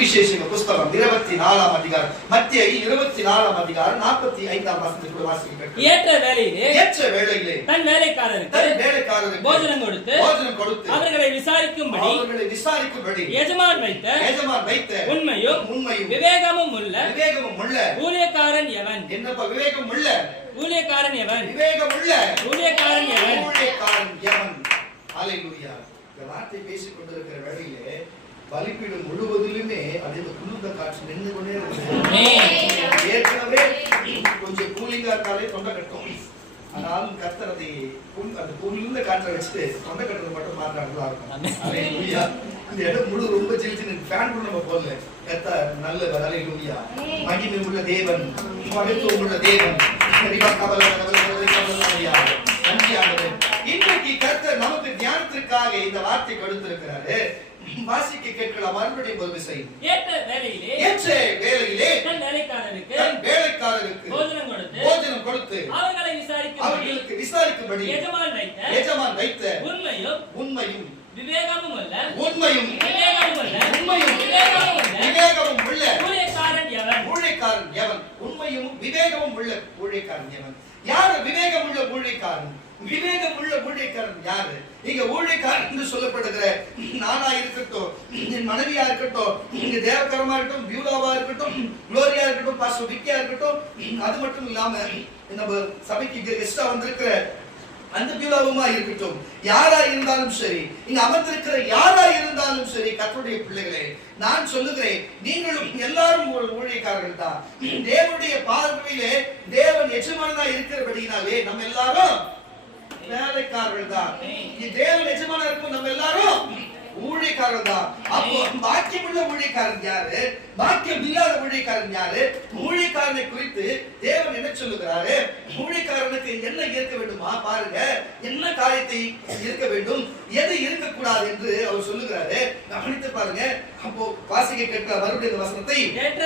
சுவிசேஷ புஸ்தகம் 24ஆம் அதிகாரம், மத்திய 24ஆம் அதிகாரம் 45ஆம் வசனத்தை வாசிக்கிறேன். ஏற்ற வேளையிலே தன் வேலைக்காரருக்கு போஜனம் கொடுத்து அவர்களை விசாரிக்கும்படி எஜமான் வைத்த உண்மையும் விவேகமும் உள்ள ஊழியக்காரன் எவன்? என்னப்பா விவேகம் உள்ள ஊழியக்காரன் எவன்? ஊழியக்காரன் எவன்? ஹல்லேலூயா. இந்த வார்த்தை பேசிக் கொண்டிருக்கிற வேளையிலே பலிபீடம் முழுவதிலுமே அது குளிர்ந்த காற்று நின்று கொண்டே இருக்குது. ஏற்கனவே கொஞ்சம் கூலிங்கா இருக்காலே தொண்டை கட்டும். ஆனாலும் கர்த்தர் அதை அந்த குளிர்ந்த காற்றை வச்சுட்டு தொண்டை கட்டுறது மட்டும் மாற்றாடுதா இருக்கும். ஹல்லேலூயா. இந்த இடம் முழு ரொம்ப ஜில்ஜின்னு ஃபேன் கூட நம்ம போடல. கர்த்தர் நல்ல ஹல்லேலூயா. மகிமை உள்ள தேவன், மகத்துவம் உள்ள தேவன். இன்றைக்கு கர்த்தர் நமக்கு தியானத்திற்காக இந்த வார்த்தை கொடுத்திருக்கிறாரு. வாசிக்க கேட்கலாம். மறுபடியும் ஒரு விசை. ஏற்ற வேளையிலே தன் வேலைக்காரருக்கு போஜனம் கொடுத்து அவர்களுக்கு விசாரிக்கும்படி எஜமான் வைத்த உண்மையும் விவேகமும் உள்ள ஊழியக்காரன் எவன்? உண்மையும் விவேகமும் உள்ள ஊழியக்காரன் எவன்? யாரு விவேகம் உள்ள ஊழியக்காரன்? விவேகம் உள்ள ஊழியக்காரன் யாரு? நீங்க ஊழியக்காரன் என்று சொல்லப்படுகிற நானா இருக்கட்டும், என் மனைவியா இருக்கட்டும், இங்க தேவகரமா இருக்கட்டும், பியூலாவா இருக்கட்டும், குளோரியா இருக்கட்டும், பாஸ்டர் விக்கியா இருக்கட்டும், அது மட்டும் இல்லாம நம்ம சபைக்கு கெஸ்டா வந்திருக்கிற அந்த பியூலாவுமா இருக்கட்டும், யாரா இருந்தாலும் சரி, இங்க அமர்ந்திருக்கிற யாரா இருந்தாலும் சரி, கர்த்தருடைய பிள்ளைகளே, நான் சொல்லுகிறேன், நீங்களும் எல்லாரும் ஒரு ஊழியக்காரர்கள் தான். தேவனுடைய பார்வையிலே தேவன் எஜமானனா இருக்கிறபடியினாலே நம்ம எல்லாரும் வேலைக்காரர்கள் தான். தேவன் எஜமானா இருக்கும், நம்ம எல்லாரும் ஊழியக்காரர்கள் தான். அப்போ பாக்கியமுள்ள ஊழியக்காரன் யாரு? பாக்கியம் இல்லாத ஊழியக்காரன் யாரு? ஊழியக்காரனை குறித்து தேவன் என்ன சொல்லுகிறாரு? ஊழியக்காரனுக்கு என்ன இருக்க வேண்டுமா பாருங்க, என்ன காரியத்தை இருக்க வேண்டும், எது இருக்கக்கூடாது என்று அவர் சொல்லுகிறாரு. கவனித்து பாருங்க. அப்போ வாசிக்க கேட்கிற மறுபடியும் இந்த வசனத்தை, ஏற்ற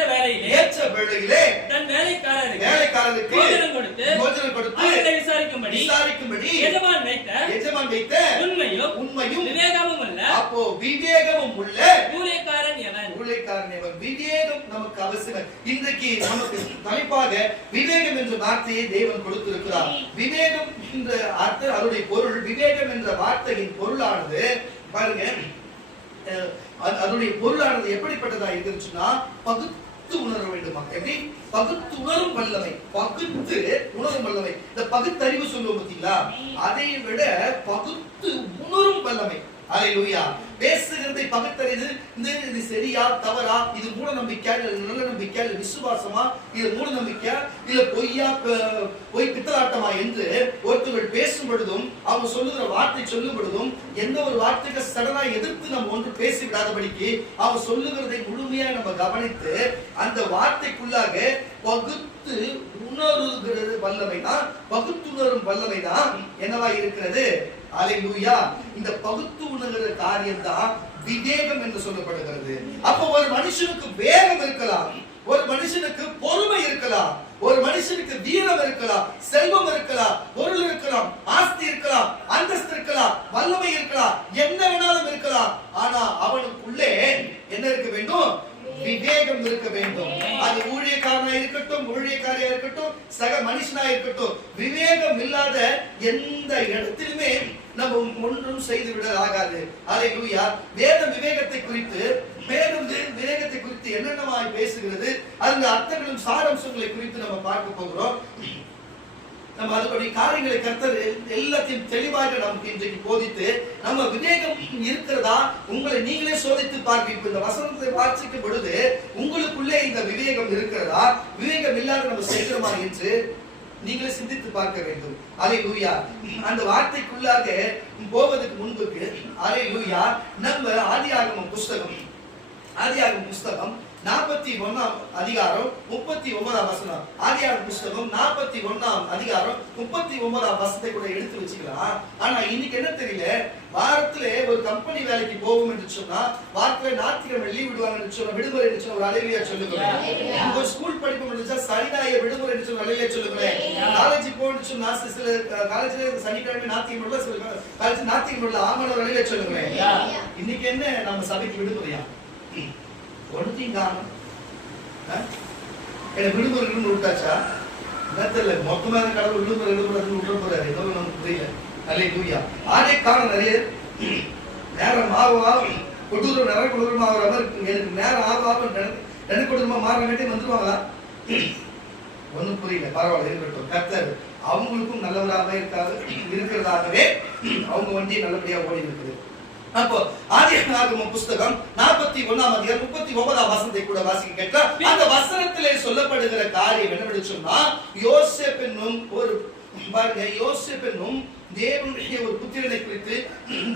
வேளையிலே தன் வேலைக்காரருக்கு போஜனம் கொடுத்து அவர்களை விசாரிக்கும்படி எஜமான் வைத்த உண்மையும் விவேகமும் உள்ள விவேகமும் உள்ள ஊழியக்காரன் எவன்? விவேகம் நமக்கு அவசியம். இன்றைக்கு நமக்கு தலைப்பாக விவேகம் என்ற வார்த்தையை தேவன் கொடுத்திருக்கிறார். விவேகம் என்ற அர்த்தம், அதனுடைய பொருள், விவேகம் என்ற வார்த்தையின் பொருளானது பாருங்க, அதனுடைய பொருளானது எப்படிப்பட்டதா இருந்துச்சுன்னா, பகுத்து உணர வேண்டுமா? எப்படி? பகுத்து உணரும் வல்லமை, பகுத்து உணரும் வல்லமை. இந்த பகுத்தறிவு சொல்லுவோம் பார்த்தீங்களா, அதை விட பகுத்து உணரும் வல்லமை. ஹல்லேலூயா. பேசுகிறதை பகுத்தறிந்து இது சரியா தவறா, இது மூட நம்பிக்கை, நல்ல நம்பிக்கை, விசுவாசமா, இது மூட நம்பிக்கை, இல்ல பொய்யா பொய் பித்தலாட்டமா என்று ஒருத்தர்கள் பேசும் பொழுதும், அவங்க சொல்லுகிற வார்த்தை சொல்லும் பொழுதும், எந்த ஒரு வார்த்தைக்கு சடனா எதிர்த்து நம்ம ஒன்று பேசி விடாதபடிக்கு அவங்க சொல்லுகிறதை முழுமையா நம்ம கவனித்து அந்த வார்த்தைக்குள்ளாக பகுத்து உணர்வுகிறது வல்லமைதான், பகுத்துணரும் வல்லமைதான் என்னவா இருக்கிறது? ஹல்லேலூயா. இந்த பகுத்து உணர்கிற காரியம் தான் விவேகம் என்று சொல்லப்படுகிறது. அப்போ ஒரு மனுஷனுக்கு வேகம் இருக்கலாம், ஒரு மனுஷனுக்கு பொறுமை இருக்கலாம், ஒரு மனுஷனுக்கு வீரம் இருக்கலாம், செல்வம் இருக்கலாம், பொருள் இருக்கலாம், ஆஸ்தி இருக்கலாம், அந்தஸ்து இருக்கலாம், வல்லமை இருக்கலாம், என்ன வேணாலும் இருக்கலாம். ஆனா அவனுக்குள்ளே என்ன இருக்க வேண்டும்? விவேகம் இருக்க வேண்டும். அது ஊழியக்காரனா இருக்கட்டும், ஊழியக்காரியா இருக்கட்டும், சக மனுஷனா இருக்கட்டும், விவேகம் இல்லாத எந்த இடத்திலுமே நம்ம ஒன்றும் செய்து விட ஆகாது. ஹல்லேலூயா. வேதம் விவேகத்தை குறித்து என்னென்னமாய் பேசுகிறது, அந்த அர்த்தங்களும் சாராம்சங்களை குறித்து நம்ம பார்க்க போகிறோம். நம்ம அதுபடி காரியங்களை கர்த்தர் எல்லாத்தையும் தெளிவாக நமக்கு இன்றைக்கு போதித்து, நம்ம விவேகம் இருக்கிறதா உங்களை நீங்களே சோதித்து பார்க்க. இந்த வசனத்தை வாசிக்கும் பொழுது உங்களுக்குள்ளே இந்த விவேகம் இருக்கிறதா, விவேகம் இல்லாத நம்ம செய்கிறோமா என்று நீங்களே சிந்தித்து பார்க்க வேண்டும். ஹல்லேலூயா. அந்த வார்த்தைக்குள்ளாக போவதற்கு முன்புக்கு ஹல்லேலூயா, நம்ம ஆதியாகமம் புஸ்தகம் 41ஆம் அதிகாரம் 39ஆம் வசனம். ஆதியாகமம் புஸ்தகம் 41ஆம் அதிகாரம் 39ஆம் வசனத்தை கூட எடுத்து வச்சுக்கலாம். ஆனா இன்னைக்கு என்ன தெரியல, வாரத்திலே ஒரு கம்பெனி வேலைக்கு போவோம் என்று சொன்னா, வாரத்திலே ஞாயிற்றுக்கிழமை லீவ் விடுவாங்க என்று சொன்னா, விடுமுறை என்று சொன்னா ஒரு ஹல்லேலூயா சொல்லுங்க. ஒரு ஸ்கூல் படிப்பு முடிஞ்சா சனி ஞாயிறு விடுமுறை என்று சொன்னா ஹல்லேலூயா சொல்லுங்க. காலேஜ் போன்னு சொன்னா சில காலேஜ்ல சனிக்கிழமை ஞாயிற்றுக்கிழமை சொல்லுங்க, காலேஜ் ஞாயிற்றுக்கிழமை ஆமாம் ஹல்லேலூயா சொல்லுங்க. இன்னைக்கு என்ன நம்ம சபைக்கு விடுமுறையா? ஒன்றையும் காணும். எனக்கு விடுமுறை விட்டாச்சா என்ன தெரியல, மொத்தமா கடவுள் விடுமுறை விட்டுற போறாரு, ஏதோ நமக்கு புரியல. அல்லேலூயா. ஆனே காரணம் நிறைய நேரம் ஆகும் கொடூரம் நிறைய கொடூரமா ஆகிற மாதிரி எனக்கு நேரம் ஆகும் எனக்கு கொடூரமா மாற வேண்டிய வந்துருவாங்களா? ஒன்றும் புரியல. பரவாயில்ல, இருக்கட்டும். கர்த்தர் அவங்களுக்கும் நல்லவராக இருக்கிறதாகவே அவங்க வண்டி நல்லபடியா ஓடி இருக்குது. அப்போ ஆதியாகமம் புஸ்தகம் 41ஆம் அதிகாரம் 39ஆம் வசனத்தை கூட வாசிக்க கேட்டா அந்த வசனத்திலே சொல்லப்படுகிற காரியம் என்னவென்று சொன்னா, யோசேப் என்னும் ஒரு பாருங்க, யோசேப் என்னும் தேவனுடைய ஒரு புத்திரனை குறித்து,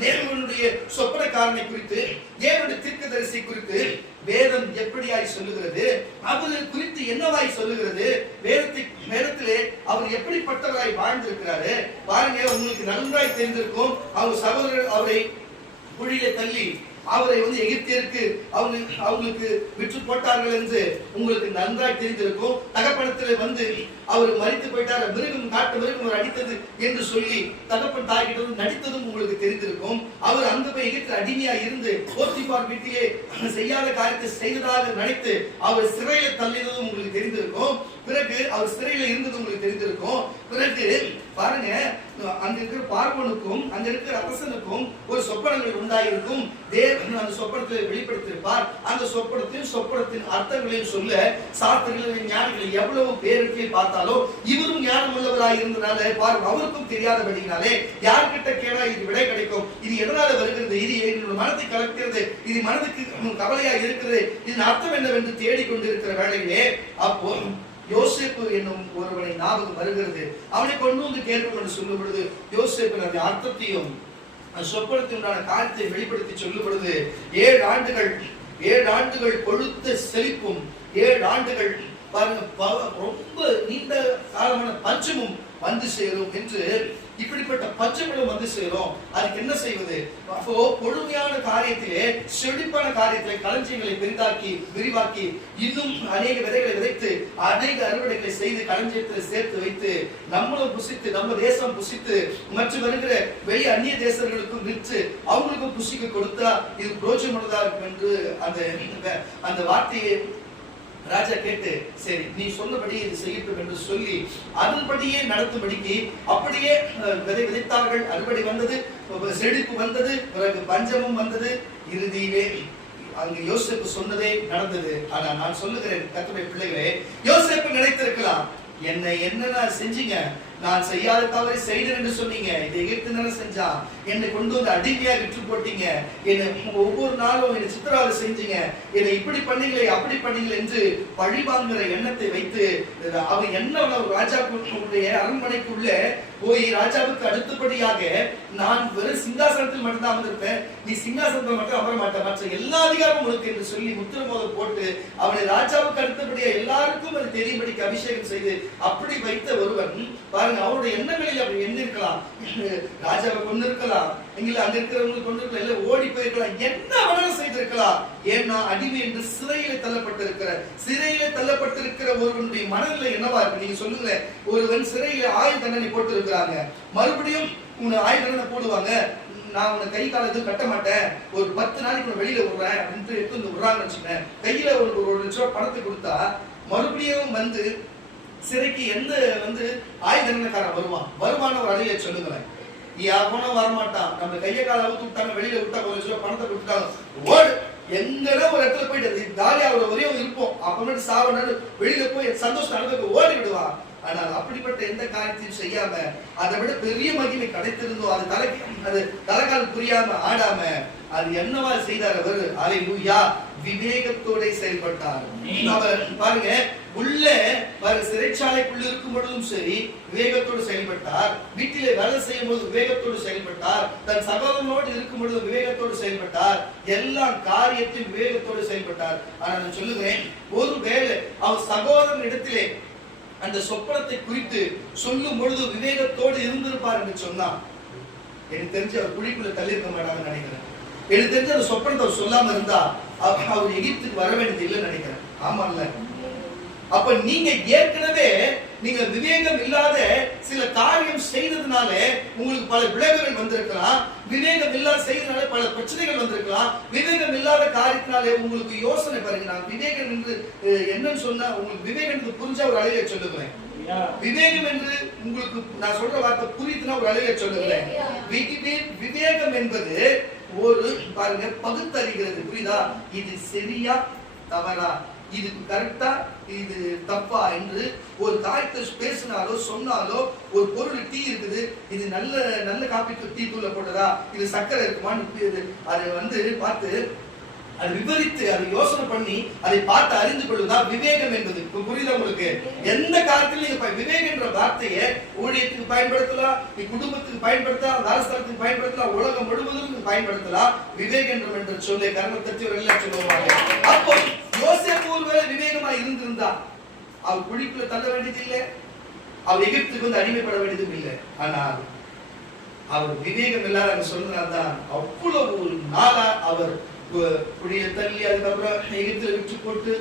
தேவனுடைய சொப்பனக்காரனை குறித்து, தேவனுடைய தீர்க்கதரிசி குறித்து வேதம் எப்படியாய் சொல்லுகிறது, அவர் குறித்து என்னவாய் சொல்லுகிறது, வேதத்திலே அவர் எப்படிப்பட்டவராய் வாழ்ந்திருக்கிறாரு பாருங்க. உங்களுக்கு நன்றாய் தெரிந்திருக்கும். அவங்க சகோதரர் அவரை குழியிலே தள்ளி அவரை எகிப்தியருக்கு அவங்களுக்கு விற்று போட்டார்கள் என்று உங்களுக்கு நன்றாய் தெரிந்திருக்கும். தகப்பனத்திலே அவர் மரித்து போயிட்டார், மிருகம் காட்டு மிருகம் அவர் அடித்தது என்று சொல்லி தகப்பன் தாய்கிட்ட நடித்ததும் உங்களுக்கு தெரிந்திருக்கும். அவர் அங்கு போய் எகிப்தில் அடிமையா இருந்து போத்திபார் வீட்டிலே செய்யாத காரியத்தை செய்ததாக நினைத்து அவர் சிறையில தள்ளினதும் உங்களுக்கு தெரிந்திருக்கும். பிறகு அவர் சிறையில இருந்தது உங்களுக்கு தெரிந்திருக்கும். பிறகு பாருங்க, அங்க இருக்கிற பார்வோனுக்கும் அங்க இருக்கிற அரசனுக்கும் ஒரு சொப்பனங்கள் உண்டாயிருக்கும். தேவன் அந்த சொப்பனத்தை வெளிப்படுத்தியிருப்பார். அந்த சொப்பனத்தின் அர்த்தங்களையும் சொல்ல சாஸ்திரிகள் ஞானிகள் எவ்வளவு பேருக்கு பார்த்தாலும் இவரும் ஞானம் உள்ளவராய் இருந்தனால அவருக்கும் தெரியாதபடினாலே யார்கிட்ட கேட்டா இது விடை கிடைக்கும், இது எதனால வருகிறது, இது என்னோட மனத்தை கலக்கிறது, இது மனதுக்கு கவலையா இருக்கிறது, இதன் அர்த்தம் என்னவென்று தேடிக்கொண்டிருக்கிற வேளையிலே அப்போ யோசேப்பு என்னும் ஒருவனை ஞாபகம் வருகிறது. அவனை கொண்டு வந்து கேட்போம் சொல்லும் பொழுது யோசேப்பு அந்த அர்த்தத்தையும் சொப்பனத்தினுடைய காரியத்தை வெளிப்படுத்தி சொல்லும் பொழுது 7 ஆண்டுகள் கொழுத்த செழிப்பும் 7 ஆண்டுகள் பாருங்க ரொம்ப நீண்ட காலமான பஞ்சமும் வந்து சேரும் என்று, இப்படிப்பட்ட பஞ்சங்களும் வந்து சேரும். அதுக்கு என்ன செய்வது? அப்போ பொழுமையான காரியத்திலே செழிப்பான காரியத்திலே களஞ்சியங்களை பெரிதாக்கி விரிவாக்கி இன்னும் அநேக விதைகளை விதைத்து அநேக அறுவடைகளை செய்து களஞ்சியத்தில் சேர்த்து வைத்து நம்மளும் புசித்து நம்ம தேசம் புசித்து மற்றும் வருகிற வெளி அந்நிய தேசங்களுக்கும் விற்று அவங்களுக்கும் புசிக்க கொடுத்தா இது பிரோஜனமுள்ளதா இருக்கும் என்று அந்த வார்த்தையை ராஜா கேட்டு, சரி நீ சொன்னபடி இது செய்யட்டும் என்று சொல்லி அதன்படியே நடத்தும்படிக்கு அப்படியே விதை விதைத்தார்கள். அறுவடை வந்தது, செழிப்பு வந்தது, பிறகு பஞ்சமும் வந்தது. இறுதியிலே அங்கு யோசேப்பு சொன்னதே நடந்தது. ஆனா நான் சொல்லுகிறேன் கர்த்தருடைய பிள்ளைகளே, யோசேப்பு நினைத்திருக்கலாம், என்ன செஞ்சீங்க, நான் செய்யாத தவறை செய்தேன் என்று சொன்னீங்க, இதை எகிப்து செஞ்சா என்னை கொண்டு வந்து அடிமையா விற்று போட்டீங்க, என்னை ஒவ்வொரு நாளும் என்னை சித்திரவதை செஞ்சீங்க, என்னை இப்படி பண்ணீங்களே அப்படி பண்ணீங்களே என்று பழிவாங்குற எண்ணத்தை வைத்து அவன் என்ன ராஜாவுடைய அரண்மனைக்குள்ள போய் ராஜாவுக்கு அடுத்தபடியாக நான் வெறும் சிங்காசனத்தில் மட்டும்தான் அமர்ந்திருப்பேன், நீ சிங்காசனத்தில் மட்டும் அமர மாட்டேன், மற்ற எல்லா அதிகாரமும் உனக்கு என்று சொல்லி முத்திரமோதம் போட்டு அவனை ராஜாவுக்கு அடுத்தபடியா எல்லாருக்கும் அது தெரியும்படிக்கு அபிஷேகம் செய்து அப்படி வைத்த ஒருவன் பாருங்க, அவருடைய எண்ணங்களில் அப்படி எண்ணி இருக்கலாம், ராஜாவை கொண்டு இருக்கலாம், எங்களை அங்க இருக்கிறவங்க கொண்டு இருக்கலாம், இல்ல ஓடி போயிருக்கலாம், என்ன வேணாலும் செய்திருக்கலாம். ஏன்னா அடிமை என்று சிறையில தள்ளப்பட்டிருக்கிற ஒருவனுடைய மனநிலை என்னவா இருக்கு? நீங்க சொல்லுங்க, ஒருவன் சிறையில ஆயுள் தண்டனை போட்டு இருக்கிறாங்க, மறுபடியும் உன்னை ஆயுள் தண்டனை போடுவாங்க, நான் உன்னை கை கால எதுவும் கட்ட மாட்டேன், ஒரு 10 நாளைக்கு வெளியில விடுறேன் அப்படின்னு எடுத்து வந்து விடுறாங்கன்னு வச்சுக்கேன், கையில ஒரு 1 லட்சம் ரூபாய் பணத்தை கொடுத்தா மறுபடியும் சிறைக்கு எந்த ஆயுள் தண்டனைக்காரன் வருவான ஒரு அழிய சொல்லுங்களேன். எவனும் வரமாட்டான். நம்ம கையை கால அவுத்து விட்டாங்க, வெளியில விட்டா 1 லட்சம் ரூபாய் பணத்தை கொடுத்தாங்க, ஓடு எங்கன்னா ஒரு இடத்துல போயிட்டு ஜாலியா ஒரு வரையும் இருப்போம், அப்புறமேட்டு சாவனாரு வெளியில போய் சந்தோஷம் நடந்து ஓடி விடுவான். ஆனால் அப்படிப்பட்ட எந்த காரியத்தையும் செய்யாம அதை விட பெரிய மகிமை கிடைத்திருந்தோம், அது தலைக்கால் புரியாம ஆடாம அது என்னவா செய்தார் அவர்? அல்லேலூயா, விவேகத்தோட செயல்பட்டார். அவர் பாருங்க, உள்ள சிறைச்சாலைக்குள்ள இருக்கும் பொழுதும் சரி விவேகத்தோடு செயல்பட்டார், வீட்டிலே வேலை செய்யும் போது விவேகத்தோடு செயல்பட்டார், தன் சகோதரனோடு இருக்கும் பொழுது விவேகத்தோடு செயல்பட்டார், எல்லா காரியத்தையும் விவேகத்தோடு செயல்பட்டார். ஆனா நான் சொல்லுகிறேன், ஒரு வேளை அவர் சகோதரன் இடத்திலே அந்த சொப்பனத்தை குறித்து சொல்லும் பொழுது விவேகத்தோடு இருந்திருப்பார் என்று சொன்னா எனக்கு தெரிஞ்சு அவர் குழிக்குள்ள தள்ளியிருக்க மாட்டாங்கன்னு நினைக்கிறேன். எனக்கு தெரிஞ்சு அந்த சொப்பனத்தை அவர் சொல்லாம இருந்தா அவர் எகிப்துக்கு வர வேண்டியது இல்லைன்னு நினைக்கிறேன். ஆமா இல்ல அப்ப நீங்க ஏற்கனவே நீங்க விவேகம் இல்லாத சில காரியம் செய்ததுனால உங்களுக்கு பல விளைவுகள் வந்திருக்கலாம். விவேகம் இல்லாத செய்ததுனால பல பிரச்சனைகள் வந்திருக்கலாம். விவேகம் இல்லாத காரியத்தினாலே உங்களுக்கு யோசனை பாருங்க. நான் விவேகம் என்று என்னன்னு சொன்னா உங்களுக்கு விவேகம் புரிஞ்சா ஒரு அழகை சொல்லுகிறேன். விவேகம் என்று உங்களுக்கு நான் சொல்ற வார்த்தை புரியுதுன்னா ஒரு அழகை சொல்லுகிறேன். விவேகம் என்பது ஒரு பாருங்க பகுத்தறிகிறது. புரியுதா? இது சரியா தவறா, இது கரெக்டா இது தப்பா என்று ஒரு காரியத்தை பேசினாலோ சொன்னாலோ, ஒரு பொருள் டீ இருக்குது, இது நல்ல நல்ல காப்பி டீ தூள போட்டதா, இது சக்கரை இருக்குமான்னு அதை பார்த்து அதை விவரித்து அதை யோசனை பண்ணி அதை பார்த்து அறிந்து கொள்வதுதான் விவேகம் என்பது. புரியுதா உங்களுக்கு? எந்த காலத்துல நீங்க விவேகம் என்ற வார்த்தையை ஊழியத்துக்கு பயன்படுத்தலாம், நீ குடும்பத்துக்கு பயன்படுத்தலாம், அரசாங்கத்துக்கு பயன்படுத்தலாம், உலகம் முழுவதும் பயன்படுத்தலாம். விவேகம் என்ற சொல்லை கர்ம தத்துவம் எல்லாம் சொல்லுவாங்க. அப்போ யோசேப்பு ஒருவேளை விவேகமா இருந்திருந்தா அவர் குழிக்குள்ள தள்ள வேண்டியது இல்லை, அவர் எகிப்துக்கு அடிமைப்பட வேண்டியதும் இல்லை. ஆனால் அவர் விவேகம் இல்லாத சொன்னதான் அவ்வளவு நாளா அவர் குழிய தள்ளி அதுக்கப்புறம் எகிப்துல விட்டு போட்டு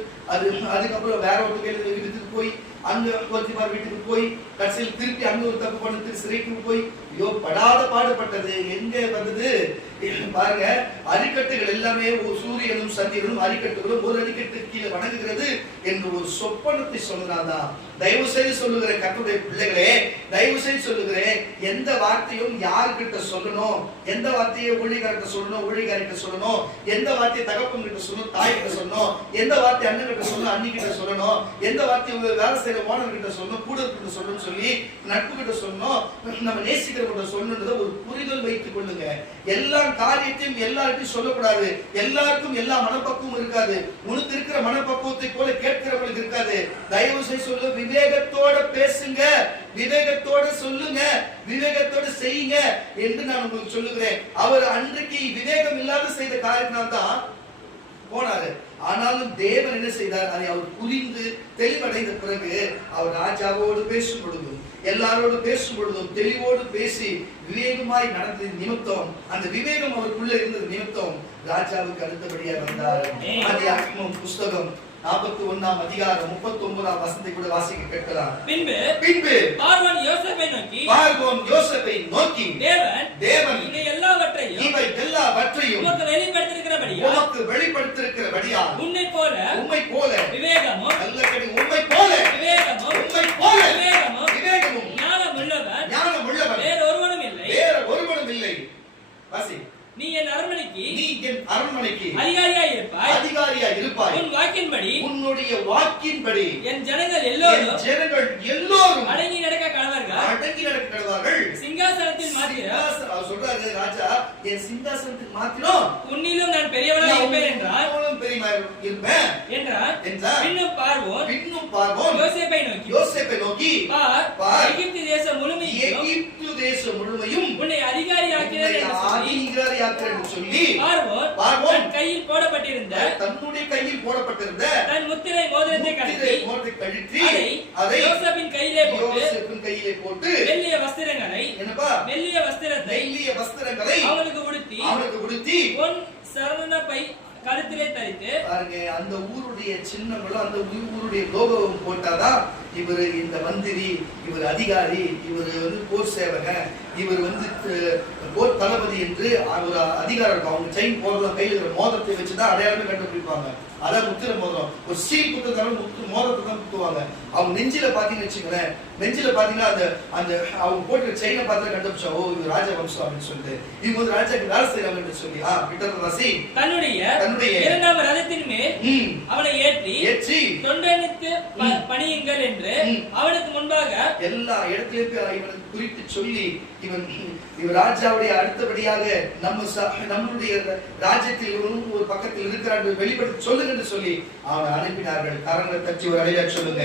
அதுக்கப்புறம் வேற ஒரு வீட்டுக்கு போய் அங்க கோத்திமார் வீட்டுக்கு போய் கடைசியில் திருப்பி அங்க ஒரு தப்பு பண்ணது சிறைக்கு போய் ஐயோ படாத பாடுபட்டது. எங்க வந்தது பாருங்க, அரிக்கட்டுகள் எல்லாமே சூரியனும் சந்திரனும் அரிக்கட்டுகளும் ஒரு அரிக்கட்டு கீழே வணங்குகிறது என்று ஒரு சொப்பனத்தை சொன்னதான். தயவு செய்து சொல்லுகிற கர்த்தருடைய பிள்ளைகளே, தயவு செய்து சொல்லுகிறேன், எந்த வார்த்தையும் யாருக்கிட்ட சொல்லணும், எந்த வார்த்தையை ஊழியக்காரர்கிட்ட சொல்லணும், ஊழியக்காரிட்ட சொல்லணும், எந்த வார்த்தையை தகப்பன் கிட்ட சொல்லணும், தாய் கிட்ட சொல்லணும், எந்த வார்த்தை அண்ணன் கிட்ட சொல்லணும், அண்ணி கிட்ட சொல்லணும், எந்த வார்த்தையை வேலை செய்யற ஓனர் கிட்ட சொல்லணும், கூட கிட்ட சொல்லணும்னு சொல்லி நட்பு கிட்ட சொல்லணும், நம்ம நேசிக்கிற கிட்ட சொல்லணும்ன்றத ஒரு புரிதல் வைத்துக் கொள்ளுங்க. எல்லா காரியத்தையும் எல்லார்ட்டையும் சொல்லக்கூடாது. எல்லாருக்கும் எல்லா மனப்பக்குவம் இருக்காது. உனக்கு இருக்கிற மனப்பக்குவத்தை போல கேட்கிறவங்களுக்கு இருக்காது. தயவு செய்து சொல்லு, விவேகத்தோட பேசுங்க, விவேகத்தோட சொல்லுங்க, விவேகத்தோட செய்யுங்க என்று நான் உங்களுக்கு சொல்லுகிறேன். அவர் அன்றைக்கு விவேகம் இல்லாத செய்த காரியத்தினால் தான் போனாரு. ஆனாலும் தேவன் என்ன செய்தார்? அதை அவர் புரிந்து தெளிவடைந்த பிறகு அவர் ராஜாவோடு பேசும் பொழுதும் எல்லாரோடு பேசும் பொழுதும் தெளிவோடு பேசி விவேகமாய் நடந்தது நிமித்தம், அந்த விவேகம் அவருக்குள்ள இருந்தது நிமித்தம் ராஜாவுக்கு அடுத்தபடியாக வந்தார். ஆதியாகமம் புஸ்தகம் 41ஆம் அதிகாரம் 39ஆம் வசனத்தை கூட வாசிக்க கேட்கலாம். பின்பு பார்வோன் யோசேப்பை நோக்கி தேவன் இவை எல்லாவற்றையும் உமக்கு வெளிப்படுத்தியிருக்கிறபடியால் உம்மை போல விவேகமும் ஞானம் உள்ளவர் வேற ஒருவனும் இல்லை. வாசி. நீ என் அரண்மனைக்கு அதிகாரியாய் இருப்பாய். உன் வாக்கின்படி, உன்னுடைய வாக்கின்படி என் ஜனங்கள் எல்லோரும் அடங்கி நடக்க கடவார்கள். சிங்காசனத்தில் மாத்திரம் சொல்றாரு ராஜா, என் சிங்காசனத்தில் மாத்திரம் உன்னிலும் நான் பெரியவனாய் இருப்பேன் என்றார். பின்னும் பார்வோன் யோசேப்பை நோக்கி பார், எகிப்து தேசம் முழுமையும் உன்னை அதிகாரியாக்கிறேன் என்று சொல்லி பார்வோன் கையில் போடப்பட்டிருந்த தன்னுடைய கையில் போடப்பட்டிருந்த தன் முத்திரை மோதிரத்தை கழற்றி அதை யோசேப்பின் கையிலே போட்டு மெல்லிய வஸ்திரங்களை அவனுக்கு உடுத்தி பொன் சரணப்பை கழுத்திலே தரித்து பாருங்க, அந்த ஊருடைய சின்னங்களும் அந்த ஊருடைய லோகோவும் போட்டாதான் இவர் இந்த மந்திரி, இவர் அதிகாரி, இவர் போர் சேவகன், இவர் போர் தளபதி என்று ஒரு அதிகாரம் இருக்கும். அவங்க செயின் போடுறோம், கையில் இருக்கிற மோதிரத்தை வச்சுதான் அடையாளமே கண்டுபிடிப்பாங்க. அதான் முத்திர மோதிரம். ஒரு ஸ்டீல் குத்துறதாலும் மோதிரத்தை தான் குத்துவாங்க. அவங்க நெஞ்சில பாத்தீங்கன்னு வச்சுக்கோங்களேன், நெஞ்சில பாத்தீங்கன்னா அந்த அவங்க போட்டு செயினை பார்த்து கண்டுபிடிச்சா, ஓ இவர் ராஜவம்சம் அப்படின்னு சொல்லிட்டு இவங்க ராஜாக்கு வேலை செய்யறாங்க என்று சொல்லி பிட்டரசி தன்னுடைய இரண்டாம் ரதத்தின் மேல் அவனை ஏற்றி தொண்டனுக்கு பணியுங்கள் என்று அவனுக்கு முன்பாக எல்லா இடத்திலும் இவனுக்கு குறித்து சொல்லி இவன் ராஜாவுடைய அடுத்தபடியாக நம்முடைய ராஜ்யத்தில் ஒரு பக்கத்தில் இருக்கிறான் வெளிப்படுத்தி சொல்லுங்க என்று சொல்லி அவனை அனுப்பினார்கள். கரங்களை தட்டி ஒரு அழையா சொல்லுங்க.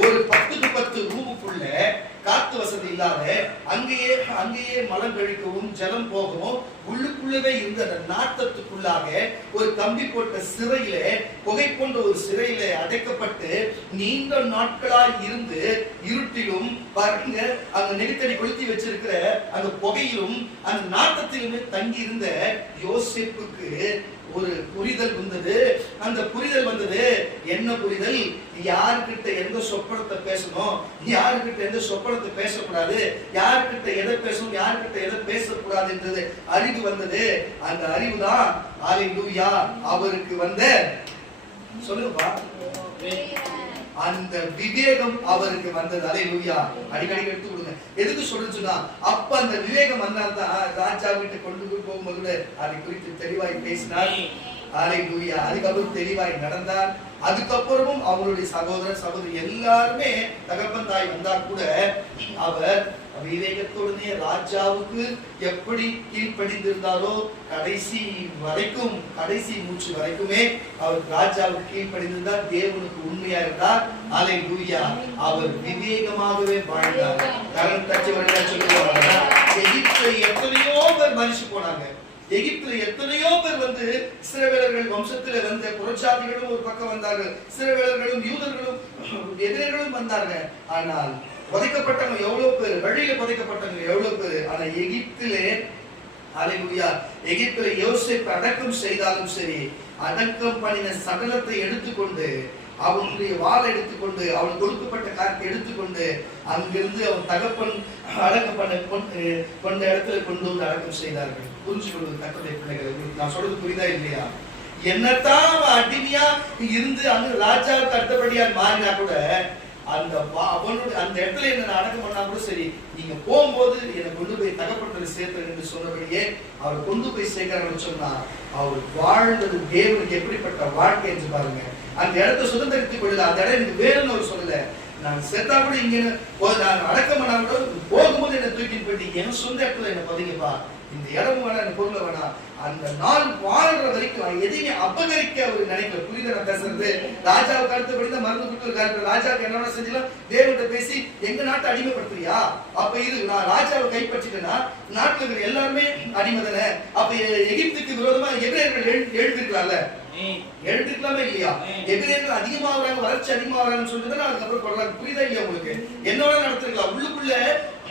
ஒரு 10 ரூமுக்குள்ள காத்து வசதி இல்லாத அங்கேயே மலம் கழிக்கவும் ஜலம் போகவும் உள்ளுக்குள்ளவே இருந்த அந்த நாட்டத்துக்குள்ளாக ஒரு கம்பி போட்ட சிறையிலே, புகை போன்ற ஒரு சிறையிலே அடைக்கப்பட்டு நீண்ட நாட்களாய் இருந்து இருட்டிலும் பாருங்க அந்த நெருக்கடி கொளுத்தி வச்சிருக்கிற அந்த புகையிலும் அந்த நாட்டத்திலுமே தங்கி இருந்த யோசேப்புக்கு ஒரு புரிதல் வந்தது. அந்த புரிதல் வந்தது. என்ன புரிதல்? யாருக்கிட்ட எந்த சொப்பனத்தை பேசணும், யாருக்கிட்ட எந்த சொப்பனத்தை பேசக்கூடாது, யாருக்கிட்ட எதை பேசணும், யாருக்கிட்ட எதை பேசக்கூடாது என்றது அறிவு வந்தது. அந்த அறிவு தான் ஹல்லேலூயா அவருக்கு வந்த, சொல்லுங்கப்பா, அந்த விவேகம் அவருக்கு வந்தது. ஹல்லேலூயா. அடிக்கடி எடுத்து கொடுங்க. எதுக்கு சொல்லுச்சுன்னா, அப்ப அந்த விவேகம் வந்தால்தான் ராஜா வீட்டை கொண்டு போகும்போது அதை குறித்து தெளிவாய் பேசினார். ஹல்லேலூயா. அதுக்கப்புறம் தெளிவாய் நடந்தார். அதுக்கப்புறமும் அவங்களுடைய சகோதரர் சகோதரி எல்லாருமே தகப்பன் தாய் வந்தா கூட அவர் விவேகத்தோடனே ராஜாவுக்கு எப்படி கீழ்ப்படிந்திருந்தாரோ கடைசி வரைக்கும், கடைசி மூச்சு வரைக்குமே அவர் ராஜாவுக்கு கீழ்ப்படிந்திருந்தார். தேவனுக்கு உண்மையா இருந்தார். ஹல்லேலூயா. அவர் விவேகமாகவே வாழ்ந்தார். கரண் தட்டி வழியா சொல்லுவாங்க, எகிப்தில எத்தனையோ பேர் மரிச்சு போனாங்க. எகிப்தில எத்தனையோ பேர் வந்து இஸ்ரவேலர்கள் வம்சத்துல வந்த புறஜாதிகளும் ஒரு பக்கம் வந்தார்கள், இஸ்ரவேலர்களும் யூதர்களும் எதிரிகளும் வந்தாங்க. ஆனால் புதைக்கப்பட்டவங்க எவ்வளவு பேர், வழியில புதைக்கப்பட்டவங்க எவ்வளவு பேர். ஆனா எகிப்திலே, ஹல்லேலூயா, எகிப்திலே யோசேப்பு அடக்கம் செய்தாலும் சரி, அடக்கம் பண்ணின சடலத்தை எடுத்துக்கொண்டு, அவனுடைய வாளை எடுத்துக்கொண்டு, அவனுக்கு கொடுக்கப்பட்ட காரியத்தை எடுத்துக்கொண்டு அங்கிருந்து அவன் தகப்பன் அடக்கம் பண்ண கொண்ட இடத்துல கொண்டு வந்து அடக்கம் செய்தார்கள். புரிஞ்சு கொள்வது கர்த்தருடைய பிள்ளைகளை. நான் சொல்றது புரியுதா இல்லையா? என்னத்தான் அவன் அடிமையா இருந்து அங்க ராஜாவுக்கு அடுத்தபடியா மாறினா கூட அந்த அந்த இடத்துல என்ன அடக்கம் பண்ணா கூட சரி, நீங்க போகும்போது என்னை கொண்டு போய் தகப்பட்டதை சேர்த்து என்று சொன்னபடியே அவர் கொண்டு போய் சேர்க்கிறாங்கன்னு சொன்னா அவர் வாழ்ந்தது தேவனுக்கு எப்படிப்பட்ட வாழ்க்கை என்று பாருங்க. அந்த இடத்தை சுதந்திரத்துக் கொள்ளல, அந்த இடம் எனக்கு வேணும்னு அவர் சொல்லல. நான் செத்தா கூட இங்க நான் அடக்கம் பண்ணா கூட போகும்போது என்ன தூக்கிட்டு போயிட்டு என் சொந்த இடத்துல என்ன பதிங்கப்பா, இந்த இடம் வேணா, எனக்கு பொருளை வேணாம். அந்த நாள் வாழ்ற வரைக்கும் எதையுமே அபகரிக்க அவர் நினைக்கல. புரியுத நான் பேசுறது? ராஜாவுக்கு அடுத்தபடி தான் மருந்து கொடுத்து ராஜாவுக்கு என்ன செஞ்சலாம், தேவன்கிட்ட பேசி எங்க நாட்டை அடிமைப்படுத்துறியா, அப்ப இது நான் ராஜாவை கைப்பற்றிட்டேன்னா நாட்டுல இருக்கிற எல்லாருமே அடிமை தானே. அப்ப எகிப்துக்கு விரோதமா எபிரேயர்கள் எழுதிருக்கலாம்ல, எழுதிருக்கலாமே இல்லையா? எபிரேயர்கள் அதிகமா வராங்க, வளர்ச்சி அதிகமா வராங்கன்னு சொல்லிட்டு அதுக்கப்புறம் கொள்ளலாம். புரியுதா இல்லையா உங்களுக்கு? என்னோட நடத்திருக்கலாம்.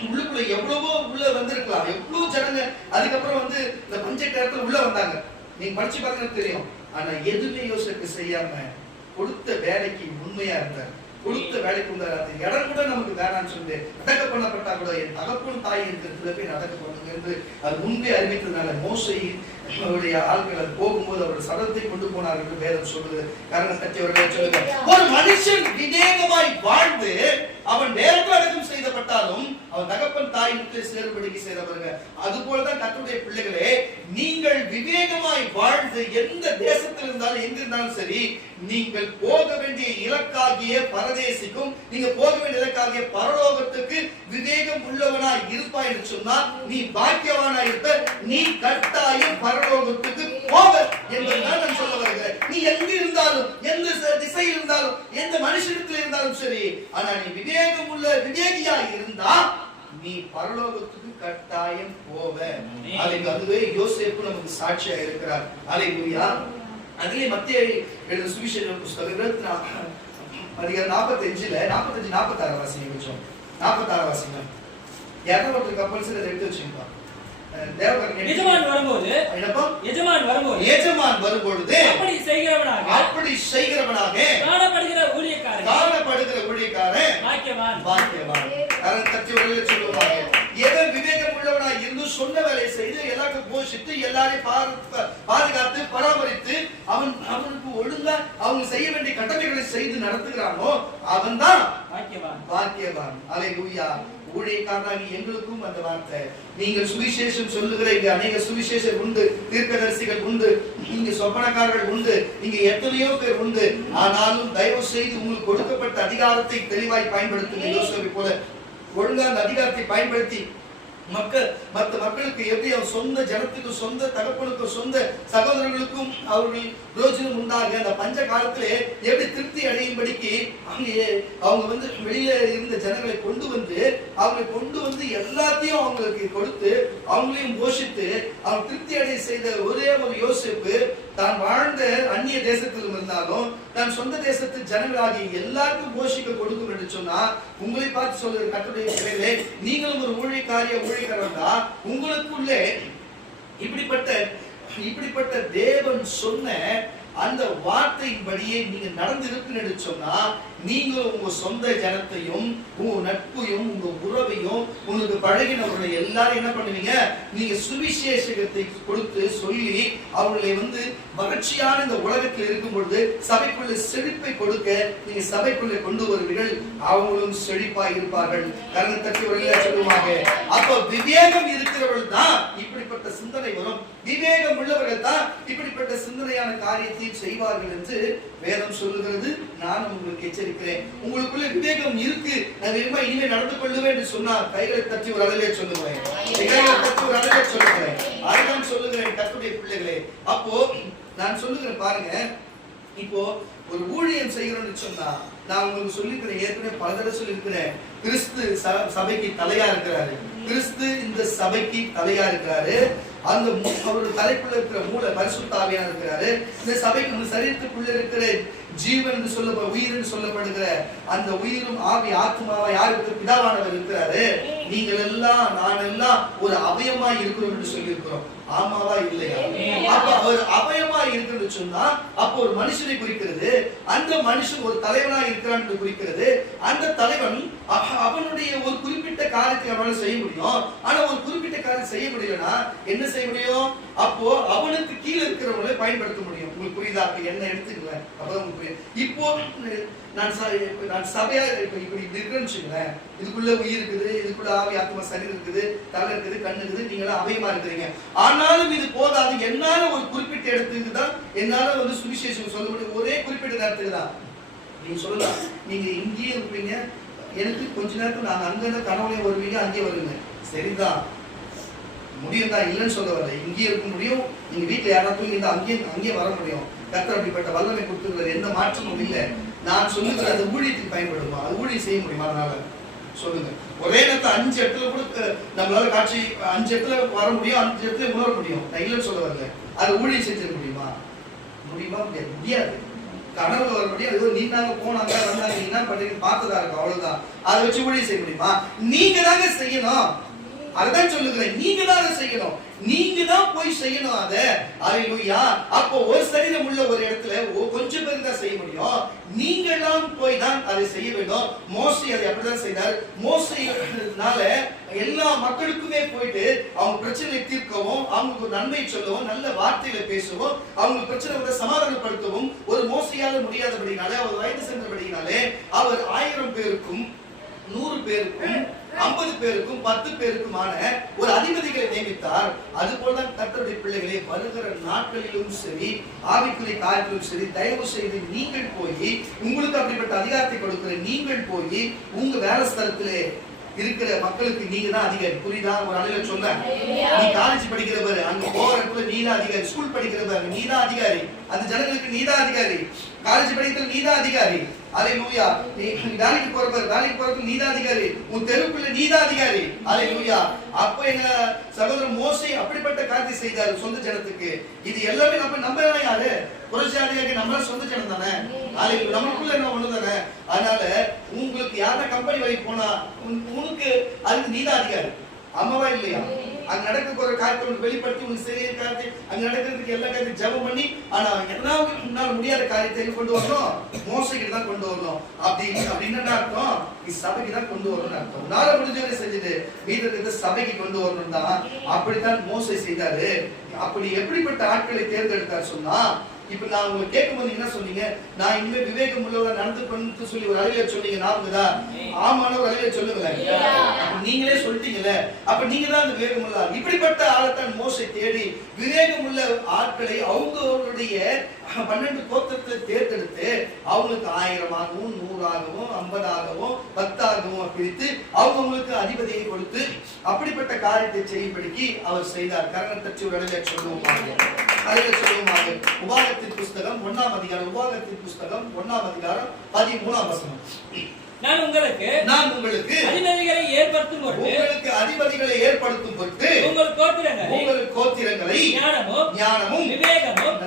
உள்ளுக்குள்ள எவ்வளவோ உள்ள வந்திருக்கலாம், எவ்வளவு ஜனங்க அதுக்கப்புறம் வந்து இந்த பஞ்ச நேரத்துல உள்ள வந்தாங்க. நீங்க படிச்சு பார்த்தீங்கன்னா தெரியும். ஆனா எதுவுமே யோசிக்க செய்யாம கொடுத்த வேலைக்கு உண்மையா இருந்தார். கொடுத்த வேலைக்கு உண்டார். அந்த இடம் கூட நமக்கு வேணான்னு சொல்லி அடக்க பண்ணப்பட்டா கூட என் தகப்பன் தாய் இருக்கிறதுல போய் அடக்க பண்ணுங்க என்று அது முன்பே அறிவித்ததுனால மோசையுடைய ஆட்கள் அது போகும்போது அவருடைய சடலத்தை கொண்டு போனார் என்று வேதம் சொல்லுது. காரணம் கட்டி அவர்கள் சொல்லுங்க, ஒரு மனுஷன் விவேகமாய் வாழ்ந்து அவன் நேரத்தில் அடக்கம் செய்யப்பட்டாலும் அவன் தகப்பன் தாயிற்கு சேரும்படிக்கு செய்தவருங்க. அது போலதான் கர்த்தருடைய பிள்ளைகளே, நீங்கள் விவேகமாய் வாழ்ந்து எந்த தேசத்தில் இருந்தாலும் எங்க இருந்தாலும் சரி, நீங்கள் போக வேண்டிய இலக்காகிய பரதேசிக்கும் நீங்க போக வேண்டிய இலக்காகிய பரலோகத்துக்கு விவேகம் உள்ளவனாய் இருப்பாய் என்று சொன்னால் நீ பாக்கியவானாய் இருப்ப. நீ கட்டாயம் பரலோகத்துக்கு போக என்பதுதான் நான் சொல்ல வருகிறேன். நீ எங்க இருந்தாலும், எந்த திசையில் இருந்தாலும், எந்த மனுஷனத்தில் இருந்தாலும் சரி, ஆனா நீ விவேகம் உள்ள விவேகியா இருந்தா நீ பரலோகத்துக்கு கட்டாயம் போவ. அதுவே யோசேப்பு நமக்கு சாட்சியா இருக்கிறார். ஹல்லேலூயா. அதிலே மத்தேயு எழுதின சுவிசேஷ புத்தகம் 45:46 வாசிங்க. கொஞ்சம் 46 வாசிங்க. யாரோ ஒருத்தர் கம்பல்சரி எடுத்து வச்சுக்கோங்க. எஜமான் வரும்போது அப்படி செய்கிறவனாக காணப்படுகிற ஊழியக்காரன் பாக்கியவான். சொல்லுவாங்க, எவன் விவேகம் உள்ளவனாய் இருந்து சொன்ன வேலையை செய்து எல்லாருக்கும் போஷித்து எல்லாரையும் பாதுகாத்து பராமரித்து அவனுக்கு ஒழுங்கா அவங்க செய்ய வேண்டிய கடமைகளை செய்து நடத்துகிறானோ அவன் தான் பாக்கியவான். ஹல்லேலூயா. ஊழியக்காரனாகி எங்களுக்கும் அந்த வார்த்தை, நீங்கள் சுவிசேஷம் சொல்லுகிற இங்க அநேக சுவிசேஷம் உண்டு, தீர்க்கதரிசிகள் உண்டு, இங்க சொப்பனக்காரர்கள் உண்டு, இங்க எத்தனையோ பேர் உண்டு. ஆனாலும் தயவு செய்து உங்களுக்கு கொடுக்கப்பட்ட அதிகாரத்தை தெளிவாய் பயன்படுத்துங்க. யோசேப்பை போல ஒழுங்கா அந்த அதிகாரத்தை பயன்படுத்தி மற்ற மக்களுக்கு எப்படி அவர் சொந்த ஜனத்துக்கு, சொந்த தகப்பனுக்கு, சொந்த சகோதரர்களுக்கும் அவர்கள் பிரயோஜனம் உண்டாக அந்த பஞ்ச காலத்திலே எப்படி திருப்தி அடையும்படிக்கு அவங்க வெளியில இருந்த ஜனங்களை கொண்டு வந்து எல்லாத்தையும் அவங்களுக்கு கொடுத்து அவங்களையும் போஷித்து அவங்க திருப்தி அடைய செய்த ஒரே ஒரு யோசேப்பு தான் வாழ்ந்த அந்நிய தேசத்திலும் இருந்தாலும் தான் சொந்த தேசத்து ஜனங்களாகி எல்லாருக்கும் போஷிக்க கொடுக்கும் என்று சொன்னா, உங்களை பார்த்து சொல்ற கர்த்தருடைய பிள்ளைகளே, நீங்களும் ஒரு ஊழியக்காரன் தான். உங்களுக்குள்ளே இப்படிப்பட்ட தேவன் சொன்ன அந்த வார்த்தையின்படியே நீங்க நடந்திருக்குன்னு சொன்னா, நீங்க உங்க சொந்த ஜனத்தையும் உங்க நட்பையும் உங்க உறவையும் உங்களுக்கு பழகினவர்களை எல்லாரும் என்ன பண்ணுவீங்க, நீங்க சுவிசேஷத்தை கொடுத்து சொல்லி அவர்களை வறட்சியான இந்த உலகத்தில் இருக்கும் பொழுது சபைக்குள்ள செழிப்பை கொடுக்க நீங்க சபைக்குள்ள கொண்டு வருவீர்கள். அவங்களும் செழிப்பாய் இருப்பார்கள். கரங்களை தட்டி சொல்லுவாங்க. அப்ப விவேகம் இருக்கிறவர்கள் தான் இப்படிப்பட்ட சிந்தனை வரும். விவேகம் உள்ளவர்கள் தான் இப்படிப்பட்ட சிந்தனையான காரியத்தை செய்வார்கள் என்று வேதம் சொல்லுகிறது. நான் உங்களுக்கு எச்சரிக்கிறேன். உங்களுக்குள்ள விவேகம் இருக்கு, நான் விரும்ப இனிமே நடந்து கொள்ளுவேன் என்று சொன்னால் கைகளை தட்டி ஒரு அளவே சொல்லுவேன். அதுதான் சொல்லுகிறேன் கர்த்தருடைய பிள்ளைகளே. அப்போ நான் சொல்லுகிறேன் பாருங்க, இப்போ ஒரு ஊழியம் செய்கிறோம்னு சொன்னா, நான் உங்களுக்கு சொல்லிக்கிறேன், ஏற்கனவே பல தடவை சொல்லியிருக்கிறேன், கிறிஸ்து சபைக்கு தலையா இருக்கிறாரு. கிறிஸ்து இந்த சபைக்கு தலையா இருக்கிறாரு. அந்த அவருடைய தலைக்குள்ள இருக்கிற மூல பரிசுத்த ஆவியானவர் இருக்கிறாரு. இந்த சபைக்கு சரீரத்துக்குள்ள இருக்கிற ஜீவன் என்று உயிர் என்று சொல்லப்படுகிற அந்த உயிரும் ஆவி ஆத்மாவா யாருக்கு பிதாவானவர் இருக்கிறாரு. நீங்கள் எல்லாம் நான் எல்லாம் ஒரு அவயமா இருக்கிறோம் என்று சொல்லி இருக்கிறோம். ஆமாவா இல்லையா? அப்ப அவர் அவயமா இருக்கிறது சொன்னா, அப்போ ஒரு மனுஷனை குறிக்கிறது. அந்த மனுஷன் ஒரு தலைவனா இருக்கிறான் என்று குறிக்கிறது. அந்த தலைவன் அவனுடைய ஒரு குறிப்பிட்ட காரியத்தை அவனால செய்ய முடியும். ஆனா ஒரு குறிப்பிட்ட காரியம் செய்ய முடியலன்னா என்ன செய்ய முடியும்? அப்போ அவனுக்கு கீழே இருக்கிறவங்களை பயன்படுத்த முடியும். உங்களுக்கு புரியுதா? என்ன எடுத்துக்கல அப்பதான் புரியும். இப்போ நான் சபையா இப்படி இருக்குன்னு வச்சுங்களேன், இதுக்குள்ள உயிர் இருக்குது, இதுக்குள்ள ஆவி ஆத்மா சரீரம் இருக்குது, தலை இருக்குது, கண்ணு இருக்குது, நீங்க அவயமா இருக்கிறீங்க. ஆனாலும் இது போதாது. என்னால ஒரு குறிப்பிட்ட இடத்துக்கு தான் என்னால சுவிசேஷம் சொல்ல முடியும். ஒரே குறிப்பிட்ட நேரத்துக்கு தான் நீங்க சொல்லலாம். நீங்க இங்கேயே இருப்பீங்க, எனக்கு கொஞ்ச நேரத்துக்கு நாங்க அங்க கனவுலயே வருவீங்க, அங்கேயே வருவீங்க. சரிதான், முடியும் தான், இல்லைன்னு சொல்ல வரல. இங்கேயே இருக்க முடியும். நீங்க வீட்டுல யாராவது இருந்தா அங்கேயே வர முடியும். கர்த்தர் அப்படிப்பட்ட வல்லமை கொடுத்துருக்கிற எந்த மாற்றமும் இல்லை. நான் சொல்லுகிற அந்த ஊழியத்துக்கு பயன்படுமா? அது ஊழியம் செய்ய முடியுமா? அதனால சொல்லுங்க. ஒரே நேரத்தை 5 இடத்துல கூட நம்மளால காட்சி 5 இடத்துல வர முடியும், 5 இடத்துல உணர முடியும். நான் இல்லைன்னு சொல்ல வரல. அது ஊழியம் செஞ்சிட முடியுமா? முடியாது. கனவுல வர முடியும். அது நீங்க போனாங்க வந்தாங்க, நீங்க என்ன பண்றீங்க பார்த்ததா இருக்கு, அவ்வளவுதான். அதை வச்சு ஊழியம் செய்ய முடியுமா? நீங்க தாங்க செய்யணும். அதுதான் சொல்லுகிறேன், நீங்க தான் செய்யணும். நீங்க தான் போய் செய்யணும் அத. அல்லேலூயா. அப்போ ஒரு சரீரம் உள்ள ஒரு இடத்துல கொஞ்சம் பேர் தான் செய்ய முடியும். நீங்க எல்லாம் போய் தான் அதை செய்ய வேண்டும். மோசே அதை அப்படிதான் செய்தார். மோசேனால எல்லா மக்களுக்குமே போயிட்டு அவங்க பிரச்சனையை தீர்க்கவும், அவங்களுக்கு நன்மை சொல்லவும், நல்ல வார்த்தைகளை பேசவும், அவங்க பிரச்சனை சமாதானப்படுத்தவும் ஒரு மோசையால முடியாதபடினாலே, அவர் வயது சென்றபடினாலே அவர் 1000 பேருக்கும் 100 பேருக்கும் 50 பேருக்கும் 10 பேருக்குமான ஒரு அதிபதிகளை நியமித்தார். அதுபோலதான் கர்த்தருடைய பிள்ளைகளே, வருகிற நாட்களிலும் சரி, ஆவிக்குரிய காரியத்திலும் சரி, தயவு செய்து நீங்கள் போய், உங்களுக்கு அப்படிப்பட்ட அதிகாரத்தை கொடுக்கிற நீங்கள் போய் உங்க வேலை ஸ்தலத்திலே இருக்கிற மக்களுக்கு நீங்க தான் அதிகாரி. புரியுதா? ஒரு அலையில சொல்ல, நீ காலேஜ் படிக்கிறவர், அங்க போறதுக்குள்ள நீ தான் அதிகாரி. ஸ்கூல் படிக்கிறவர் நீ தான் அதிகாரி. அந்த ஜனங்களுக்கு நீ தான் அதிகாரி. காலேஜ் படிக்கிறது நீ தான் அதிகாரி. அல்லேலூயா. நீ வேலைக்கு போறதுக்கு நீ தான் அதிகாரி. உன் தெருக்குள்ள நீ தான் அதிகாரி. அல்லேலூயா. அப்ப எங்க சகோதரர் மோசே அப்படிப்பட்ட காரியத்தை செய்தார் சொந்த ஜனத்துக்கு. இது எல்லாமே நம்ம யாரு? புரட்சியாதிகாரி நம்ம சொந்த ஜனம் தானே. அல்லேலூயா. நமக்குள்ள என்ன ஒண்ணு தானே. அதனால உங்களுக்கு யாரா கம்பெனி வேலைக்கு போனா உனக்கு அதுக்கு நீ தான் அதிகாரி. ஆமாவா இல்லையா? அங்க நடக்க போற காரியத்தை வெளிப்படுத்தி உங்களுக்கு சரிய காரியத்தை அங்க நடக்கிறதுக்கு எல்லா காரியத்தையும் ஜெபம் பண்ணி, ஆனா என்னால முடியாத காரியத்தை கொண்டு வரணும், மோசைக்கு தான் கொண்டு வரணும். அப்படின்னு அர்த்தம், நீ சபைக்கு தான் கொண்டு வரணும்னு அர்த்தம். உன்னால முடிஞ்சவரை செஞ்சுட்டு மீது சபைக்கு கொண்டு வரணும் தான். அப்படித்தான் மோசை செய்தாரு. அப்படி எப்படிப்பட்ட ஆட்களை தேர்ந்தெடுத்தார் சொன்னா, இப்ப நான் உங்களுக்கு கேட்கும்போது என்ன சொன்னீங்க? நான் இனிமே விவேகம் உள்ளவரை நடந்து கொண்டு சொல்லி ஒரு அழிய சொன்னீங்க. நாமதா ஆமான ஒரு அழிய சொல்லுங்களேன். நீங்களே சொல்லிட்டீங்கல்ல. அப்ப நீங்க தான் அந்த விவேகம் உள்ள. இப்படிப்பட்ட ஆளத்தான் மோசை தேடி விவேகம் உள்ள ஆட்களை அவங்களுடைய 12 கோத்திரத்தை தேர்ந்தெடுத்து அவங்களுக்கு 1000ஆகவும் 100ஆகவும் 50ஆகவும் 10ஆகவும் பிரித்து அவங்களுக்கு அதிபதியை கொடுத்து அப்படிப்பட்ட காரியத்தை செய்யும்படிக்கு அவர் செய்தார். கரணம் தட்டி ஒரு அலையில சொல்லுவோமாக. அலையில சொல்லுவோமாக. உபாகத்தின் புஸ்தகம் 1ஆம் அதிகாரம், உபாகத்தின் புஸ்தகம் 1ஆம் அதிகாரம் 13ஆம் வசனம். நான் உங்களுக்கு அதிபதிகளை ஏற்படுத்தும் பொருட்டு உங்கள் கோத்திரங்களை ஞானமும் விவேகமும்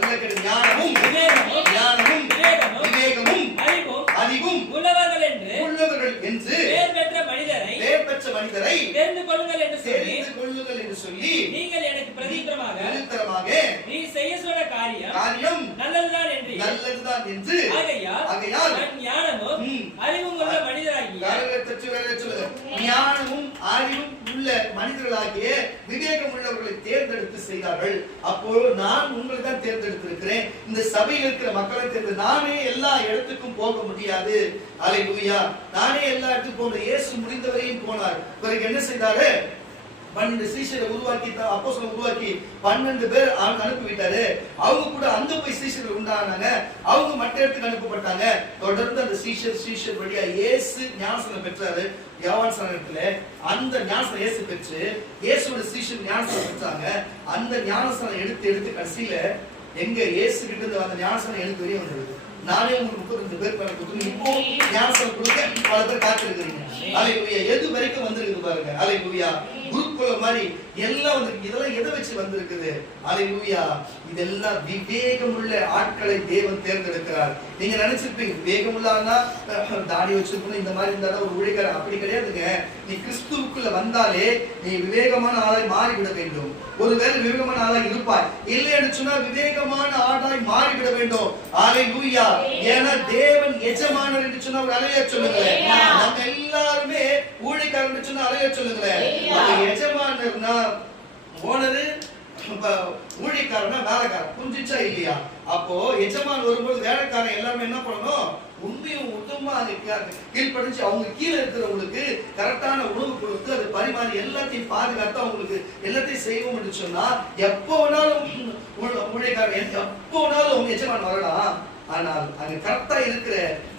அறிவும் உள்ளவர்கள் என்று பெயர் பெற்ற மனிதரை தெரிந்து கொள்ளுங்கள் என்று சொல்லி நீங்கள் எனக்கு பிரதித்திரமாக நீ செய்ய சொன்ன காரியம் நல்லதுதான் என்று ஆகையால் நான் ஞானமும் அறிவும் உள்ள ஞானமும் அறிவும் உள்ள மனிதர்களாகிய விவேகம் உள்ளவர்களை தேர்ந்தெடுத்து செய்தார்கள். அப்போ நான் உங்களை தான் தேர்ந்தெடுத்திருக்கிறேன். இந்த சபையில் இருக்கிற மக்களை தேர்ந்து நானே எல்லா இடத்துக்கும் போக முடியாது. அல்லேலூயா. நானே எல்லா இடத்துக்கும் போன இயேசு முடிந்தவரையும் போனார். பிறகு என்ன செய்தாரு? 12 சீஷரை உருவாக்கி, அப்போஸ்தலரை உருவாக்கி 12 பேர் அனுப்பி விட்டாரு. அவங்க கூட அங்க போய் சீஷர்கள் உண்டானாங்க. அவங்க மற்ற இடத்துக்கு அனுப்பப்பட்டாங்க. தொடர்ந்து அந்த சீஷர் வழியா இயேசு ஞானஸ்நானம் பெற்றாரு. யோவான் ஸ்நானத்துல அந்த ஞானஸ்நானம் இயேசு பெற்று இயேசுவோட சீஷர் ஞானஸ்நானம் பெற்றாங்க. அந்த ஞானஸ்நானம் எடுத்து கடைசியில எங்க இயேசு கிட்ட இருந்து அந்த ஞானஸ்நானம் எடுத்து வெளியே வந்தது. நானே உங்களுக்கு 32 பேர் பண்ண கொடுத்து இப்போ ஞானஸ்நானம் கொடுக்க பல பேர் காத்திருக்கிறீங்க. அல்லேலூயா. எது வரைக்கும் வந்திருக்குது பாருங்க. அல்லேலூயா. குருக்குல மாதிரி எல்லாம் வந்து இதெல்லாம் எதை வச்சு வந்திருக்குது? அல்லேலூயா. இதெல்லாம் விவேகமுள்ள ஆட்களை தேவன் தேர்ந்தெடுக்கிறார். நீங்க நினைச்சிருப்பீங்க விவேகமுள்ளா தாடி வச்சிருக்கணும், இந்த மாதிரி இருந்தா ஒரு ஊழியக்காரன். அப்படி கிடையாதுங்க. நீ கிறிஸ்துவுக்குள்ள வந்தாலே நீ விவேகமான ஆளாய் மாறிவிட வேண்டும். ஒருவேளை விவேகமான ஆளாய் இருப்பாய், இல்லைன்னு சொன்னா விவேகமான ஆளாய் மாறிவிட வேண்டும். அல்லேலூயா. ஏன்னா தேவன் எஜமானர் என்று சொன்னா ஒரு அலைய சொல்லுங்களேன். நம்ம எல்லாருமே ஊழியக்காரன் சொன்னா அலைய சொல்லுங்களேன். எஜமானர்னா ஓனரு, ஊழியக்காரனா வேலைக்காரன். புரிஞ்சிச்சா இல்லையா? அப்போ எஜமான் வரும்போது வேலைக்காரன் எல்லாருமே என்ன பண்ணணும்? உண்மையும் உத்தமமா கீழ்படிச்சு அவங்க கீழே இருக்கிறவங்களுக்கு கரெக்டான உணவு கொடுத்து அதை பரிமாறி எல்லாத்தையும் பாதுகாத்து அவங்களுக்கு எல்லாத்தையும் செய்வோம் என்று சொன்னா எப்போ வேணாலும் ஊழியக்காரன் எப்போ வேணாலும் எஜமான் வரலாம். ஆனால் அங்க கரெக்டா இருக்கிற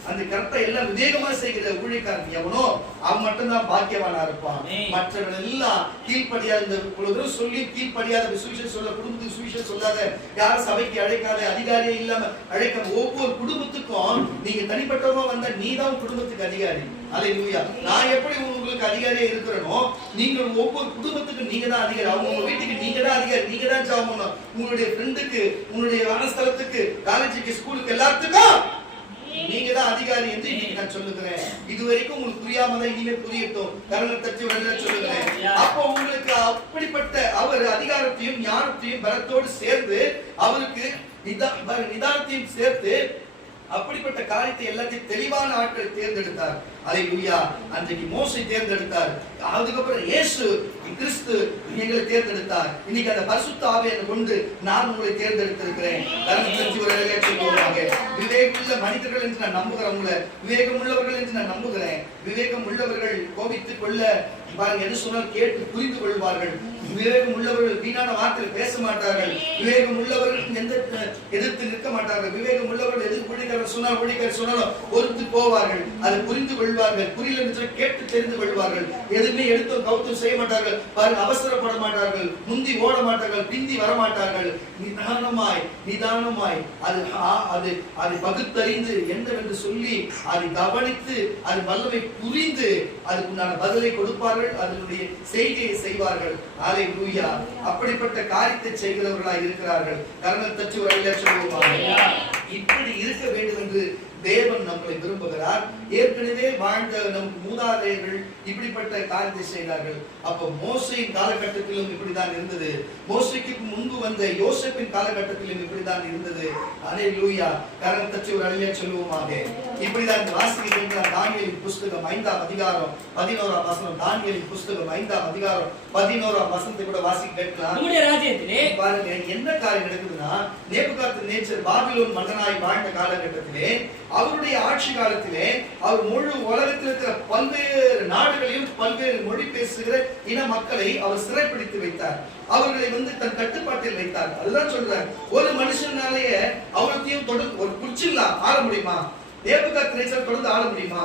அந்த கரெக்டா எல்லாம் விவேகமா செய்கிற ஊழியக்காரன் எவனோ அவன் மட்டும்தான் பாக்கியவானா இருப்பான். மற்றவர்கள் எல்லாம் கீழ்படியாத, இந்த பொழுது சொல்லி கீழ்படியாத, சுவிசேஷம் சொல்ல குடும்பத்துக்கு சுவிசேஷம் சொல்லாத, யாரும் சபைக்கு அழைக்காத, அதிகாரியே இல்லாம அழைக்காம, ஒவ்வொரு குடும்பத்துக்கும் நீங்க தனிப்பட்டவங்க வந்தா நீதான் குடும்பத்துக்கு அதிகாரி. அல்லேலூயா. நான் எப்படி உங்களுக்கு அதிகாரியா இருக்கிறனோ நீங்கள் ஒவ்வொரு குடும்பத்துக்கு நீங்க தான் அதிகாரி. அவங்க வீட்டுக்கு நீங்க தான் அதிகாரி. நீங்க தான் ஜாப் பண்ணணும். உங்களுடைய ஃப்ரெண்டுக்கு, உங்களுடைய வனஸ்தலத்துக்கு, காலேஜுக்கு, ஸ்கூலுக்கு எல்லாத்துக்கும் நீங்க தான் அதிகாரி என்று இன்னைக்கு நான் சொல்லுகிறேன். இதுவரைக்கும் உங்களுக்கு புரியாம தான் இனிமே புரியட்டும். கரணத்தை தட்டி வெளியில சொல்லுகிறேன். அப்போ உங்களுக்கு அப்படிப்பட்ட அவர் அதிகாரத்தையும் ஞானத்தையும் பலத்தோடு சேர்ந்து அவருக்கு நிதானத்தையும் சேர்த்து அப்படிப்பட்ட காரியத்தை எல்லாத்தையும் தெளிவான ஆட்கள் தேர்ந்தெடுத்தார். அல்லேலூயா. அன்றைக்கு மோசே தேர்ந்தெடுத்தார். அதுக்கப்புறம் இயேசு கிறிஸ்து எங்களை தேர்ந்தெடுத்தார். இன்னைக்கு அந்த பரிசுத்த ஆவியை கொண்டு நான் உங்களை தேர்ந்தெடுத்திருக்கிறேன். விவேகமுள்ள மனிதர்கள் என்று நான் நம்புகிறேன். உங்களை விவேகம் உள்ளவர்கள் என்று நான் நம்புகிறேன். விவேகம் உள்ளவர்கள் கோபித்துக் கொள்ள பாருங்க, எது சொன்னால் கேட்டு புரிந்து கொள்வார்கள். விவேகம் உள்ளவர்கள் வீணான வார்த்தையில் பேச மாட்டார்கள். விவேகம் உள்ளவர்கள் எதிர்த்து நிற்க மாட்டார்கள். விவேகம் உள்ளவர்கள் எது ஊழியக்காரர் சொன்னாலும் பொறுத்து போவார்கள். அதை புரிந்து கொள்வார்கள். புரியல என்று கேட்டு தெரிந்து கொள்வார்கள். எதுவுமே எடுத்தும் கவுத்தும் செய்ய மாட்டார்கள். பாருங்க, அவசரப்பட மாட்டார்கள். முந்தி ஓட மாட்டார்கள். பிந்தி வர மாட்டார்கள். நிதானமாய் அது பகுத்தறிந்து என்னவென்று சொல்லி அதை கவனித்து அது வல்லமை புரிந்து அதுக்குண்டான பதிலை கொடுப்பார்கள். அதனுடைய செய்கையை செய்வார்கள். அல்லேலூயா. அப்படிப்பட்ட காரியத்தை செய்கிறவர்களாய் இருக்கிறார்கள். கரங்கள் தட்டி வரல சொல்லுவாங்க. இப்படி இருக்க வேண்டும் என்று தேவன் நம்மளை விரும்புகிறார். ஏற்கனவே வாழ்ந்த நம் மூதாதையர்கள் இப்படிப்பட்ட காரியத்தை செய்தார்கள். அப்ப மோசேயின் காலகட்டத்திலும் இப்படிதான் இருந்தது. மோசேக்கு முன்பு வந்த யோசேப்பின் காலகட்டத்திலும் இப்படிதான் இருந்தது. அல்லேலூயா. கரங்கள் தட்டி ஒரு அலையில சொல்லுவோமாக. இப்படிதான் வாசிக்கிறீங்களா? தானியேலின் புஸ்தகம் 5ஆம் அதிகாரம் 11ஆம் வசனம். தானியேலின் புஸ்தகம் 5ஆம் அதிகாரம் 11ஆம் வசனத்தை கூட வாசிக்க கேட்கலாம். நம்முடைய ராஜ்யத்திலே பாருங்க என்ன காரியம் நடக்குதுன்னா, நேபுகாத்நேச்சர் பாபிலோன் மன்னனாய் வாழ்ந்த காலகட்டத்திலே, அவருடைய ஆட்சி காலத்திலே அவர் முழு உலகத்தில் இருக்கிற பல்வேறு நாடுகளையும் பல்வேறு மொழி பேசுகிற இன மக்களை அவர் சிறைப்பிடித்து வைத்தார். அவர்களை தன் கட்டுப்பாட்டில் வைத்தார். அதுதான் சொல்றார், ஒரு மனுஷனாலேயே அவரத்தையும் தொடர்ந்து ஒரு குச்சில்லா ஆள முடியுமா? நேபுகாத்நேச்சர் தொடர்ந்து ஆள முடியுமா?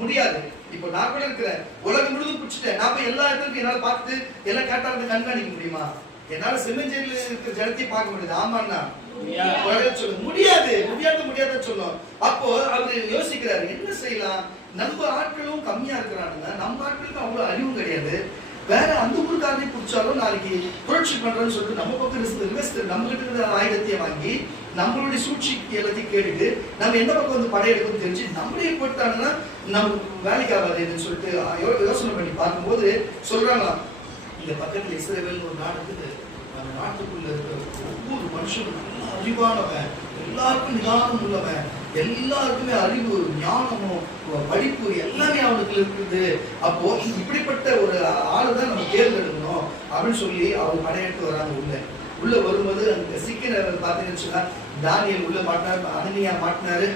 முடியாது. இப்போ நான் கூட இருக்கிறேன், உலகம் முழுதும் பிடிச்சிட்டேன். நான் போய் எல்லா இடத்துக்கும் என்னால பார்த்துட்டு எல்லாம் கேட்டாலும் கண்காணிக்க முடியுமா? என்னால செம்மஞ்சேரியில் இருக்கிற ஜனத்தை பார்க்க முடியாது. ஆமாண்ணா சொல்ல முடியாது, முடியாத சொல்லும். அப்போ அவரு யோசிக்கிறாரு, என்ன செய்யலாம்? நம்ம ஆட்களும் கம்மியா இருக்கிறானுங்க, நம்ம ஆட்களுக்கு அவ்வளவு அறிவும் கிடையாது. வேற அந்த ஊருக்காரனை பிடிச்சாலும் நாளைக்கு புரட்சி பண்றோம்னு சொல்லிட்டு நம்ம பக்கம் நம்ம கிட்ட இருக்கிற ஆயுதத்தையே வாங்கி நம்மளுடைய சூழ்ச்சிக்கு எல்லாத்தையும் கேட்டுட்டு நம்ம எந்த பக்கம் வந்து படையெடுக்கும் தெரிஞ்சு நம்மளே போட்டாங்கன்னா நம்ம வேலைக்கு ஆகாதுன்னு சொல்லிட்டு யோசனை பண்ணி பார்க்கும்போது சொல்றாங்க, இந்த பக்கத்துல இஸ்ரவேல் ஒரு நாடு இருக்குது. அந்த நாட்டுக்குள்ள இருக்கிற ஒவ்வொரு மனுஷனும் அறிவானவன், எல்லாருக்கும் நிதானம் உள்ளவன், எல்லாருக்குமே அறிவு, ஞானமும், படிப்பு எல்லாமே அவனுக்கு இருக்குது. அப்போ இப்படிப்பட்ட ஒரு ஆளுதான் நம்ம தேர்ந்தெடுக்கணும் அப்படின்னு சொல்லி அவங்க படையெடுத்து வராங்க. உள்ள வரும்போது அந்த சிக்கன பார்த்தீங்கன்னு சொன்னா தானியல் உள்ள மாட்டினாரு, அனனியா மாட்டினாரு,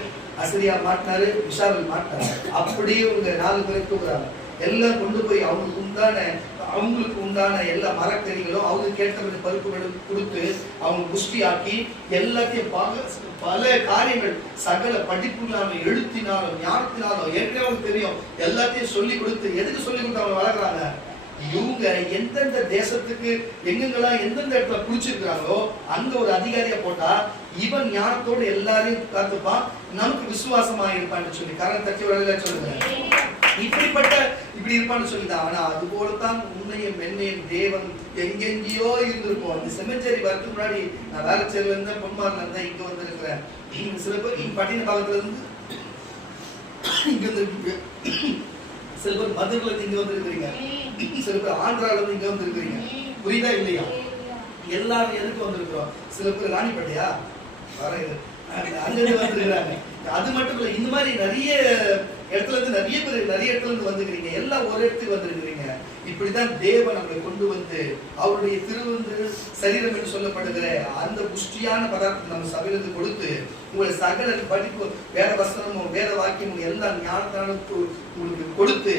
அசரியா மாட்டினாரு, விஷால் மாட்டினாரு. அப்படியே உங்க 4 பேர் தூக்குறாங்க. எல்லாம் கொண்டு போய் அவங்களுக்கு உண்டான எல்லா மரக்கறிகளும் அவங்க கேட்ட பருப்புகளும் கொடுத்து அவங்க புஷ்டி ஆக்கி எல்லாத்தையும் பல காரியங்கள் சகல படிப்புனாலும் எழுத்தினாலும் ஞானத்தினாலும் ஏற்கனவே தெரியும் எல்லாத்தையும் சொல்லி கொடுத்து, எதுக்கு சொல்லி கொடுத்து அவங்க வளர்க்குறாங்க? இவங்க எந்தெந்த தேசத்துக்கு எங்கெங்கெல்லாம் எந்தெந்த இடத்துல குடிச்சிருக்கிறாங்களோ அங்க ஒரு அதிகாரியா போட்டா இவன் ஞானத்தோடு எல்லாரையும் காத்துப்பான், நமக்கு விசுவாசமா இருப்பான்னு சொல்லி காரணம் தட்டி வரையில சொல்லுங்க. இப்படி இருப்பான்னு சொல்லிதான். ஆனா அது போலத்தான் உன்னையும் மென்னையும் தேவன் எங்கெங்கயோ இருந்திருப்போம். அந்த செம்மஞ்சேரி வரதுக்கு முன்னாடி நான் வேலைச்சேரில இருந்த பொன்மாரில இருந்தா இங்க வந்திருக்கிறேன். சில பேர் பட்டின பாலத்துல இருந்து இங்க வந்து, சில பேர் மதுரையில இருந்து இங்க வந்திருக்கிறீங்க, சில பேர் ஆந்திரால இருந்து இங்க வந்திருக்கிறீங்க. புரியுதா இல்லையா? எல்லாரும் எதுக்கு வந்திருக்கிறோம்? சில பேர் ராணிப்பேட்டையா அங்கிருந்து வந்திருக்கிறாங்க. அது மட்டும் இல்ல, இந்த மாதிரி நிறைய இடத்துல இருந்து நிறைய இடத்துல இருந்து வந்துக்கிறீங்க. எல்லாம் ஒரு இடத்துக்கு வந்திருக்கிறீங்க. இப்படிதான் தேவன் நம்மளை கொண்டு வந்து அவருடைய திருவிருந்து சரீரம் என்று சொல்லப்படுகிற அந்த புஷ்டியான பதார்த்தம் நம்ம சபையிலிருந்து கொடுத்து உங்களை சகல படிப்பு, வேத வசனமும் வேத வாக்கியமும் எல்லா ஞானத்தாலும் உங்களுக்கு கொடுத்து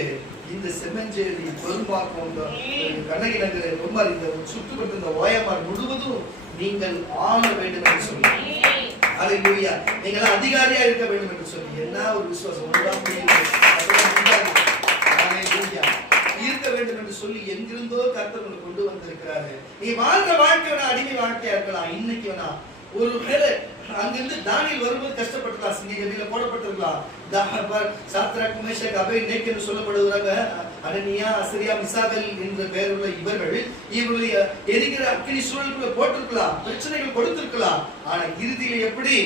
இந்த செம்மஞ்சேரி, பெரும்பாக்கம், கண்ணகி நகர், ரொம்ப இந்த சுற்றுப்பட்டு இந்த ஓயமார் முழுவதும் நீங்கள் ஆள வேண்டும் என்று சொல்லி, அல்லேலூயா, நீங்கள் அதிகாரியா இருக்க வேண்டும் என்று சொல்லி என்ன ஒரு விசுவாசம் இருக்க வேண்டும் என்று சொல்லி எங்கிருந்தோ கர்த்தர் கொண்டு வந்திருக்கிறாரு. நீ வாழ்ற வாழ்க்கை அடிமை வாழ்க்கையா இருக்கலாம். இன்னைக்கு வேணா ஒரு வேலை அங்கிருந்து தானியேல் வரும்போது கஷ்டப்பட்டுலாம், சிங்ககபில போடப்பட்டிருக்கலாம். சாத்ராக், மேஷாக், அபேத்நேகோ என்று சொல்லப்படுகிறாங்க. அனனியா, அசரியா, மிசாவேல் என்ற பெயருள்ள இவர்களை எரிகிற அக்கினி சூழலுக்குள்ள போட்டிருக்கலாம், பிரச்சனைகள் கொடுத்திருக்கலாம். ஆனா இறுதியில எப்படி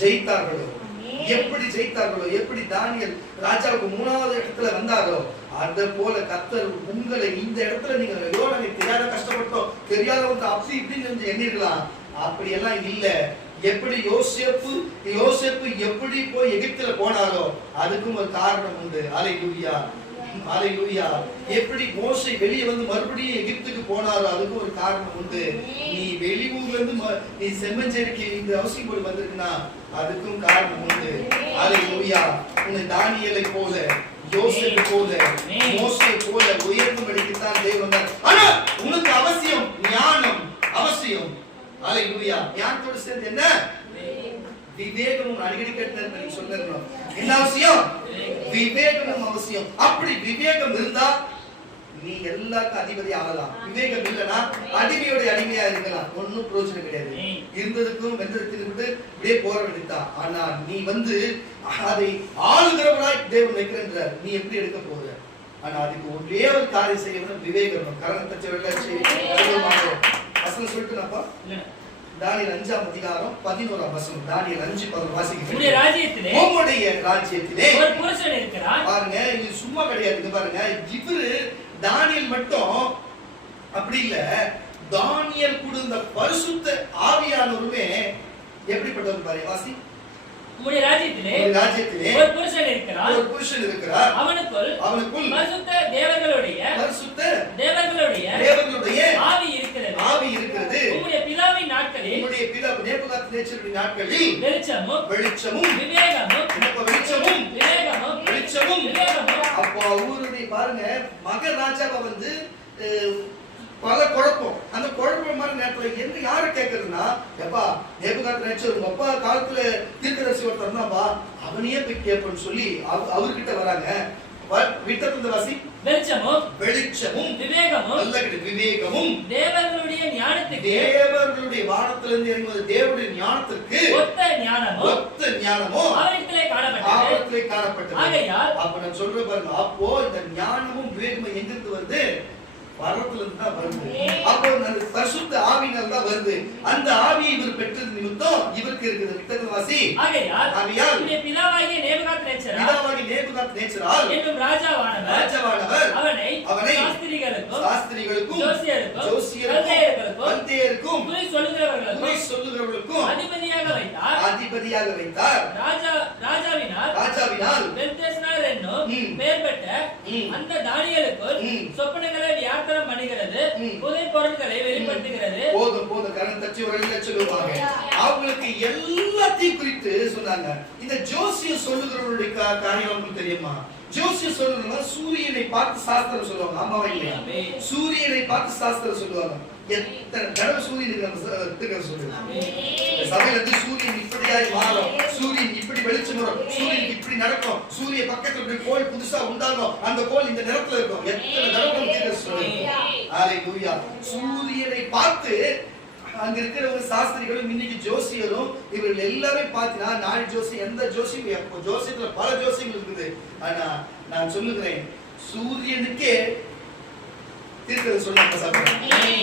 ஜெயித்தார்களோ, எப்படி தானியேல் ராஜாவுக்கு 3வது இடத்துல வந்தாரோ அத போல கர்த்தர் உங்களை இந்த இடத்துல நீங்க தெரியாத கஷ்டப்பட்டோம், தெரியாதவங்க அப்படி இப்படின்னு எண்ணிருக்கலாம். அப்படி எல்லாம் இல்ல. எப்படி யோசேப்பு எப்படி போய் எகிப்துல போனாரோ அதுக்கும் ஒரு காரணம் உண்டு. அல்லேலூயா, அல்லேலூயா. எப்படி மோசே வெளியே வந்து மறுபடியும் எகிப்துக்கு போனாரோ அதுக்கும் ஒரு காரணம் உண்டு. நீ வெளியூர்ல இருந்து நீ செம்மஞ்சேரிக்கு இந்த அவசியம் போய் வந்திருக்குன்னா அதுக்கும் காரணம் உண்டு. அல்லேலூயா. உன்னை தானியேலை போல, யோசேப்பு போல, மோசே போல உயர்த்தும்படிக்குத்தான் தேவன். ஆனா உனக்கு அவசியம் ஞானம், அவசியம். அல்லேலூயா. ஞானத்தோடு சேர்ந்து என்ன? விவேகமும். அடிக்கடி கேட்டு சொல்லணும், என்ன அவசியம்? விவேகமும் அவசியம். அப்படி விவேகம் இருந்தா நீ எல்லாருக்கும் அதிபதி ஆகலாம். விவேகம் இல்லைன்னா அடிமையோட அடிமையா இருக்கலாம், ஒன்னும் பிரயோஜனம் கிடையாது. இருந்ததுக்கும் வென்றதுக்கு இப்படியே போற வேண்டியதுதான். ஆனா நீ வந்து அதை ஆளுகிறவராய் தேவன் வைக்கிறேன், நீ எப்படி எடுக்க போற? ஆனா அதுக்கு ஒரே ஒரு காரியம் செய்யணும், விவேகம். காரணத்தை சொல்லிட்டுனாப்பா தானியேல் 5ஆம் அதிகாரம் 11ஆம் வசனம். தானியேல் 5:11 வாசிக்கிறேன். உம்முடைய ராஜ்யத்திலே ஒரு புருஷன் இருக்கிறார். பாருங்க, இது சும்மா கிடையாது. பாருங்க, இவரு தானியேல் மட்டும் அப்படி இல்ல, தானியேல் கூட இந்த பரிசுத்த ஆவியானவருமே எப்படிப்பட்டவர் பாருங்க. வாசி. உம்முடைய ராஜ்யத்திலே ஒரு புருஷன் இருக்கிறார். அவனுக்குள் பரிசுத்த தேவர்களுடைய ஆவி இருக்கிறது. உம்முடைய பிதாவின் நாட்களில் நேபுகாத்நேச்சருடைய நாட்களில் வெளிச்சமும் விவேகமும். அப்போ அவருடைய பாருங்க மகாராஜாவை வந்து பல குழப்பம். அந்த குழப்பமான நேரத்துல என்ன யாரு கேட்கறதுன்னா, எப்பா நேபுகாத்நேச்சர் உங்க அப்பா காலத்துல தீர்க்கதரிசி ஒருத்தர் இருந்தாப்பா, அவனையே போய் கேட்பன்னு சொல்லி அவர்கிட்ட வராங்க. விட்டத்திலிருந்து வாசி. வெளிச்சமும் வெளிச்சமும் விவேகமும் நல்ல விவேகமும் தேவர்களுடைய ஞானத்துக்கு தேவர்களுடைய வானத்திலிருந்து இறங்குவது தேவனுடைய ஞானத்திற்கு ஒத்த ஞானமும் அவரிடத்திலே காணப்பட்டது. ஆகையால் அப்ப நான் சொல்றேன் பாருங்க, அப்போ இந்த ஞானமும் விவேகமும் எங்கிருந்து வருது? பரத்துல இருந்து தான் வருது. அப்போ அந்த பரிசுத்த ஆவியினால் தான் வருது. அந்த ஆவியை இவர் பெற்றது நிமித்தம் இவருக்கு இருக்குது. விட்டத்திலிருந்து வாசி. ஆகையால் உம்முடைய பிதாவாகிய நேபுகாத்நேச்சரால் என்னும் ராஜாவானவர் அவனை சாஸ்திரிகளுக்கும் கல்தேயருக்கும் குறி சொல்லுகிறவர்களுக்கும் அதிபதியாக வைத்தார். ராஜாவினால் பெல்தெஷாத்சார் என்னும் பெயர் பெற்ற அந்த தானியேலுக்குள் சொப்பனங்களை வியாக்கியானம் பண்ணுகிறது, புதை பொருட்களை வெளிப்படுத்துகிறது. போதும் கரணம் தட்டி ஒரு சொல்லுவாங்க. அவங்களுக்கு எல்லாத்தையும் குறித்து சொன்னாங்க. இந்த ஜோசியம் சொல்லுகிறவருடைய காரியம் உங்களுக்கு தெரியுமா? ஜோசியம் சொல்லுறவங்க சூரியனை பார்த்து சாஸ்திரம் சொல்லுவாங்க. ஆமாவா இல்லையா? சூரியனை பார்த்து சாஸ்திரம் சொல்லுவாங்க. எத்தனை தடவை சூரியனுக்கு நம்ம சொல்லுவாங்க. சபையில இருந்து சூரியன் இப்படியாய் மாறும், சூரியன் இப்படி வெளிச்சம் வரும், சூரியன் இப்படி நடக்கும், சூரிய பக்கத்துல இப்படி கோல் புதுசா உண்டாகும், அந்த கோல் இந்த நிறத்துல இருக்கும். எத்தனை தடவை சொல்லுவாங்க. ஹalleluya. சூரியனை பார்த்து அங்க இருக்கிறவங்க சாஸ்திரிகளும் இன்னைக்கு ஜோசியரும் இவர்கள் எல்லாரும் பார்த்தீங்கன்னா நாடி ஜோசியம் எந்த ஜோசியம் ஜோசியத்துல பல ஜோசியங்கள் இருக்குது. ஆனா நான் சொல்லுகிறேன், சூரியனுக்கே தீர்க்கதரிசி சொன்னாங்க சபையில.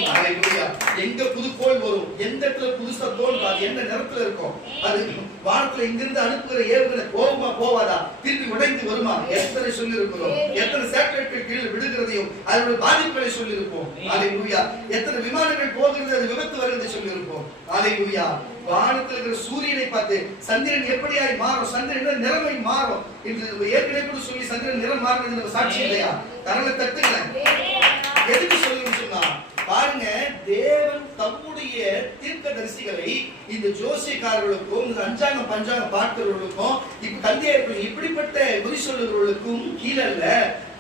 ஹalleluya. எங்க புது கோல் வரும், எந்த இடத்துல புதுசா தோல் அது என்ன நிறத்துல இருக்கும், அது வானத்துல இங்கிருந்து அனுப்புகிற ஏவுகணை போகுமா போவாதா, திருப்பி உடைந்து வருமா, எத்தனை சொல்லி இருக்கிறோம். எத்தனை சேட்டலைட்கள் கீழே விடுகிறதையும் அதோட பாதிப்புகளை சொல்லி இருப்போம். ஹalleluya. எத்தனை விமானங்கள் போகிறது, அது விபத்து வருகிறது சொல்லி இருப்போம். ஹalleluya. வானத்தில் இருக்கிற சூரியனை பார்த்து சந்திரன் எப்படியாய் மாறும், சந்திரன் நிறமை மாறும் என்று ஏற்கனவே கூட சொல்லி சந்திரன் நிறம் மாறுறது நம்ம சாட்சி இல்லையா? கரலை தட்டுங்களேன். எதுக்கு சொல்லுன்னு சொன்னா பாருங்க, தேவன் தம்முடைய தீர்க்கதரிசிகளை இந்த ஜோசியக்காரர்களுக்கும் இந்த அஞ்சாங்கம் பஞ்சாங்கம் பார்க்கிறவர்களுக்கும் இப்ப கல்தேயர்கள் இப்படிப்பட்ட குறி சொல்லுகிறவர்களுக்கும் கீழல்ல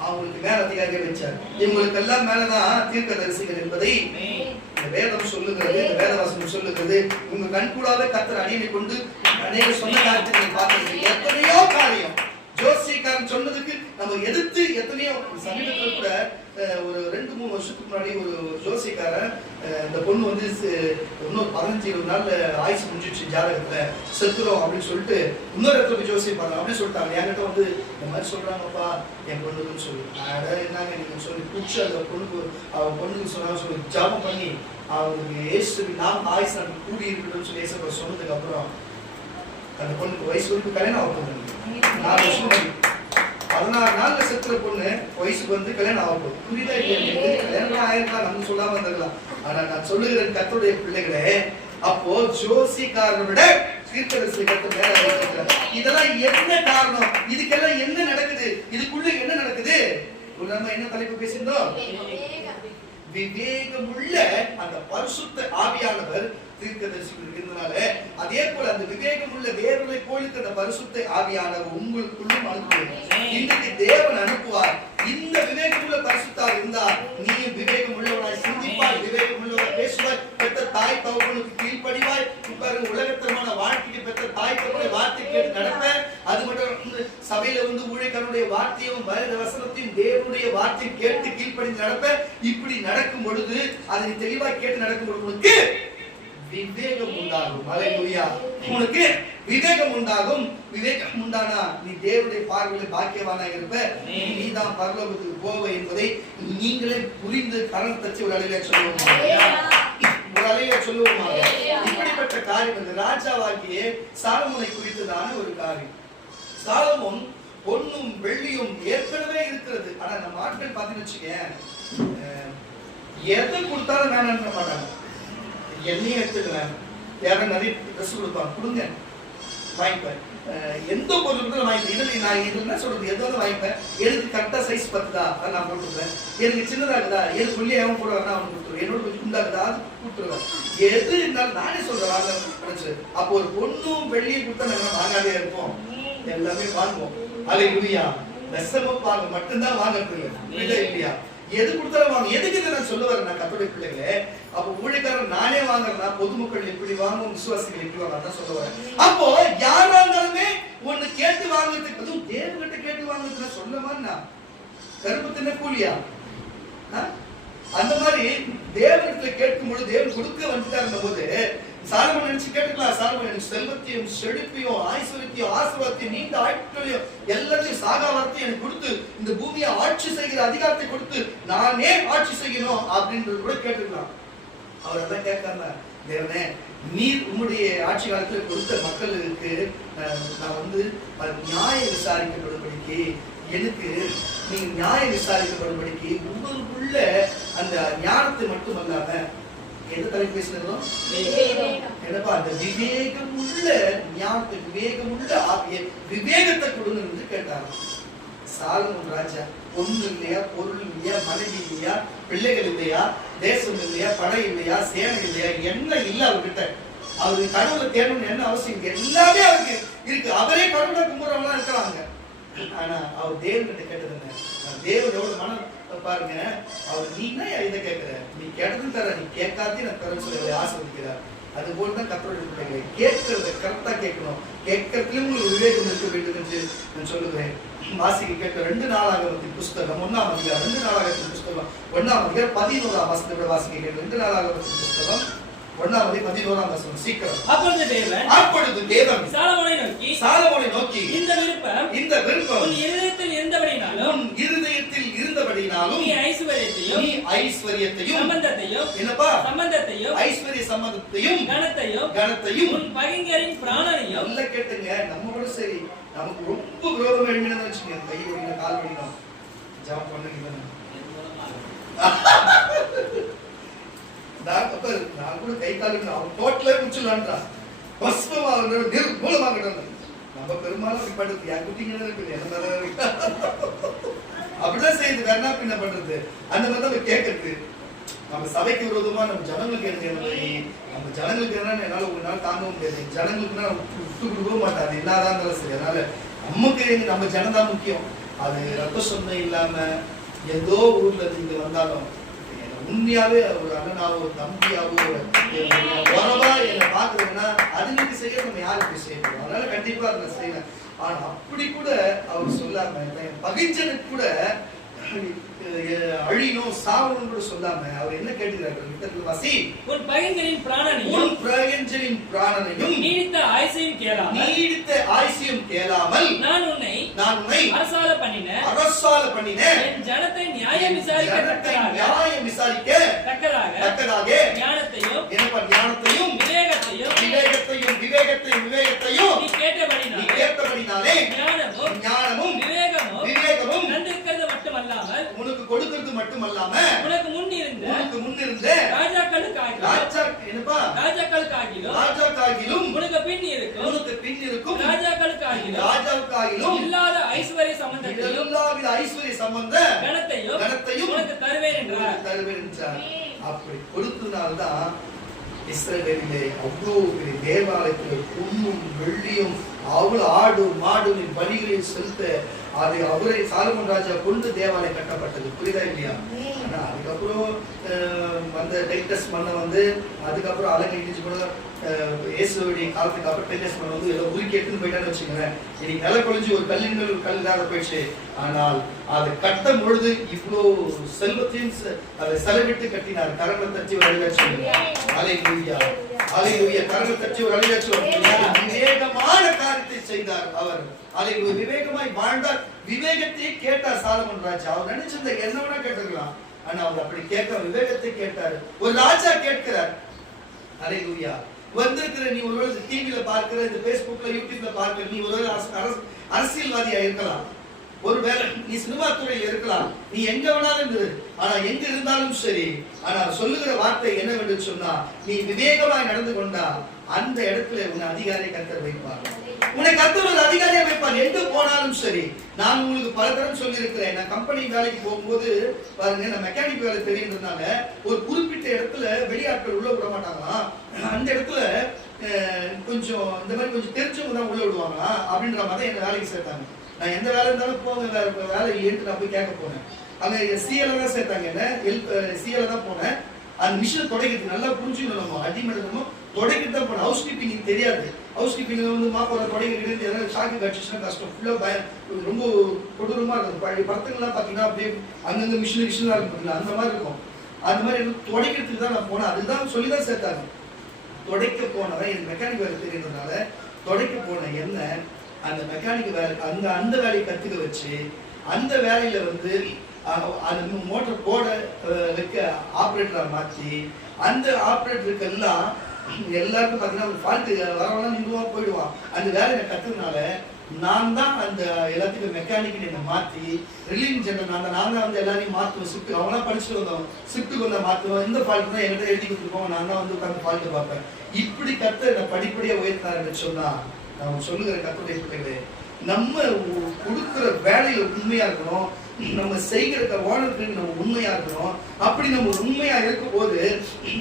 அவங்களுக்கு மேல அதிகாரியை வச்சார். இவங்களுக்கு எல்லாம் மேலதான் தீர்க்கதரிசிகள் என்பதை வேதம் சொல்லுகிறது, வேதவாசனம் சொல்லுகிறது. உங்க கண்கூடாவே கர்த்தர் அடியை கொண்டு அநேக சொன்ன காரியத்தை பார்க்கிறது. எத்தனையோ காரியம் ஜோசியக்காரன் சொன்னதுக்கு நம்ம எதிர்த்து எத்தனையோ. சமீபத்துல கூட ஒரு 2-3 வருஷத்துக்கு முன்னாடி ஒரு ஜோசியக்காரன் இந்த பொண்ணு வந்து இன்னொரு 15-20 நாள்ல ஆயுசு முடிஞ்சிடுச்சு, ஜாதகத்துல செத்துரும் அப்படின்னு சொல்லிட்டு இன்னொரு இடத்துல ஜோசியம் பாருங்க அப்படின்னு சொல்லிட்டாங்க. என்கிட்ட வந்து இந்த மாதிரி சொல்றாங்கப்பா என் பொண்ணுன்னு சொல்லி, என்னங்க நீங்க சொல்லி பிடிச்சி அந்த பொண்ணுக்கு அவன் பொண்ணுக்கு சொன்னாங்க சொல்லி ஜாபம் பண்ணி அவங்களுக்கு ஏசு நாம் ஆயுசு கூடி இருக்கணும்னு சொல்லி ஏசப்பா சொன்னதுக்கு அப்புறம் அந்த பொண்ணுக்கு வயசு வரைக்கும் கல்யாணம் ஆகும். 4 வருஷம் 16 நாள்ல செத்துற பொண்ணு வயசுக்கு வந்து கல்யாணம் ஆகும். புரியுதா இல்லையா? கல்யாணம் ஆயிருக்கலாம், நம்ம சொல்லாம இருந்திருக்கலாம். ஆனா நான் சொல்லுகிறேன் கர்த்தருடைய பிள்ளைகளே, அப்போ ஜோசியக்காரனை விட தீர்க்கதரிசி கர்த்தர் மேல வைக்கிறார். இதெல்லாம் என்ன காரணம்? இதுக்கெல்லாம் என்ன நடக்குது? இதுக்குள்ள என்ன நடக்குது? நம்ம என்ன தலைப்பு பேசியிருந்தோம்? விவேகமுள்ள அந்த பரிசுத்த ஆவியானவர் தீர்க்கதரிசிகள் இருந்தனால, அதே போல அந்த விவேகமுள்ள தேவனை போலித்த அந்த பரிசுத்த ஆவியானவர் உங்களுக்குள்ளும் அனுப்புவார். இன்னைக்கு தேவன் அனுப்புவார். இந்த விவேகமுள்ள பரிசுத்தா இருந்தா நீ விவேகம் உள்ளவனாய் சிந்திப்பாய், விவேகம் உள்ளவனாய் பேசுவாய், பெற்ற தாய் தகப்பனுக்கு கீழ்ப்படிவாய். உலகத்தரமான வாழ்க்கைக்கு பெற்ற தாய் தகப்பனுடைய வார்த்தை கேட்டு நடப்ப. அது மட்டும் சபையில வந்து ஊழியக்காரனுடைய வார்த்தையும் வேத வசனத்தையும் தேவனுடைய வார்த்தையை கேட்டு கீழ்ப்படிந்து நடப்ப. இப்படி நடக்கும் பொழுது அதை தெளிவாய் கேட்டு நடக்கும் பொழுது உனக்கு விவேகம் உண்டாகும். ஹல்லேலூயா. உனக்கு விவேகம் உண்டாகும். விவேகம் உண்டானா நீ தேவனுடைய பார்வையில் பாக்கியவானாக இருப்ப. நீதான் பரலோகத்துக்கு போவ என்பதை நீங்களே புரிந்து கரணம் தச்சு ஒரு அலையில சொல்லுவோமா? இப்படிப்பட்ட காரியம் இந்த ராஜாவாகிய சாலமோனை குறித்ததான ஒரு காரியம். சாலமோன் பொன்னும் வெள்ளியும் ஏற்கனவே இருக்கிறது. ஆனா நம்ம ஆட்கள் பார்த்தீங்கன்னு வச்சுக்கேன், எதை கொடுத்தாலும் வேணான்னு மாட்டாங்க. என்னையும் எடுத்துக்கிறேன், யாரும் நிறைய ட்ரெஸ் கொடுப்பாங்க, கொடுங்க வாங்கிப்பேன். எந்த பொருள் இருந்தாலும் வாங்கிப்பேன். இதில் நான் இது என்ன சொல்றது, எதாவது வாங்கிப்பேன். எனக்கு கரெக்டாக சைஸ் பத்துதா அதை நான் போட்டுருப்பேன். எனக்கு சின்னதாகுதா, எனக்கு உள்ளியாகவும் போடுவாங்க, அவன் கொடுத்துருவேன். என்னோட கொஞ்சம் குண்டாகுதா அது கொடுத்துருவேன். எது இருந்தாலும் நானே சொல்றேன் வாங்க நினைச்சு. அப்போ ஒரு பொண்ணும் வெள்ளியை கொடுத்தா நாங்கள் வாங்காதே இருப்போம், எல்லாமே வாங்குவோம். ஹல்லேலூயா. நெசமப்பாக மட்டும்தான் வாங்குறது இல்லை இல்லையா? எது கொடுத்தாலும் வாங்க. எதுக்கு இதை நான் சொல்ல வரேன் நான் கர்த்தருடைய பிள்ளைகளே? அப்போ ஊழியக்காரன் நானே வாங்குறேன்னா பொதுமக்கள் எப்படி வாங்கும், விசுவாசிகள் எப்படி வாங்க சொல்ல வரேன். அப்போ யாரா இருந்தாலுமே ஒண்ணு கேட்டு வாங்குறதுக்கு, அதுவும் தேவகிட்ட கேட்டு வாங்குறதுக்கு சொல்லமான்னா கருப்பு தின்ன கூலியா? அந்த மாதிரி தேவனிடத்துல கேட்கும் பொழுது தேவன் கொடுக்க வந்துட்டாருந்த போது சாலமோன் நினைச்சு கேட்டுக்கலாம். சாலமோன் எனக்கு செல்வத்தையும் செழிப்பையும் ஐஸ்வர்யத்தையும் ஆசீர்வாதத்தையும் நீண்ட ஆட்களையும் எல்லாத்தையும் சாகாவரத்தையும் எனக்கு கொடுத்து இந்த பூமியை ஆட்சி செய்கிற அதிகாரத்தை கொடுத்து நானே ஆட்சி செய்யணும் அப்படின்றது கூட கேட்டுக்கலாம். அவர் அதான் கேட்காம, தேவனே நீர் உம்முடைய ஆட்சி காலத்துல கொடுத்த மக்களுக்கு நான் வந்து நியாயம் விசாரிக்கப்படும்படிக்கு எனக்கு நீங்க நியாயம் விசாரிக்கப்படும்படிக்கு உங்களுக்குள்ள அந்த ஞானத்தை மட்டும் அல்லாம எந்த தலைப்பு பேசுகிறோம்? என்னப்பா அந்த விவேகம் உள்ள ஞானத்தை, விவேகம் உள்ள ஆவிய விவேகத்தை கொடுங்க கேட்டாங்க. சாலமோன் ராஜா பொண்ணு இல்லையா, பொருள் இல்லையா, மனைவி இல்லையா, பிள்ளைகள் இல்லையா, தேசம் இல்லையா, படை இல்லையா, சேனை இல்லையா, என்ன இல்ல அவர்கிட்ட. அவருக்கு கடவுளை தேடணும்னு என்ன அவசியம்? எல்லாமே அவருக்கு இருக்கு. அவரே கடவுளை கும்பிடுறவங்களா இருக்கிறாங்க. ஆனா அவர் தேவன்கிட்ட கேட்டது என்ன? தேவன் எவ்வளவு மனம் பாருங்க. அவர் நீ என்ன இதை கேட்கிற, நீ கேட்டது தர, நீ கேட்காதே நான் தர சொல்லி ஆசிர்வதிக்கிறார். அது போலதான் கத்தருடைய பிள்ளைகளை கேட்கறத கரெக்டா கேட்கணும். கேட்கறதுலயும் உங்களுக்கு விவேகம் இருக்க வேண்டும் என்று நான் சொல்லுகிறேன். வாசிக்க கேட்க 2 நாளாகமத்தின் புஸ்தகம் 1ஆம் அதிகாரம், 2 நாளாகமத்தின் புஸ்தகம் 1ஆம் அதிகாரம் 11ஆம் வசனத்தை வாசிக்க கேட்க 2 நாளாகமத்தின் புஸ்தகம் 1ஆம் அதிகாரம் 11ஆம் வசனம் சீக்கிரம். அப்பொழுது தேவன் சாலமோனை நோக்கி இந்த விருப்பம் உன் இருதயத்தில் இருந்தபடினாலும் நீ ஐஸ்வர்யத்தையும் என்னப்பா ஐஸ்வர்ய சம்பந்தத்தையும் கனத்தையும் உன் பகைஞரின் பிராணனையும் நல்ல கேட்டுங்க. நம்ம கூட சரி, நமக்கு ரொம்ப விரோதம் எழுப்பினு வச்சுக்கோங்க, கை வடிக்கணும், கால் வடிக்கணும், ஜாப் பண்ணுங்க. நான் கூட கை காலுக்கு அவன் டோட்டலே முடிச்சுலான்றான். பஸ்மமாக நிர்மூலமாக நம்ம பெரும்பாலும் அப்படி பண்றது என் குட்டிங்க இருக்கு, அப்படிதான் செய்யுது. வேற என்ன பண்றது? அந்த மாதிரி தான் கேட்கறது. நம்ம சபைக்கு விரோதமா நம்ம ஜனங்களுக்கு நம்ம ஜனங்களுக்கு என்ன என்னால உங்களால தாங்கவும் முடியாது. ஜனங்களுக்கு விட்டு கொடுக்கவும் மாட்டாது, என்னதான் இருந்தாலும் சரி. அதனால நமக்கு நம்ம ஜனதான் முக்கியம். அது ரத்த சொந்தம் இல்லாம ஏதோ ஊர்ல இங்க வந்தாலும் உண்மையாவே ஒரு அண்ணனாவோ ஒரு தம்பியாவோ உறவா என்ன பாக்குறதுன்னா அதுங்களுக்கு செய்ய நம்ம யாருக்கு செய்யணும். அதனால கண்டிப்பா அதை செய்யலாம். ஆனா அப்படி கூட அவர் சொல்லாம பகிர்ச்சனுக்கு கூட அழியணும் சாவணும் கூட சொல்லாம அவர் என்ன கேட்டுக்கிறார்கள்? வாசி, உன் பகைஞரின் பிராணனையும் நீடித்த ஆயுசையும் கேளாமல் நான் உன்னை அரசால பண்ணின என் ஜனத்தை நியாயம் விசாரிக்க தக்கதாக ஞானத்தையும் விவேகத்தையும் நீ கேட்டபடினாலே ஞானமும் விவேகமும் தந்திருக்கிறது மட்டுமல்லாமல் உனக்கு கொடுக்கிறது மட்டுமல்லாம உனக்கு முன் இருந்த ராஜாக்களுக்காகிலும் உனக்கு பின் இருக்கும் ராஜாக்களுக்காகிலும் இல்லாத ஐஸ்வர்ய சம்பந்த கனத்தையும் உனக்கு தருவேன் என்றார். அப்படி கொடுத்தனால்தான் இஸ்ரவேலிலே அவ்வளவு பெரிய தேவாலயத்தில் பொன்னும் வெள்ளியும் அவ்வளவு ஆடு மாடு பலிகளில் செலுத்த அதை அவரை சாலமோன் ராஜா கொண்டு தேவாலயம் கட்டப்பட்டது. புரியுதா இல்லையா? ஆனா அதுக்கப்புறம் அந்த டெக்டஸ் மண்ணை வந்து அதுக்கப்புறம் அலங்கை இடிச்சு கூட இயேசுடைய காலத்துக்கு அப்புறம் டெக்டஸ் மண்ணை வந்து ஏதோ உருக்கி எடுத்துன்னு போயிட்டான்னு வச்சுக்கிறேன். இன்னைக்கு நில கொழிஞ்சு ஒரு கல்லின்கள் ஒரு கல் இல்லாத போயிடுச்சு. ஆனால் அதை கட்டும் பொழுது இவ்வளோ செல்வத்தையும் அதை செலவிட்டு கட்டினார். கரங்களை தட்டி ஒரு அழிவாச்சு. கரங்களை தட்டி ஒரு அழிவாச்சு. விவேகமான காரியத்தை செய்தார் அவர். விவேகமாய் வாழ்ந்தார். விவேகத்தையே கேட்டார் சாலமோன் ராஜா. அவர் நினைச்சிருந்த என்ன வேணா கேட்டிருக்கலாம். ஆனா அவர் அப்படி கேட்க விவேகத்தை கேட்டாரு. ஒரு ராஜா கேட்கிறார். அல்லேலூயா. வந்திருக்கிற நீ ஒருவேளை டிவில பார்க்கிற, இந்த பேஸ்புக்ல யூடியூப்ல பார்க்கிற நீ ஒருவேளை அரசியல்வாதியா இருக்கலாம், ஒருவேளை நீ சினிமா துறையில் இருக்கலாம், நீ எங்க வேணாலும் இரு. ஆனா எங்க இருந்தாலும் சரி, ஆனா சொல்லுகிற வார்த்தை என்னவென்று சொன்னா, நீ விவேகமாய் நடந்து கொண்டா அந்த இடத்துல உன்னை அதிகாரியை கர்த்தர் வைப்பார். உன்னை கர்த்தர் ஒரு அதிகாரியா வைப்பார். எங்க போனாலும் சரி. நான் உங்களுக்கு பல தரம் சொல்லி இருக்கிறேன். நான் கம்பெனி வேலைக்கு போகும்போது பாருங்க, நான் மெக்கானிக் வேலை தெரியுன்றதுனால ஒரு குறிப்பிட்ட இடத்துல வெளியாட்கள் உள்ள விட மாட்டாங்களாம். அந்த இடத்துல கொஞ்சம் இந்த மாதிரி கொஞ்சம் தெரிஞ்சவங்க தான் உள்ள விடுவாங்களா அப்படின்ற மாதிரி என்ன வேலைக்கு சேர்த்தாங்க. நான் எந்த வேலை இருந்தாலும் போங்க, வேலை இல்லைன்ட்டு நான் போய் கேட்க போனேன். அங்க சிஎல தான் சேர்த்தாங்க. என்ன சிஎல தான் போனேன். அந்த மிஷினை தொடங்கிறது நல்லா புரிஞ்சுக்கணும். நம்ம அடிமட்டமும் துடைக்கிட்டு தான் போனேன். ஹவுஸ் கீப்பிங் தெரியாது. ஹவுஸ் கீப்பிங்ல வந்து மாப்போட தொடங்கிட்டு ஏதாவது ஷாக்கு கட்சிச்சுன்னா கஷ்டம். ஃபுல்லாக ரொம்ப கொடூரமாக இருக்கும். பழைய படத்துங்கள்லாம் பார்த்தீங்கன்னா அப்படியே அங்கங்கே மிஷினெலாம் இருக்கும், அந்த மாதிரி இருக்கும். அந்த மாதிரி துடைக்கிறதுக்கு தான் நான் போனேன். அதுதான் சொல்லி தான் சேர்த்தாங்க. துடைக்க போனவன் எனக்கு மெக்கானிக் வேலை தெரியுறதுனால துடைக்க போன என்ன அந்த மெக்கானிக் வேலை அந்த வேலையை கற்றுக்க வச்சு அந்த வேலையில வந்து அந்த மோட்டர் போட வைக்க ஆப்ரேட்டராக மாற்றி அந்த ஆப்ரேட்டருக்கு எல்லாருக்கும் பார்த்தீங்கன்னா ஒரு ஃபால்ட்டு வரவெல்லாம் நின்றுவான் போயிடுவான். அந்த வேலையை கற்றுனால நான் தான் அந்த எல்லாத்துக்கும் மெக்கானிக்னு என்னை மாற்றி ரிலீவிங் ஜெனரல் நான் தான் வந்து எல்லாரையும் மாற்றுவேன். ஷிஃப்ட் அவங்களாம் படிச்சுட்டு வந்தோம், ஷிஃப்ட்டுக்கு வந்து மாற்றுவேன். இந்த ஃபால்ட்டு தான் என்கிட்ட எழுதி கொடுத்துருப்போம், நான் தான் வந்து உட்காந்து ஃபால்ட்டு பார்ப்பேன். இப்படி கற்று என்னை படிப்படியாக உயர்த்தாருன்னு சொன்னால் நான் சொல்லுகிற கற்றுடைய பிள்ளைகளே, நம்ம கொடுக்குற வேலையில உண்மையா இருக்கணும், நம்ம செய்கிற ஓனருக்கு நம்ம உண்மையா இருக்கணும். அப்படி நம்ம உண்மையா இருக்கும் போது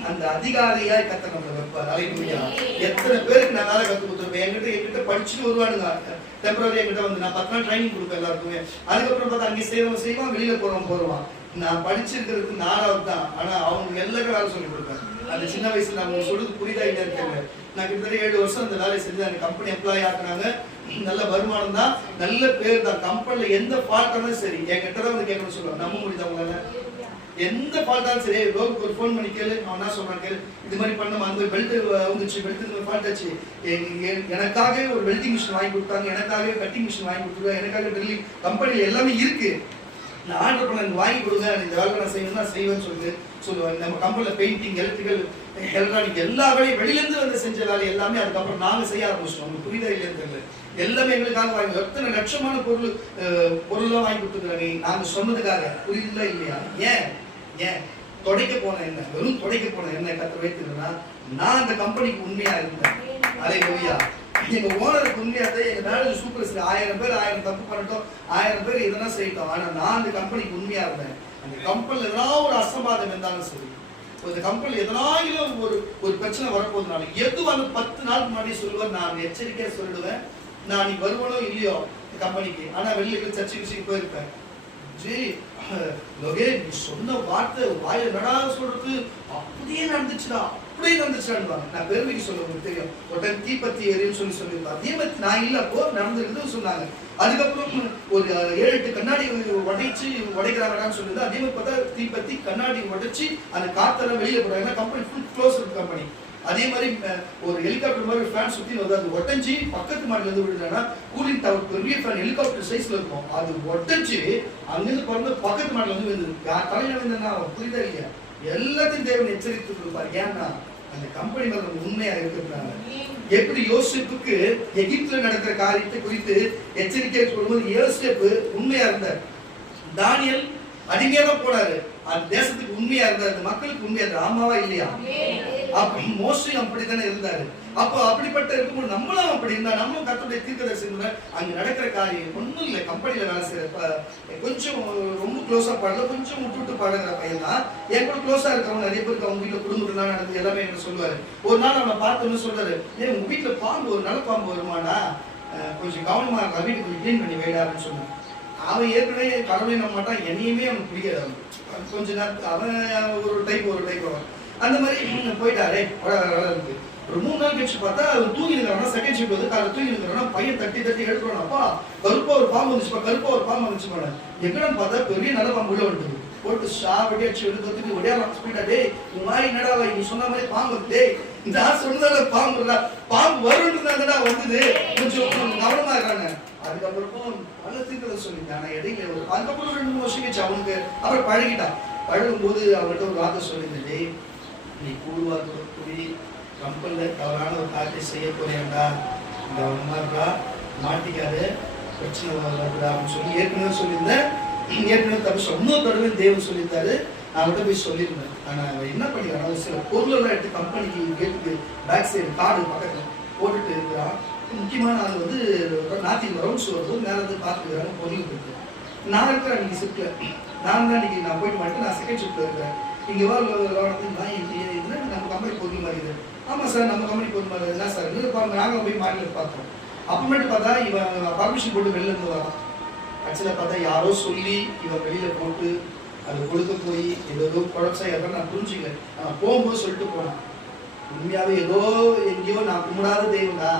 அந்த அதிகாரியா கத்த நம்ம வைப்பார். அலையா எத்தனை பேருக்கு நான் வேலை கற்றுக் கொடுத்துருப்பேன். என்கிட்ட படிச்சுட்டு வருவானுங்க டெம்பரரி. என்கிட்ட வந்து நான் 10 நாள் ட்ரைனிங் கொடுப்பேன் எல்லாருக்குமே. அதுக்கப்புறம் பார்த்தா அங்கே செய்வான், வெளியில போடுவான். நான் படிச்சிருக்கிறதுக்கு 4வது தான், ஆனா அவங்க எல்லாருக்கும் வேலை சொல்லி கொடுப்பேன். அந்த சின்ன வயசுல நான் சொல்றது புரியுதா இல்லையா தெரியல. நான் கிட்டத்தட்ட 7 வருஷம் அந்த வேலையை செஞ்சு அந்த கம்பெனி எம்ப்ளாயி ஆக்குனாங்க. நல்ல வருமானம் தான், நல்ல பேர் தான். கம்பெனில எந்த ஃபால்ட்டாலும் சரி என்கிட்ட தான் வந்து கேட்கணும்னு சொல்லுவாங்க. நம்ப முடியுது அவங்களால? எந்த ஃபால்ட்டாலும் சரி ஒரு ஃபோன் பண்ணி கேளு, அவன் என்ன சொல்றான் கேளு. இது மாதிரி பண்ண அந்த பெல்ட் வந்துச்சு, பெல்ட் ஃபால்ட் ஆச்சு, எனக்காகவே ஒரு வெல்டிங் மிஷின் வாங்கி கொடுத்தாங்க, எனக்காகவே கட்டிங் மிஷின் வாங்கி கொடுத்துருவாங்க, எனக்காக ட்ரில்லிங் கம்பெனியில் எல்லாமே இருக்கு. நான் ஆர்டர் பண்ண வாங்கி கொடுங்க, இந்த வேலை நான் செய்யணும் நான் செய்வேன்னு சொல்லுவாங்க. நம்ம கம்பெனியில் பெயிண்டிங், எலக்ட்ரிக்கல், எலக்ட்ரானிக் எல்லா வேலையும் வெளியிலேருந்து வந்து செஞ்ச வேலை எல்லாமே அதுக்கப்புறம் நாங்கள் செய்ய ஆரம்பிச்சிட்டோம். உங்களுக்கு புரியுதா இல்லைன்னு தெரியல. எல்லாமே எங்களுக்காக வாங்கி எத்தனை லட்சமான பொருள்லாம் வாங்கி கொடுத்துருக்காங்க நாங்கள் சொன்னதுக்காக. புரியுதுங்களா இல்லையா? ஏன் தொடைக்க போன என்ன, வெறும் தொடைக்க போன என்ன கற்று வைத்துனா நான் அந்த கம்பெனிக்கு உண்மையா இருந்தேன். அல்லேலூயா. எங்க ஓனருக்கு உண்மையா தான். எங்க மேனேஜர் சூப்பர்வைசர் 1000 பேர் 1000 தப்பு பண்ணிட்டோம், 1000 பேர் இதெல்லாம் செய்யட்டோம். ஆனா நான் அந்த கம்பெனிக்கு உண்மையா இருந்தேன். அந்த கம்பெனில எதனா ஒரு அசம்பாதம் இருந்தாலும் சரி, இந்த கம்பெனில எதனாலும் ஒரு பிரச்சனை வரப்போதுனால எது வந்து 10 நாளுக்கு முன்னாடி சொல்லுவேன். நான் எச்சரிக்கையா சொல்லிடுவேன், நான் நீ வருவனோ இல்லையோ கம்பெனிக்கு, ஆனா வெளியில சர்ச்சைக்கு போயிருப்பேன். ஜி லோகே நீ சொன்ன வார்த்தை வாயில நடா சொல்றது அப்படியே நடந்துச்சுடான்னு நான் பெருமைக்கு சொல்ல உங்களுக்கு தெரியும். ஒரு தீப்பத்தி எரியும் சொல்லியிருப்பேன். அதே மாதிரி நான் இல்ல அப்போ நடந்துருக்குன்னு சொன்னாங்க. அதுக்கப்புறம் ஒரு 7-8 கண்ணாடி உடைக்கிறாங்கன்னு சொல்லியிருந்தேன். அதே மாதிரி பார்த்தா தீப்பத்தி கண்ணாடி உடைச்சு அந்த காத்தெல்லாம் வெளியில போடுறாங்க. கம்பெனி ஃபுல் க்ளோஸ் இருக்கு கம்பெனி. அதே மாதிரி ஒரு ஹெலிகாப்டர் மாதிரி ஃபேன் சுத்தி வருது, அது ஒட்டஞ்சி பக்கத்து மாடில இருந்து விழுதுன்னா கூலிங் டவர் பெரிய ஃபேன் ஹெலிகாப்டர் சைஸ்ல இருக்கும், அது ஒட்டஞ்சி அங்கிருந்து பறந்து பக்கத்து மாடில வந்து விழுந்து தலையில விழுந்தா புரியுதா இல்லையா? எல்லாத்தையும் தேவன் எச்சரித்து கொடுப்பார். ஏன்னா அந்த கம்பெனி மேல உண்மையா இருக்கிறாங்க. எப்படி யோசிப்புக்கு எகிப்துல நடக்கிற காரியத்தை குறித்து எச்சரிக்கை சொல்லும்போது யோசேப்பு உண்மையா இருந்தார். தானியேல் அடிமையா தான் போனாரு, அந்த தேசத்துக்கு உண்மையா இருந்தாரு, அந்த மக்களுக்கு உண்மையா இருந்தாரு. ஆமாவா இல்லையா? அப்ப மோசையும் அப்படித்தானே இருந்தாரு. அப்போ அப்படிப்பட்ட இருக்கும்போது நம்மளும் அப்படி இருந்தா நம்மளும் கர்த்தருடைய தீர்க்கதரிசனத்துல அங்க நடக்கிற காரியம் ஒண்ணும் இல்லை. கம்பெனில வேலை செய்யறப்ப கொஞ்சம் ரொம்ப க்ளோஸா பாடல, கொஞ்சம் விட்டு பழகிற பையன் தான். என் கூட க்ளோஸா இருக்கிறவங்க நிறைய பேருக்கு அவங்க வீட்டுல குடும்பத்துல நடந்து எல்லாமே என்ன சொல்லுவாரு. ஒரு நாள் அவனை பார்த்தோன்னு சொல்றாரு, உங்க வீட்டுல பாம்பு ஒரு நல்ல பாம்பு வருமானா, கொஞ்சம் கவனமா இருக்கா, வீட்டு கொஞ்சம் கிளீன் பண்ணி வைடாருன்னு சொன்னான். அவன் ஏற்கனவே கடவுளை நம்ப மாட்டான், என்னையுமே அவனுக்கு பிடிக்காது. அவன் கொஞ்ச நேரத்துக்கு அவன் ஒரு டைப் அவன் அந்த மாதிரி போயிட்டாரே. இருக்கு ஒரு 3 நாள் கழிச்சு பார்த்தா அவன் தூங்கி இருக்கிறான். செகண்ட் ஷிஃப்ட் வந்து காலை தூங்கி இருக்கிறான். பையன் தட்டி எடுத்துறான். அப்பா கருப்பா ஒரு பாம்பு வந்துச்சு போன எங்கன்னு பார்த்தா பெரிய நல்ல பாம்பு உள்ள வந்துட்டு போட்டு சாப்பிட்டு அடிச்சு எடுக்கிறதுக்கு ஒடியா ஸ்பீடா. டே உன் மாதிரி என்னடா நீ சொன்ன மாதிரி பாம்பு டே நான் சொன்னதால பாம்பு வரும்ன்றதா வந்தது. கொஞ்சம் கவனமா இருக்காங்க. அதுக்கப்புறம் நல்ல தீர்க்கதை சொல்லியிருந்தேன். ஆனா இடையில அதுக்கப்புறம் 2-3 வருஷம் கழிச்சு அவனுக்கு அப்புறம் பழகிட்டான். பழகும் போது அவர்கிட்ட ஒரு வார்த்தை சொல்லியிருந்தேன், நீ கூடுவாக்குடி கம்பெனில தவறான ஒரு காரியத்தை செய்ய போறேன்டா, கவனமா இருக்கா, மாட்டிக்காது, பிரச்சனை வரக்கூடாது அப்படின்னு சொல்லி ஏற்கனவே சொல்லியிருந்தேன். ஏற்கனவே தப்பு இன்னொரு தடவை தேவன் சொல்லியிருந்தாரு. அவர்கிட்ட போய் சொல்லியிருந்தேன். ஆனா அவன் என்ன பண்ணிக்கிறான், ஒரு சில பொருளெல்லாம் எடுத்து கம்பெனிக்கு கேட்டுக்கு பேக் சைடு கார்டு பக்கத்துல போட்டுட்டு இருக்கிறான். முக்கியமான ஆள் வந்து நாத்திக்கு ரவுண்ட்ஸ் வரும்போது மேலே வந்து பார்த்துக்கிறாங்க பொருள் இருக்கு. நான் இருக்கிறேன் இன்னைக்கு ஷிஃப்ட்ல, நான் தான் இன்னைக்கு நான் போயிட்டு மாட்டேன், நான் செகண்ட் ஷிஃப்ட்ல இருக்கிறேன். இங்கே இதுல நம்ம கம்பெனி பொருள் மாதிரி இது. ஆமாம் சார் நம்ம கம்பெனி பொருள் மாதிரி என்ன சார் இல்லை, நாங்கள் போய் மார்க்கெட் பார்த்தோம். அப்புறமேட்டு பார்த்தா இவன் பர்மிஷன் போட்டு வெளில இருந்து வரான். ஆக்சுவலாக பார்த்தா யாரோ சொல்லி இவன் வெளியில போட்டு அது கொடுக்க போய் ஏதோ குழப்பம் எல்லாம் நான் புரிஞ்சுக்கல. நான் போகும்போது சொல்லிட்டு போனேன், உண்மையாவே ஏதோ எங்கேயோ நான் கும்பிடாத தெய்வம்டா,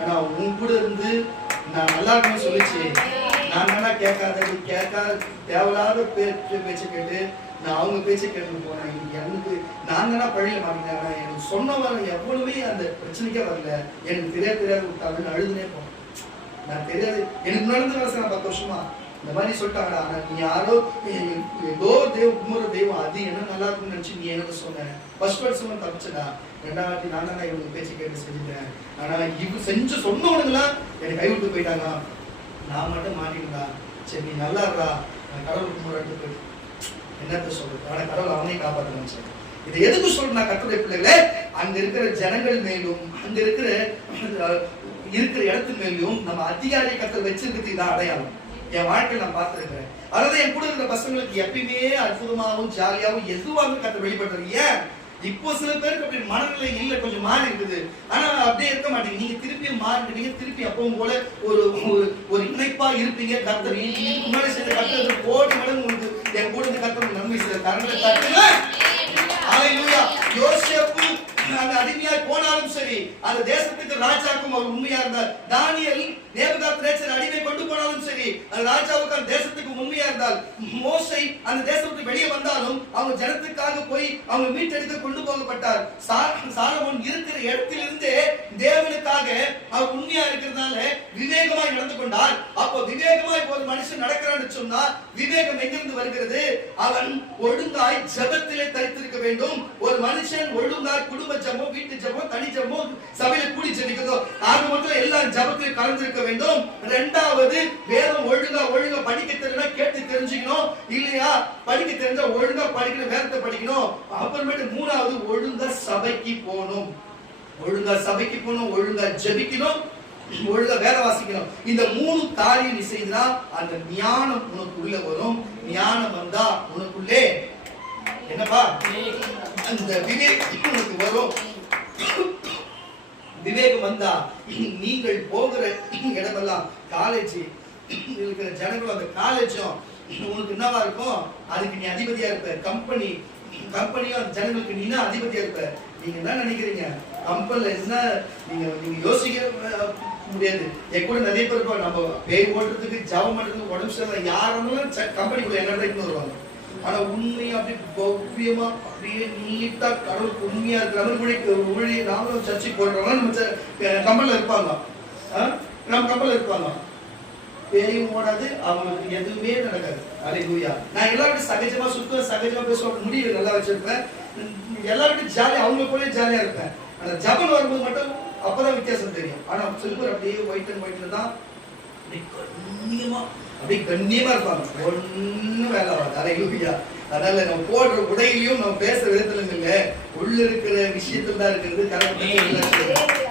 ஆனா உன் கூட இருந்து நான் நல்லா இருக்கணும்னு சொல்லிச்சு. நான் வேணா கேட்காத தேவையில்லாத பேச்சு கேட்டு நான் அவங்க பேச்சை கேட்டு போனேன். இன்னைக்கு எனக்கு நான் தானே பழியில மாட்டேன். எனக்கு சொன்னவன் எவ்வளவுமே அந்த பிரச்சனைக்கே வரல. எனக்கு தெரியாது விட்டாங்கன்னு அழுதுனே போனேன். நான் தெரியாது, எனக்கு நடந்த வருஷம் நான் 10 வருஷமா இந்த மாதிரி சொல்லிட்டாங்கடா. ஆனா நீ யாரோ ஏதோ தெய்வம் கும்புற தெய்வம் அது என்ன நல்லா இருக்குன்னு நினைச்சு நீ எனக்கு சொன்ன. ஃபர்ஸ்ட் வருஷமா தப்பிச்சடா. 2வது நான் தான் இவங்க பேச்சு கேட்டு செஞ்சுட்டேன். ஆனா இவங்க செஞ்சு சொன்னவனுங்களாம் எனக்கு கைவிட்டு போயிட்டாங்க. நான் மட்டும் மாட்டிருந்தா. சரி நீ நல்லா இருக்கா, நான் கடவுள் கும்புறட்டு போய் என்னத்த சொல்றது. ஆனா கடவுள் அவனையும் காப்பாற்ற நினைச்சேன். இதை எதுக்கு சொல்றேன் கர்த்தருடைய பிள்ளைகளே, அங்க இருக்கிற ஜனங்கள் மேலும் அங்க இருக்கிற இடத்து மேலும் நம்ம அதிகாரியை கர்த்தர் வச்சிருக்கிறது இதான் அடையாளம். என் வாழ்க்கையில் நான் பார்த்திருக்கிறேன். அதாவது என் கூட இருக்கிற பசங்களுக்கு எப்பயுமே அற்புதமாகவும் ஜாலியாகவும் எதுவாக கர்த்தர் வெளிப்படுறது. ஏன் இப்போ சில பேருக்கு அப்படி மனநிலை இல்லை, கொஞ்சம் மாறி இருக்குது. ஆனா அப்படியே இருக்க மாட்டீங்க. நீங்க திருப்பியும் மாறிடுவீங்க. திருப்பி அப்பவும் போல ஒரு இணைப்பா இருப்பீங்க. கர்த்தர் முன்னாடி செய்த கர்த்தர் கோடி மடங்கு உங்களுக்கு என் கூட இருந்து கர்த்தர் நன்மை செய்த கரங்களை தட்டுங்க. ஹல்லேலூயா. யோசேப்பு அந்த அடிமையாய் போனாலும் சரி, அந்த தேசத்துக்கு ராஜாக்கும் அவர் உண்மையா இருந்தார். தானியேல் நேபுகாத்நேச்சர் அடிமை கொண்டு போனாலும் சரி, அந்த ராஜாவுக்கு அந்த தேசத்துக்கு உண்மையா இருந்தால், மோசே அந்த தேசத்துக்கு வெளியே வந்தாலும் அவங்க ஜனத்துக்காக போய் அவங்க மீட்டெடுத்து கொண்டு போகப்பட்டார். சாலமோன் இருக்கிற இடத்திலிருந்தே தேவனுக்காக அவர் உண்மையா இருக்கிறதுனால விவேகமாய் நடந்து கொண்டார். அப்போ விவேகமாய் ஒரு மனுஷன் நடக்கிறான்னு சொன்னா விவேகம் எங்கிருந்து வருகிறது? அவன் ஒழுங்காய் ஜெபத்திலே தரித்திருக்க வேண்டும். ஒரு மனுஷன் ஒழுங்காய் குடும்ப ஜெபம், வீட்டு ஜெபம், தனி ஜெபம், சபையில கூடி ஜெபிக்கிறதோ ஆக மொத்தம் எல்லாம் ஜெபத்திலே கலந்திருக்க வேண்டும். 2வது வேதம் ஒழுங்கா படிக்க தெரியல கேட்டு தெரிஞ்சுக்கணும். இல்லையா படிக்க தெரிஞ்சா ஒழுங்கா படிக்கணும், வேதத்தை படிக்கணும். அப்புறமேட்டு 3வது ஒழுங்கா சபைக்கு போகணும். ஒழுங்கா ஜெபிக்கணும், ஒழுங்கா வேத வாசிக்கணும். இந்த 3 காரியம் நீ செய்தா அந்த ஞானம் உனக்குள்ள வரும். ஞானம் வந்தா உனக்குள்ளே என்னப்பா அந்த விவேகம் உனக்கு வரும். விவேகம் வந்தா நீங்கள் போகிற இடமெல்லாம் காலேஜ் இருக்கிற ஜனங்களும் அந்த காலேஜும் உனக்கு என்னவா இருக்கும்? அதுக்கு நீ அதிபதியா இருப்ப. கம்பெனியும் அந்த ஜனங்களுக்கு நீ அதிபதியா இருப்ப. நீங்க என்ன நினைக்கிறீங்க? கம்பெனில என்ன நீங்க யோசிக்க முடியாது. என் கூட நிறைய பேர் இருப்பாங்க. நம்ம பேய் ஓட்டுறதுக்கு ஜபம் பண்றதுக்கு உடம்பு சரியில்லை யாரெல்லாம் கம்பெனிக்குள்ள என்ன வருவாங்க. ஆனா உண்மையா அப்படி பவ்யமா அப்படியே நீட்டா கடவுளுக்கு உண்மையா இருக்கிற ஊழி நாமளும் சர்ச்சைக்கு போடுறவங்க நம்ம கம்பெனில இருப்பாங்க. நம்ம கம்பெனில இருப்பாங்க. பேயும் ஓடாது, அவங்களுக்கு எதுவுமே நடக்காது. ஹல்லேலூயா. நான் எல்லாருக்கும் சகஜமா சகஜமா பேசுவேன். முடிவு நல்லா வச்சிருப்பேன். எல்லாருக்கும் ஜாலியா அவங்க கூட ஜாலியா இருப்பேன். ஆனா ஜபம் வரும்போது மட்டும் அப்பதான் வித்தியாசம் தெரியும். ஆனா சில பேர் அப்படியே ஒயிட்ல தான் அப்படியே கண்ணியமா இருப்பாங்க. ஒண்ணும் வேலை ஆகாது. ஹல்லேலூயா. அதனால நம்ம போடுற உடையிலையும் நம்ம பேசுற விதத்திலும் இல்ல, உள்ள இருக்கிற விஷயத்துல தான் இருக்கிறது. கரெக்ட்.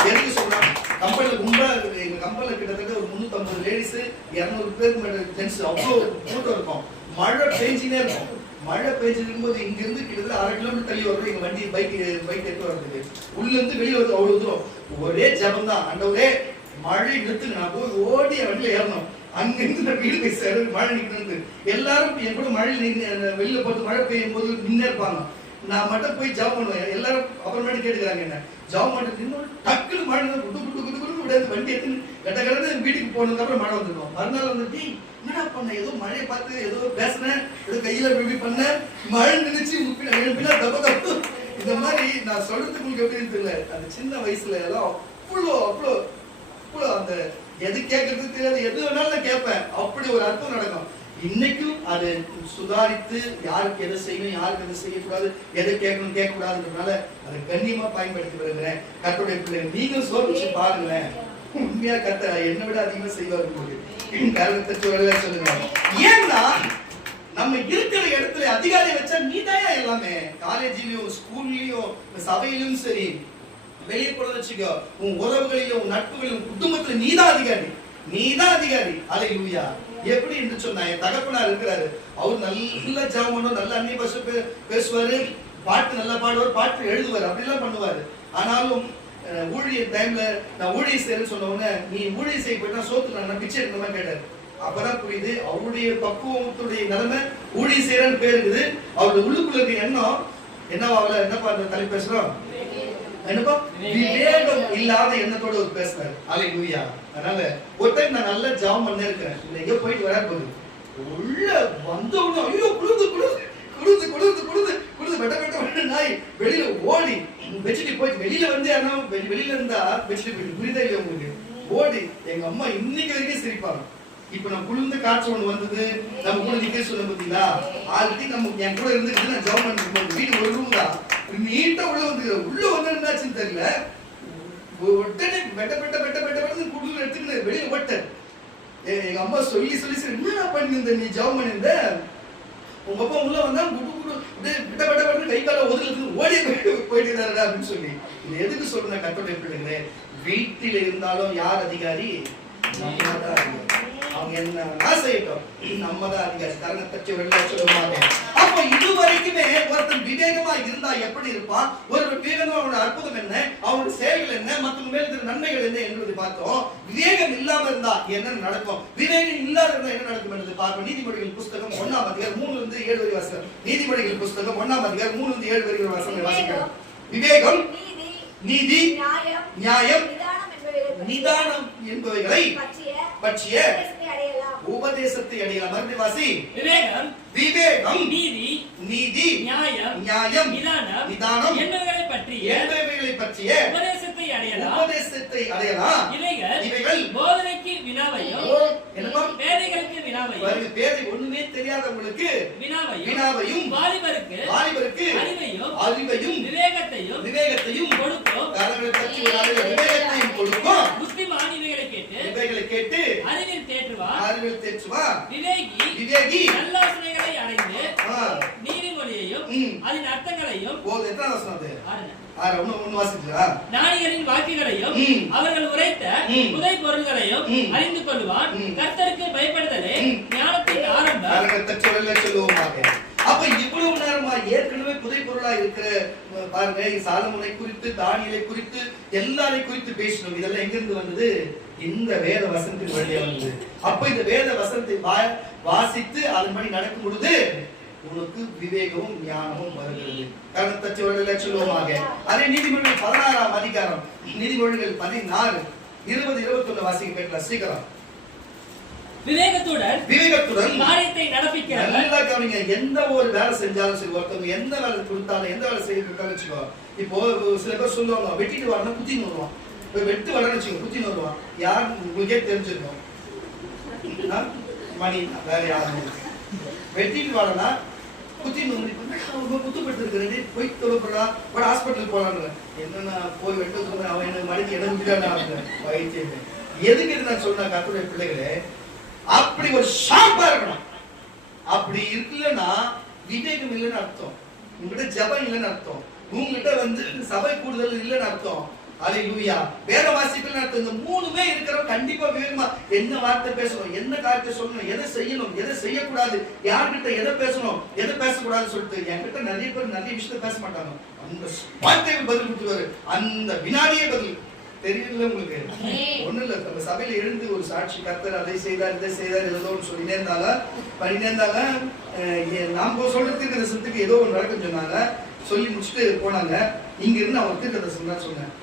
எதுக்கு சொல்றாங்க? கம்பெனில கும்பலா இருக்கு. எங்க கம்பெனில கிட்டத்தட்ட ஒரு 350 லேடிஸ், 200 பேருக்கு மேல ஜென்ஸ், அவ்வளவு கூட்டம் இருக்கும். மழை பெஞ்சினே இருக்கும். மழை பெஞ்சிருக்கும் போது இங்க இருந்து கிட்டத்தட்ட 1/2 கிலோமீட்டர் தள்ளி வரும் எங்க வண்டி பைக் எடுத்து வர்றதுக்கு. உள்ள இருந்து வெளியே வந்து அவ்வளவு தூரம் ஒரே ஜபம் தான். ஆண்டவரே மழை நிறுத்துங்க, நான் போய் ஓடி வண்டியில ஏறணும். அங்கிருந்து நான் வீடு போய் சேர மழை நிற்கிறது. எல்லாரும் என் கூட மழையில் வெளியில போட்டு மழை பெய்யும் போது நின்று இருப்பாங்க. நான் மட்டும் போய் ஜபம் பண்ணுவேன். எல்லாரும் அப்புறமேட்டு கேட்டுக்கிறாங்க என்ன ஜபம் மட்டும் நின்று டக்குன்னு மழை குடு விடாது. வண்டி எடுத்து கடந்து வீட்டுக்கு போனதுக்கு அப்புறம் மழை வந்துடும். மறுநாள் வந்துட்டு என்னடா பண்ண, ஏதோ மழையை பார்த்து ஏதோ பேசினேன், ஏதோ கையில இப்படி பண்ண, மழை நினைச்சு எழுப்பினா தப்பு. இந்த மாதிரி நான் சொல்றதுக்கு உங்களுக்கு எப்படி தெரியல. அந்த சின்ன வயசுல எல்லாம் அவ்வளோ அந்த எது கேட்கறது தெரியாது, எது வேணாலும் நான் கேட்பேன். அப்படி ஒரு அர்த்தம் நடக்கும். இன்னைக்கும் அது சுதாரித்து யாருக்கு எதை செய்யணும், யாருக்கு எதை செய்யக்கூடாது, எதை கேட்கணும் கேட்கக்கூடாதுன்றதுனால அதை கண்ணியமா பயன்படுத்தி வருகிறேன். கர்த்தருடைய பிள்ளைகள் நீங்களும் சோதிச்சு பாருங்களேன். உண்மையா கர்த்தர் என்னை விட அதிகமா செய்வார். சொல்லுங்க. ஏன்னா நம்ம இருக்கிற இடத்துல அதிகாரி வச்சா நீதான் எல்லாமே. காலேஜ்லயும் ஸ்கூல்லயும் சபையிலும் சரி, வெளியே போட வச்சுக்கோ, உன் உறவுகளிலும் உன் நட்புகளிலும் குடும்பத்துல நீதான் அதிகாரி. ஹல்லேலூயா. எப்படி என்று சொன்னா, என் தகப்பனார் இருக்கிறாரு. அவர் நல்ல ஜெபம் பண்ணுவார், நல்ல அந்நிய பாஷை பேசுவாரு, பாட்டு நல்லா பாடுவார், பாட்டு எழுதுவார், அப்படிலாம் பண்ணுவாரு. ஆனாலும் ஊழிய டைம்ல நான் ஊழியம் செய்யறேன்னு சொன்ன உடனே, நீ ஊழியம் செய்ய போயிட்டா சோத்துல நான் பிச்சை எடுக்கணுமா கேட்டாரு. அப்பதான் புரியுது அவருடைய பக்குவத்துடைய நிலைமை. ஊழியம் செய்யறன்னு பேர் இருக்குது, அவருடைய உள்ளுக்குள்ள இருக்க எண்ணம் என்னவாகல. என்னப்பா அந்த தலைப்பு பேசுறோம்? என்னப்பா விவேகம் இல்லாத எண்ணத்தோட ஒரு பேசுறாரு. அல்லேலூயா. அதனால ஒரு டைம் நான் நல்லா ஜெபம் பண்ணி இருக்கேன். எங்கேயோ போயிட்டு வர போகுது. உள்ள வந்தவங்க ஐயோ குளுது குளுது குளுது குளுது குளுது குளுது வெட்ட வெட்ட நாய் வெளியில ஓடி வெச்சிட்டு போய் வெளியில வந்து ஆனா வெளியில இருந்தா வெச்சிட்டு போயிட்டு புரியுதா இல்லையா உங்களுக்கு? ஓடி எங்க அம்மா இன்னைக்கு வரைக்கும் சிரிப்பாங்க. இப்ப நம்ம குளிர்ந்த காற்று ஒண்ணு வந்தது, நம்ம கூட நிக்க சொல்ல பாத்தீங்களா? ஆல்ரெடி நம்ம என் கூட இருந்துட்டு நான் ஜெபம் பண்ணிட்டு போகுது. வீடு ஒரு ரூம் தான், நீட்டா உள்ள வந்து என்னாச்சுன்னு தெரியல. உடனே வெட்ட வெட்ட வெட்ட வெட்ட வெட்ட குளிர் எடுத்துட்டு வெளியில ஓட்டேன். எங்க அம்மா சொல்லி சொல்லி சரி என்ன பண்ணிருந்த நீ ஜெபம் பண்ணிருந்த? உங்க அப்பா உள்ள வந்தா குடு குடு விட்ட விட்ட விட்ட கை கால ஒதுக்கு ஓடி போயிட்டு இருந்தாருடா அப்படின்னு சொல்லி. இது எதுக்கு சொல்றேன் கர்த்தருடைய பிள்ளைங்களே, வீட்டில் இருந்தாலும் யார் அதிகாரி? நம்ம தான் அதிகாரி. அவங்க என்ன செய்யட்டும், நம்ம தான் அதிகாரி. தரனை தச்சு வெளில சொல்லுவாங்க. அப்ப இதுவரைக்குமே ஒருத்தன் விவேகமா இருந்தா எப்படி இருப்பான்? ஒரு விவேகமா அவனோட அற்புதம் என்ன, அவனோட செயல்கள் என்ன, மற்ற மேல் இருக்கிற நன்மைகள் என்ன என்பதை பார்த்தோம். விவேகம் இல்லாம இருந்தா என்ன நடக்கும், விவேகம் இல்லாத இருந்தா என்ன நடக்கும் என்பதை பார்ப்போம். நீதிமொழிகள் புஸ்தகம் 1ஆம் அதிகாரம் 3-7 வரை வாசிக்கிறோம். நீதிமொழிகள் புஸ்தகம் 1ஆம் அதிகாரம் 3-7 வரை வாசிக்கிறோம். விவேகம், நீதி, நியாயம், நிதானம் என்பவைகளை பற்றிய உபதேசத்தை அடையலாம். மறுபடியும் வாசி. விவேகம், நீதி, நியாயம், நிதானம் என்பவைகளை பற்றிய உபதேசத்தை அடையலாம். இவைகள் போதனைக்கு வினாவையும் பேதைகளுக்கு வினாவையும் பேதை ஒண்ணுமே தெரியாதவங்களுக்கு வினாவையும் வாலிபருக்கு அறிவையும் விவேகத்தையும் கொடுக்கும். விவேகத்தையும் கொடுக்கும். புத்திமான் இவைகளை கேட்டு அறிவில் தேற்றுவார். விவேகி நல்லாசனைகளை அடைந்து நீதிமொழியையும் அதன் அர்த்தங்களையும் ஞானிகளின் வாக்குகளையும் அவர்கள் உரைத்த புதை பொருள்களையும் அறிந்து கொள்வான். கர்த்தருக்கு பயப்படுதலே ஞானத்தின் ஆரம்பம். சொல்லுவோமாக. அப்ப இவ்வளவு நேரமா ஏற்கனவே புதை பொருளா இருக்கிற பாருங்க, சாலமோனை குறித்து, தானியேலை குறித்து, எல்லாரையும் குறித்து பேசணும். இதெல்லாம் எங்கிருந்து வந்தது? இந்த வேத வசனத்தின் வழியா வந்தது. அப்ப இந்த வேத வசனத்தை வாசித்து அதன்படி நடக்கும் பொழுது உனக்கு விவேகமும் ஞானமும் வருகிறது. கர்த்தர் சொல்லுவோமாக. அதே நீதிமொழிகள் 16ஆம் அதிகாரம், நீதிமொழிகள் 16, 20, 21 வாசிக்க கேட்கலாம் சீக்கிரம். விவேகத்துடன் காரியத்தை நடப்பிக்கிறார். நல்லா கவனிங்க. எந்த ஒரு வேலை செஞ்சாலும் சரி, ஒருத்தவங்க எந்த வேலை கொடுத்தாலும், எந்த வேலை செய்ய கொடுத்தாலும் வச்சுக்கோ. இப்போ சில பேர் சொல்லுவாங்க வெட்டிட்டு வரணும் குத்தின்னு வருவான். வெட்டு வரணும்னு வச்சுக்கோ, குத்தின்னு வருவான். யார் உங்களுக்கே தெரிஞ்சிருக்கும். மணி வேற யாரும் வெட்டிட்டு வரனா குத்தின்னு வந்து குத்துப்பட்டு இருக்கிறது போய் தொலைப்படா ஒரு ஹாஸ்பிட்டலுக்கு போலான்னு என்னன்னா போய் வெட்டு சொன்ன அவன் என்ன மணிக்கு என்ன முடியாத வைத்தியம். எதுக்கு இது நான் சொன்ன கர்த்தருடைய பிள்ளைகளே, அப்படி ஒரு ஷார்ப்பா இருக்கணும். அப்படி இருக்குல்லன்னா விவேகம் இல்லைன்னு அர்த்தம். உங்ககிட்ட ஜபம் இல்லைன்னு அர்த்தம். உங்ககிட்ட வந்து சபை கூடுதல் இல்லைன்னு அர்த்தம். அல்லேலூயா. வேத வாசிப்புன்னு அர்த்தம். இந்த மூணுமே இருக்கிறவங்க கண்டிப்பா விவேகமா என்ன வார்த்தை பேசணும், என்ன காரியத்தை சொல்லணும், எதை செய்யணும், எதை செய்யக்கூடாது, யார்கிட்ட எதை பேசணும், எதை பேசக்கூடாதுன்னு சொல்லிட்டு என்கிட்ட நிறைய பேர் நிறைய விஷயத்த பேச மாட்டாங்க. அந்த வார்த்தைக்கு பதில் கொடுத்துருவாரு. அந்த வினாடியே பதில் தெரியல உங்களுக்கு. ஒண்ணு இல்ல, நம்ம சபையில எழுந்து ஒரு சாட்சி கர்த்தர் அதை செய்தார் இதை செய்தார் ஏதோ ஒன்று சொல்லினே இருந்தாங்க. நாம சொல்றதுக்கு தரிசனத்துக்கு ஏதோ ஒன்று நடக்குன்னு சொன்னாங்க. சொல்லி முடிச்சுட்டு போனாங்க. இங்க இருந்து அவங்க தீர்க்க தரிசனம் தான் சொன்னேன்.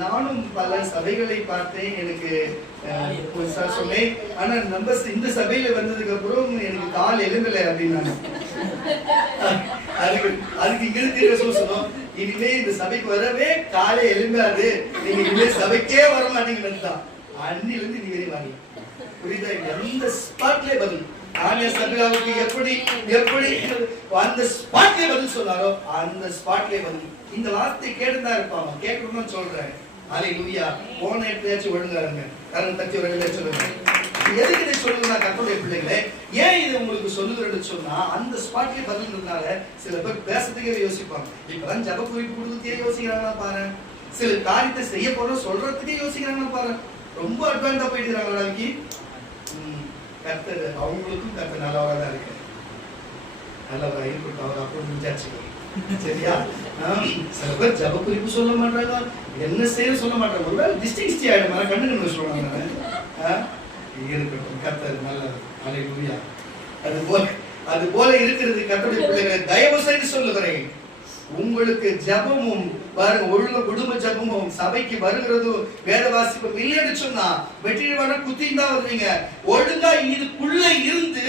நானும் பல சபைகளை பார்த்தேன். எனக்கு சொன்னேன். ஆனா நம்ம இந்த சபையில வந்ததுக்கு அப்புறம் எனக்கு கால் எலும்பல அப்படின்னாங்க. அதுக்கு இங்க இருந்து சொல்லணும், இனிமே இந்த சபைக்கு வரவே காலை எலும்பாது, நீங்க இனிமே சபைக்கே வர மாட்டீங்கன்னு தான். அன்னில இருந்து நீ வாங்கி புரியுதா? எந்த ஸ்பாட்லயே பதில் ஆனிய சபையாவுக்கு எப்படி அந்த ஸ்பாட்லயே பதில் சொன்னாரோ அந்த ஸ்பாட்லயே பதில். இந்த வார்த்தை கேட்டுதான் இருப்பாங்க. கேட்கணும்னு சொல்றேன். அல்லேலூயா. போன எப்பயாச்சும் ஒழுங்காருங்க. கரண் தச்சு ஒரு சொல்லுங்க. எதுக்கு இதை சொல்லுங்க கர்த்தருடைய பிள்ளைகளே? ஏன் இது உங்களுக்கு சொல்லுகிறேன்னு சொன்னா அந்த ஸ்பாட்லயே பதில் இருந்தால சில பேர் பேசுறதுக்கே யோசிப்பாங்க. இப்பதான் ஜப குறிப்பு கொடுத்தே யோசிக்கிறாங்களா பாரு. சில காரியத்தை செய்ய போறோம் சொல்றதுக்கே யோசிக்கிறாங்களா பாரு. ரொம்ப அட்வான்ஸா போயிட்டு இருக்காங்க. கர்த்தர் அவங்களுக்கும் கர்த்தர் நல்லவரா தான் இருக்கு. நல்லவரா இருக்கட்டும். அவர் அப்போ முடிஞ்சாச்சு. சரியா? சில பேர் ஜப குறிப்பு சொல்ல மாட்டாங்க, என்ன செய்ய சொல்ல மாட்டாங்க. ஒருவேளை டிஸ்டிங்ஸ்டி ஆயிடுமா கண்ணு சொல்லுவாங்க. இருக்கட்டும். கர்த்தர் நல்லவர். அல்லேலூயா. அது போல இருக்கிறது கர்த்தருடைய பிள்ளைகளை தயவு செய்து சொல்லுகிறேன். உங்களுக்கு ஜெபமும் பாருங்க, ஒழுங்கு குடும்ப ஜெபமும் சபைக்கு வருகிறதும் வேத வாசிப்பும் இல்லைன்னு சொன்னா வெற்றிவான குத்தின்னு தான் வருவீங்க. ஒழுங்கா இதுக்குள்ள இருந்து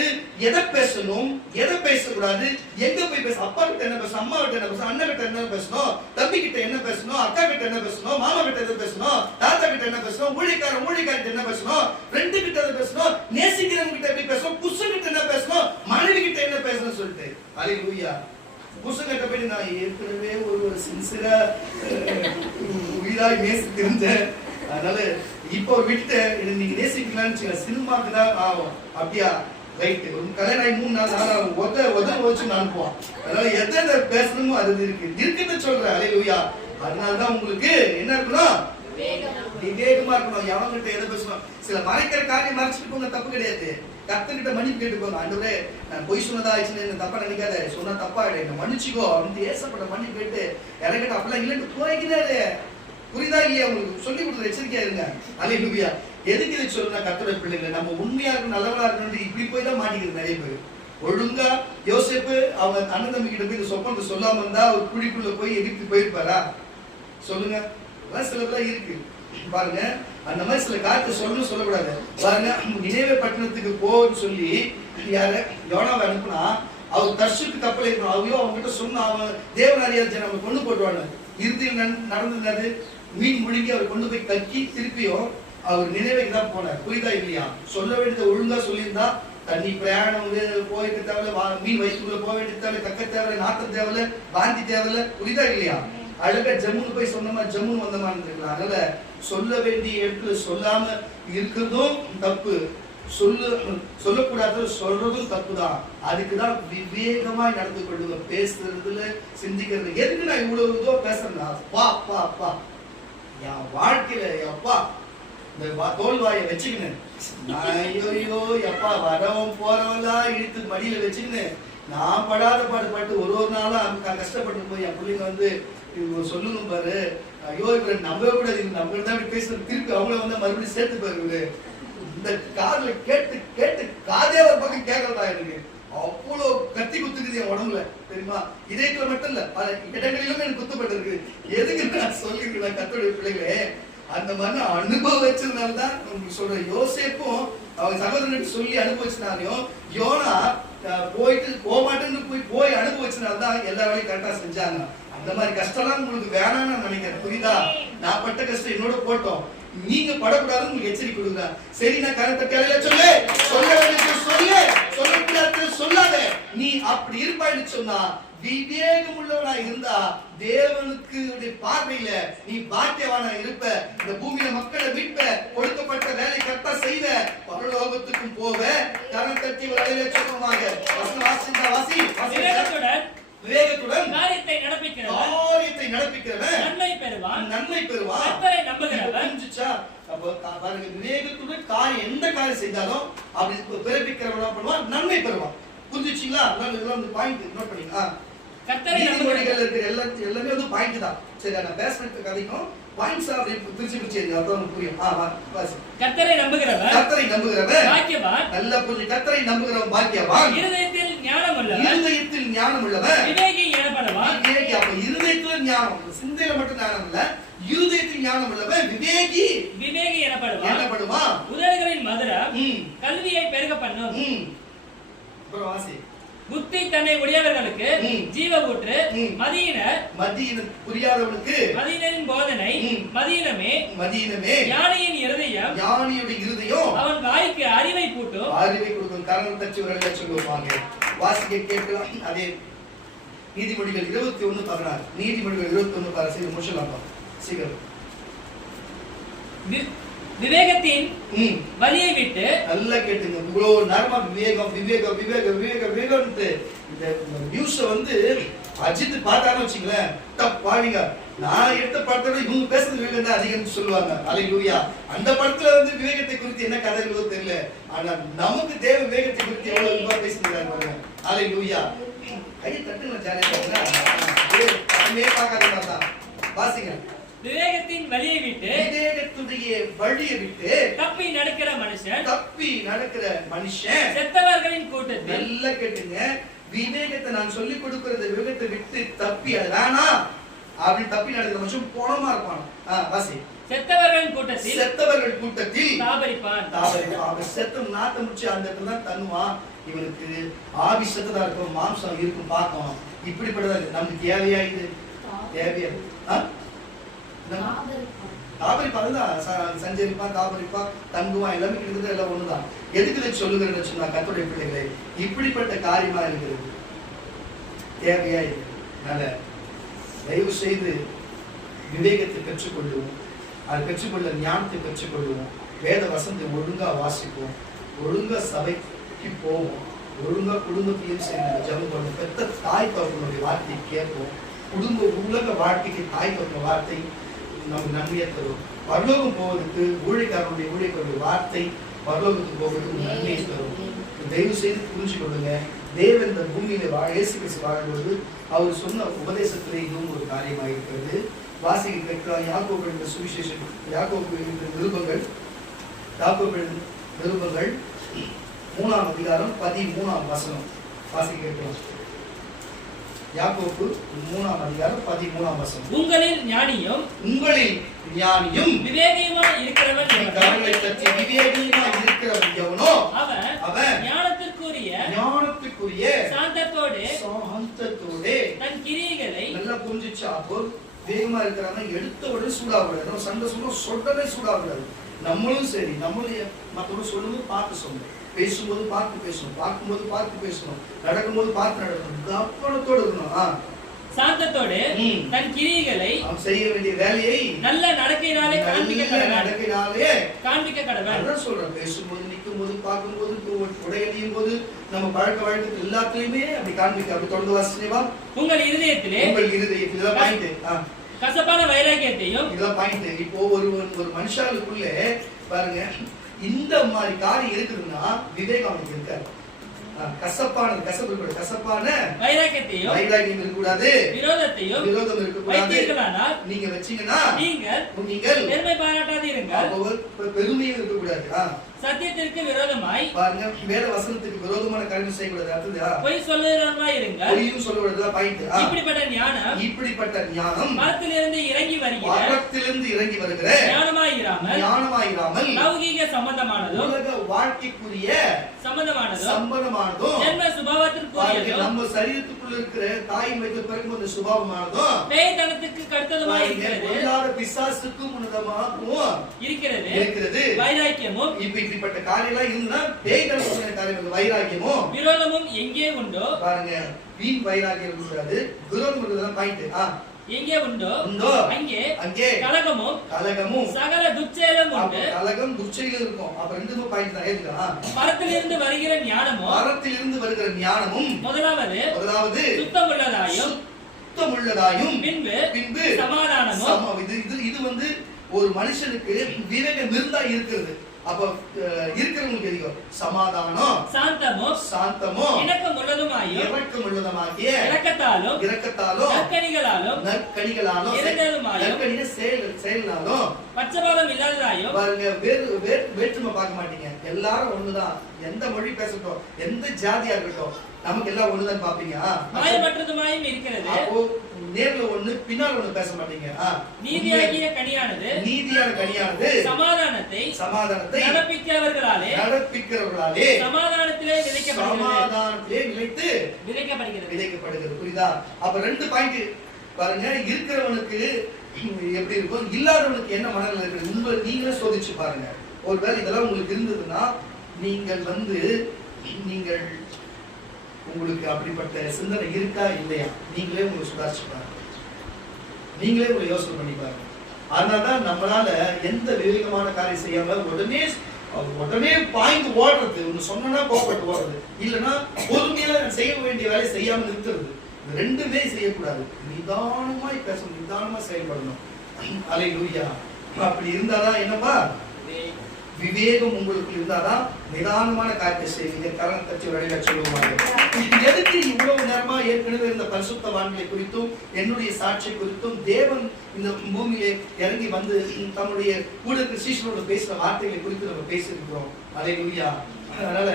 எதை பேசணும், எதை பேசக்கூடாது, எங்க போய் பேச, அப்பா கிட்ட என்ன பேசணும், அம்மா கிட்ட என்ன பேசணும், அண்ணன் கிட்ட என்ன பேசணும், தம்பி கிட்ட என்ன பேசணும், அக்கா கிட்ட என்ன பேசணும், மாமா கிட்ட என்ன பேசணும், தாத்தா கிட்ட என்ன பேசணும், ஊழியக்காரன் என்ன பேசணும், ஃப்ரெண்டு கிட்ட என்ன பேசணும், நேசிக்கிறவங்க கிட்ட எப்படி பேசணும், புருஷன் கிட்ட என்ன பேசணும், மனைவி கிட்ட என்ன பேசணும் சொல்லிட்டு. அல்லேலூயா. புருஷன்கிட்ட போய் நான் ஏற்கனவே ஒரு சின்சியரா உயிராய் நேசித்திருந்தேன், அதனால இப்போ விட்டு நீங்க நேசிக்கலான்னு சினிமாக்கு தான் ஆகும். அப்படியா, ரைட். கல்யாணம் ஆகி 3 நாள் உதவி வச்சு அனுப்புவான். அதனால எதை பேசணுமோ அது இருக்குன்னு சொல்றேன். அல்லேலூயா. அதனாலதான் உங்களுக்கு என்ன இருக்கணும், விவேகமா இருக்கணும். எவங்கிட்ட எதை பேசணும், சில மறைக்கிற காரியம் மறைச்சிட்டு போங்க, தப்பு கிடையாது. கர்த்தர்கிட்ட மன்னிப்பு கேட்டுக்கோங்க. ஆண்டவரே நான் பொய் சொன்னதா ஆயிடுச்சுன்னு என்ன தப்பா நினைக்காத, சொன்னா தப்பா என்ன மன்னிச்சுக்கோ அப்படின்னு ஏசப்பட்ட மன்னிப்பு கேட்டு இறங்கிட்டு அப்படிலாம் இல்லைன்னு போய்க்கிறாரு. புரியுதா இல்லையா? உங்களுக்கு சொல்லி கொடுக்குற எச்சரிக்கையா இருங்க. அல்லேலூயா. எதுக்கு இதை சொல்லுனா, கர்த்தருடைய பிள்ளைங்களை நம்ம உண்மையா இருக்கணும், நல்லவனா இருக்கணும், இப்படி போய் தான் மாட்டிக்கிறது நிறைய பேர். ஒழுங்கா யோசேப்பு அவங்க அண்ணன் தம்பி கிட்ட போய் இந்த சொப்பனத்தை சொல்லாம இருந்தா ஒரு குழிக்குள்ள போய் எகிப்து போயிருப்பாரா சொல்லுங்க? சில பேர் இருக்கு பாருங்க, அந்த மாதிரி சில காரியத்தை சொல்லக்கூடாது. பாருங்க, நினைவே பட்டணத்துக்கு போன்னு சொல்லி யாரு யோனாவை அனுப்புனா, அவர் தர்ஷுக்கு கப்பல் இருக்கணும். அவையோ அவங்க கிட்ட சொன்ன அவன் தேவனாரியார் ஜனம் அவங்க கொண்டு போட்டுவாங்க. இறுதியில் நடந்தது, மீன் முழுங்கி அவர் கொண்டு போய் கக்கி திருப்பியும் அவர் நினைவுக்கு தான் போனார். புரியுதா இல்லையா? சொல்ல வேண்டியதை ஒழுங்கா சொல்லியிருந்தா தண்ணி பிரயாணம் போயிட்டு தேவையில்ல, மீன் வயிற்றுக்குள்ள போக வேண்டியது தேவையில்ல, கக்க தேவையில்ல, நாட்டம் தேவையில்ல, வாந்தி தேவையில்ல. புரியுதா இல்லையா? அழகா ஜம்முன்னு போய் சொன்னமா ஜம்முன்னு வந்த மாதிரி இருக்கலாம். அதனால சொல்ல வேண்டிய இடத்துல சொல்லாம இருக்கிறதும் தப்பு, சொல்லக்கூடாது சொல்றதும் தப்பு தான். அதுக்குதான் விவேகமா நடந்து கொள்ளுங்க. பேசுறதுல சிந்திக்கிறது. எதுக்கு நான் இவ்வளவு பேசுறேன்னா, அப்பா அப்பா அப்பா என் வாழ்க்கையில அப்பா இந்த தோல்வாயை வச்சுக்கினேன், ஐயோ எப்பா வரவும் போறவெல்லாம் இழுத்து மடியில வச்சுக்கின்னு நான் படாத பாடுபட்டு ஒரு நாளும் கஷ்டப்பட்டு போய் என் பிள்ளைங்க சொல்லுங்க பாரு, ஐயோ இவரை நம்பவே கூடாது, நம்ம தான் பேசுறது, திருப்பி அவங்கள மறுபடியும் சேர்த்து பாரு. இந்த காதுல கேட்டு கேட்டு காதே ஒரு பக்கம் கேட்கறதா எனக்கு அவ்வளோ கத்தி குத்துக்குது என் உடம்புல, தெரியுமா? இதயத்துல மட்டும் இல்ல, பல இடங்களிலுமே எனக்கு குத்துப்பட்டு இருக்கு. எதுக்கு நான் சொல்லிருக்கேன், கர்த்தருடைய பிள்ளைகளே அந்த மாதிரி அனுபவம் வச்சதுனாலதான் உங்களுக்கு சொல்றேன். யோசேப்பும் அவங்க சகோதரனுக்கு சொல்லி அனுபவிச்சனாலையும், யோனா போயிட்டு போமாட்டேன்னு போய் அனுபவிச்சனால்தான் எல்லா வேலையும் கரெக்டா செஞ்சாங்க. அந்த மாதிரி கஷ்டம்லாம் உங்களுக்கு வேணாம்னு நான் நினைக்கிறேன். புரியுதா? நான் பட்ட கஷ்டம் என்னோட போட்டோம், நீங்க படக்கூடாதுன்னு உங்களுக்கு எச்சரிக்கை கொடுங்க. சரி, நான் கருத்தை சொல்லு, சொல்ல வேண்டியது சொல்லு, சொல்லக்கூடாது சொல்லாத. நீ அப்படி இருப்பான்னு சொன்னா, விவேகம் உள்ளவனா இருந்தா தேவனுக்கு பார்வையில நீ பாக்கியவானா இருப்ப. இந்த பூமியில மக்களை மீட்ப, கொடுக்கப்பட்ட வேலை கரெக்டா செய்வ, பரலோகத்துக்கும் போவ. கரம் தட்டி வரையில சொல்லுவாங்க. விவேகத்துடன் காரியத்தை நடப்பிக்கிறவன் நன்மை பெறுவான். புரிஞ்சுச்சா? அப்ப பாருங்க, விவேகத்துடன் காரியம் எந்த காரியம் செய்தாலும் அப்படி பிறப்பிக்கிறவனா பண்ணுவான், நன்மை பெறுவான். புரிஞ்சுச்சுங்களா? இதெல்லாம் பாயிண்ட் நோட் பண்ணிங்க. நீதிமொழிகள் இருக்கிற எல்லாமே பாயிண்ட் தான். சரி, நான் பேசுற கதைக்கும் பாயிண்ட்ஸ் அப்படி பிரிச்சு அதான் புரியும். கர்த்தரை நம்புகிறவன் பாக்கியவான். நல்லா புரிஞ்சு, கர்த்தரை நம்புகிறவன் பாக்கியவான். இருதயத்தில் ஞானம் உள்ளவன் விவேகி எனப்படுவான். விவேகி, அப்ப இருதயத்துல ஞானம், சிந்தையில மட்டும் ஞானம் இல்ல, இருதயத்தில் ஞானம் உள்ளவன் விவேகி எனப்படுவான். உதடுகளின் மதுரம் கல்வியை பெருக பண்ணும். வாசி. புத்தி தன்னை உடையவர்களுக்கு ஜீவ ஊற்று, மதியினர் புரியாதவனுக்கு மதியினரின் போதனை மதியினமே. ஞானியின் இருதயம் அவன் வாய்க்கு அறிவை கூட்டும். கரணம் தச்சு சொல்லுவாங்க. வாசிக்க கேட்கலாம். அதே நீதிமொழிகள் 21:16. நீதிமொழிகள் 21:16 முடிச்சலாம் சீக்கிரம். விவேகத்தின் வழியை விட்டு நல்லா கேட்டுங்க. இவ்வளவு நேரமா விவேகம் விவேகம் விவேகம் விவேகம் விவேகம் இந்த நியூஸ் அஜித் பார்த்தான்னு வச்சுங்களேன், பாருங்க, நான் எடுத்த படத்துல இவங்க பேசுறது விவேகம் தான் அதிகம் சொல்லுவாங்க. அல்லேலூயா. அந்த படத்துல விவேகத்தை குறித்து என்ன கதைகளோ தெரியல, ஆனா நமக்கு தேவ விவேகத்தை குறித்து எவ்வளவு பேசுகிறாங்க பாருங்க. அல்லேலூயா. கையை தட்டுங்க ஜாலியா பார்க்காத வாசிங்க. விவேகத்தின் வழியை விட்டு, விவேகத்துடைய வழியை விட்டு தப்பி நடக்கிற மனுஷன் செத்தவர்களின் கூட்டத்தில். நல்லா கேட்டுங்க. விவேகத்தை நான் சொல்லி கொடுக்கிற விவேகத்தை விட்டு தப்பி அது வேணாம் அப்படி தப்பி நடக்கிற மனுஷன் போனமா இருப்பான். வாசி. செத்தவர்கள் கூட்டத்தில் அவன் செத்தம் நாத்த முடிச்சு அந்த இடத்துல தான் தன்னுவான். இவனுக்கு ஆவி செத்ததா இருக்கும், மாம்சம் இருக்கும் பார்க்கும். இப்படிப்பட்டதா நமக்கு தேவையா? இது தேவையா? சஞ்சரிப்பான், தாபரிப்பான், தங்குவான், எல்லாமே கிட்டத்தட்ட எல்லாம் ஒண்ணுதான். எதுக்கு இதை சொல்லுகிறேன்னு சொன்னா கர்த்தருடைய பிள்ளைகளே, இப்படிப்பட்ட காரியமா இருக்கிறது தேவையா? இது அதனால தயவு செய்து விவேகத்தை பெற்றுக்கொள்ளுவோம். அதை பெற்றுக்கொள்ள ஞானத்தை பெற்றுக்கொள்வோம். வேத வசனத்தை ஒழுங்கா வாசிப்போம், ஒழுங்கா சபைக்கு போவோம், ஒழுங்கா குடும்பத்தையும் சேர்ந்து ஜெபம் பண்ணுவோம். பெத்த தாய் தகப்பனுடைய வார்த்தையை கேட்போம். குடும்ப உலக வாழ்க்கைக்கு தாய் தகப்பன வார்த்தை நமக்கு நன்மையை தரும். பரலோகம் போவதற்கு ஊழியக்காரனுடைய வார்த்தை பரலோகத்துக்கு போவதற்கு நன்மையை தரும். தயவு செய்து புரிஞ்சு கொள்ளுங்க. தேவன் இந்த பூமியில இயேசு கிறிஸ்து வாழும்போது அவர் சொன்ன உபதேசத்திலே இதுவும் ஒரு காரியமாக இருக்கிறது. வாசிக்க கேட்கலாம். யாக்கோபு என்ற சுவிசேஷம், யாக்கோபு நிருபங்கள் 3ஆம் அதிகாரம் 13ஆம் வசனம் வாசிக்க கேட்கலாம். யாக்கோபு 3ஆம் அதிகாரம் 13ஆம் வசனம். உங்களில் ஞானியும் விவேகியுமாய் இருக்கிறவன் எவனோ அவன் ஞானத்துக்குரிய சாந்தத்தோடு தன் கிரியைகளை நல்லா புரிஞ்சிச்சு. அப்போ வேகமா இருக்கிறாங்க, எடுத்த உடனே சூடாகக்கூடாது. நம்ம சண்டை சொன்னே சூடாகக்கூடாது. நம்மளும் சரி, நம்மளும் மற்றவங்க சொல்லும்போது பார்த்து சொல்லணும், பேசும்போது பார்த்து பேசணும், பார்க்கும்போது பார்த்து பேசணும், நடக்கும்போது பார்த்து நடக்கணும், கவனத்தோடு இருக்கணும். சாந்தத்தோடு தன் கிரியைகளை அவன் செய்ய வேண்டிய வேலையை நல்ல நடக்கையினாலே காண்பிக்க கடவன். அதான் சொல்றேன். பேசும்போது, நிற்கும் போது, பார்க்கும்போது, உடையடியும் போது, நம்ம பழக்க வழக்கத்தில் எல்லாத்துலயுமே அப்படி காண்பிக்க. அப்படி தொடர்ந்து வாசிச்சேவா. உங்கள் இருதயத்திலே பாயிண்ட் கசப்பான வைராக்கியத்தையும் இதெல்லாம் பாயிண்ட். இப்போ ஒரு மனுஷாளுக்குள்ள பாருங்க இந்த மாதிரி காரியம் இருக்குதுன்னா விவேகம் அவனுக்கு இருக்காது. கசப்பான வைராக்கியம் இருக்கக்கூடாது, விரோதம் இருக்கக்கூடாது. நீங்க வச்சீங்கன்னா நீங்கள் பெருமை பாராட்டாதீர்கள், பெருமையும் இருக்கக்கூடாது. சத்தியத்திற்கு விரோதமாய் பாருங்க, வேத வசனத்துக்கு விரோதமான காரியம் செய்யக்கூடாது. அடுத்தது பொய் சொல்லுகிறவனாய் இருங்கள், பொய்யும் சொல்லக்கூடாது. பாயிண்ட். இப்படிப்பட்ட ஞானம் மரத்திலிருந்து இறங்கி வருகிற ஞானமாயிராமல் லௌகீக சம்பந்தமானதும் உலக வாழ்க்கைக்குரிய சம்பந்தமானதும் ஜென்ம சுபாவத்திற்குரியதும் நம்ம சரீரத்துக்குள்ள இருக்கிற தாய் வயிற்றில் பிறக்கும் அந்த சுபாவமானதும் பேய்தனத்துக்கு கடுத்ததுமாய் இருக்கிறது, பிசாசுக்கும் உன்னதமாகவும் இருக்கிறது. வைராக்கியமும் இப்படிப்பட்ட காரியெல்லாம் இருந்தா பேய்தனத்துக்குரிய காரியம் வைராக்கியமும் விரோதமும் எங்கே உண்டோ பாருங்க. வீண் வைராக்கியம் கூடாது, விரோதம் இருக்கிறதெல்லாம் பாயிண்ட். எங்கே உண்டோ அங்கே கலகமும் சகல துச்சேலும் உண்டு. கலகம் துச்சைகள் இருக்கும். அப்ப ரெண்டுமே பாயிண்ட் தான். ஏதுடா? மரத்திலிருந்து வருகிற ஞானமும் முதலாவது சுத்தமுள்ளதாயும் பின்பு சமாதானமும். இது வந்து ஒரு மனுஷனுக்கு விவேகம் இருந்தா இருக்கிறது. அப்ப இருக்கிறவங்களுக்கு தெரியும் சமாதானம், சாந்தமும் இரக்கமுள்ளதுமாகிய இரக்கத்தாலும் நற்கனிகளாலும் செயலாலும் பட்சபாதம் இல்லாததாயும். பாருங்க, வேற்றுமை பார்க்க மாட்டீங்க. எல்லாரும் ஒண்ணுதான். எந்த மொழி பேசட்டும், எந்த ஜாதியா இருக்கட்டும், நமக்கு எல்லாம் ஒண்ணுதான் பாப்பீங்க. மாயமற்றதுமாயும் இருக்கிறது. அப்போ நேர்ல ஒண்ணு பின்னால் ஒண்ணு பேச மாட்டீங்க. நீதியான கனியானது சமாதானத்தை நடப்பிக்கிறவர்களாலே சமாதானத்திலே நிலைத்து விதைக்கப்படுகிறது. புரியுதா? அப்ப ரெண்டு பாயிண்ட் பாருங்க. இருக்கிறவனுக்கு எப்படி இருக்கும், இல்லாதவனுக்கு என்ன மனநிலை இருக்கு, நீங்களே சோதிச்சு பாருங்க. ஒருவேளை இதெல்லாம் உங்களுக்கு இருந்ததுன்னா நீங்கள் உங்களுக்கு அப்படிப்பட்ட சிந்தனை இருக்கா இல்லையா, நீங்களே உங்களை சுதாரிச்சு பாருங்க, நீங்களே உங்களை யோசனை பண்ணி பாருங்க. அதனாலதான் நம்மளால எந்த விவேகமான காரியம் செய்யாம உடனே பாய்ந்து ஓடுறது, ஒண்ணு சொன்னா கோபப்பட்டு ஓடுறது, இல்லைன்னா பொறுமையா செய்ய வேண்டிய வேலை செய்யாம இருக்கிறது. ரெண்டுமே செய்யக்கூடாது. நிதானமாய் பேசணும், நிதானமா செயல்படணும். அல்லேலூயா. அப்படி இருந்தாதான் என்னப்பா விவேகம் உங்களுக்கு இருந்தாதான் நிதானமான காரியத்தை செய்வீங்க. கரணம் தச்சு வழியில சொல்லுவாங்க. எதுக்கு இவ்வளவு நேரமா ஏற்கனவே இந்த பரிசுத்தவான்களை குறித்தும் என்னுடைய சாட்சி குறித்தும் தேவன் இந்த பூமியிலே இறங்கி வந்து தம்முடைய கூட சீஷனோட பேசுற வார்த்தைகளை குறித்து நம்ம பேசியிருக்கிறோம். அல்லேலூயா. அதனால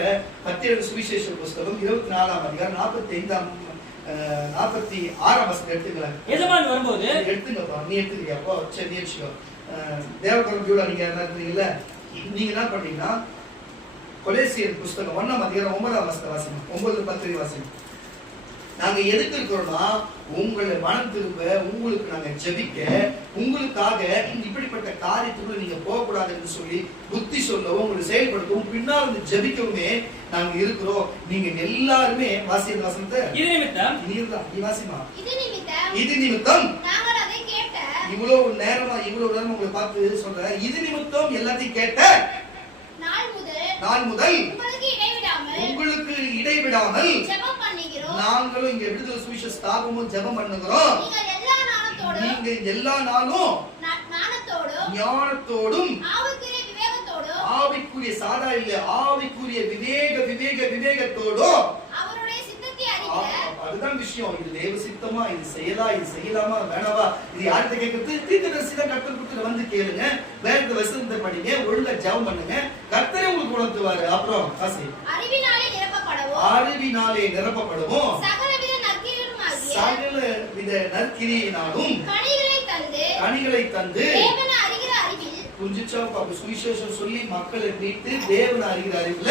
மத்திய சுவிசேஷ புஸ்தகம் 24ஆம் அதிகாரம் 46ஆம் வசனம் எடுத்துக்கலாம். எஜமான் வரும்போது எடுத்துங்கப்பா. நீ எடுத்துக்கிறியாப்பா? சரி, நீ வச்சுக்கோ. தேவகரம் ஜூலா நீங்க என்ன இருக்கீங்கல்ல, நீங்க என்ன பண்ணீங்கன்னா கொலேசியர் புஸ்தகம் 1ஆம் அதிகாரம் 9ஆம் வசனம் வாசிங்க. 9-10 வாசிங்க. நாங்க எதுக்கு இருக்கிறோம்னா உங்களை மனம் திரும்ப, உங்களுக்கு நாங்க ஜெபிக்க, உங்களுக்காக இப்படிப்பட்ட காரியத்துக்குள்ள நீங்க போகக்கூடாதுன்னு சொல்லி புத்தி சொல்லவும், உங்களை செயல்படுத்தவும், பின்னால் வந்து ஜெபிக்கவுமே நாங்க இருக்கிறோம். நீங்க எல்லாருமே வாசிய வசனத்தை இது நிமித்தம் நீ வாசிமா. இது இது நிமித்தம் நாங்கள் அதை கேட்ட இவ்வளவு நேரம் உங்களை பார்த்து சொல்றேன். இது நிமித்தம் எல்லாத்தையும் கேட்ட நாள் முதல் உங்களுக்கு இடைவிடாமல் ஜெபம் பண்ணுகிறோம். நாங்களும் இங்க விடுதலை சுவிசேஷ ஸ்தாபமும் ஜெபம் பண்ணுகிறோம். நீங்க எல்லா நாளும் ஞானத்தோடும் ஆவிக்குரிய சாதா இல்ல, ஆவிக்குரிய விவேகத்தோடும் அவருடைய சித்தத்தை அறிகிற. அதுதான் விஷயம். இது தேவ சித்தமா, இது செய்யலாமா வேணாவா, இது யார்கிட்ட கேட்கறது? தீர்க்கதரிசி தான் கர்த்தர் கொடுத்து வந்து கேளுங்க, வேத வசனத்தை படிங்க, ஒழுங்கா ஜெபம் பண்ணுங்க, கர்த்தரே உங்களுக்கு உணர்த்துவாரு. அப்புறம் அறிவினாலே நிரப்பப்படுவோம், சகலவித நற்கிரியினாலும் கனிகளை தந்து புரிஞ்சுச்சா? சுவிசேஷம் சொல்லி மக்களை மீட்டு தேவனை அறிகிற அறிவுல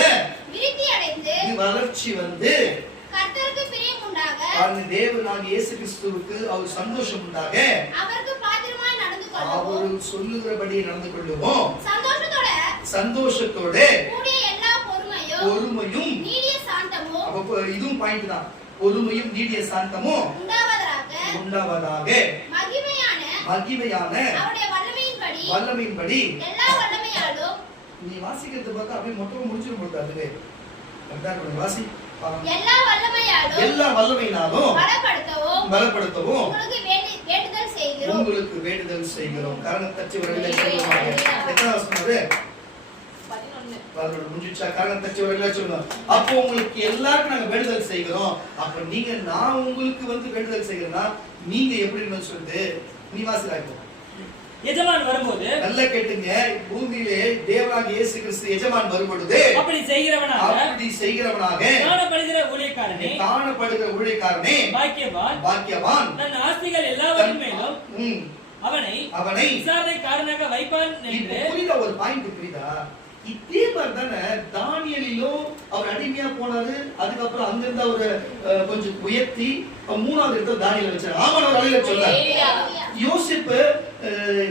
வளர்ச்சி வந்து தேவனாகிய இயேசு கிறிஸ்துவுக்கு அவர் சந்தோஷம் உண்டாக அவர் சொல்லுகிறபடி நடந்து கொள்ளுவோம். சந்தோஷத்தோட பொறுமையும், இதுவும் பாயிண்ட் தான், பொறுமையும் நீடிய சாந்தமும் உண்டாவதாக மகிமையான வல்லமையின்படி. நீ வாசிக்கிறது பார்த்தா அப்படியே மொத்தம் முடிச்சிடும் போது அதுவே வாசி. எல்லா வல்லமையினாலும் பலப்படுத்தவும் உங்களுக்கு வேண்டுதல் செய்கிறோம். காரணம் தச்சு வரவில்லை. எத்தனை சொன்னது? 11 முடிஞ்சிச்சா? காரணம் தச்சு வரவில்லை சொல்லணும். அப்போ உங்களுக்கு எல்லாருக்கும் நாங்க வேண்டுதல் செய்கிறோம். அப்ப நீங்க நான் உங்களுக்கு வந்து வேண்டுதல் செய்கிறேன்னா நீங்க எப்படி சொல்லிட்டு நீ வாசிராக்கும். எஜமான் வரும்போது நல்ல கேட்டுங்க, பூமியிலே தேவனாகிய இயேசு கிறிஸ்து எஜமான் வரும்பொழுது அப்படி செய்கிறவனாக காணப்படுகிற ஊழியக்காரனே பாக்கியவான், தன் ஆஸ்திகள் எல்லாவற்றின் மேலும் அவனை விசாரணைக்காரனாக வைப்பான் என்று. புரியுதா? ஒரு பாயிண்ட் புரியுதா? இதே மாதிரி தானே தானியேலிலும் அவர் அடிமையா போனாரு. அதுக்கப்புறம் அங்கிருந்து அவரு கொஞ்சம் உயர்த்தி 3வது இடத்துல தானியேல் வச்சாரு. ஆமாம் வழியில சொல்ல. யோசிப்பு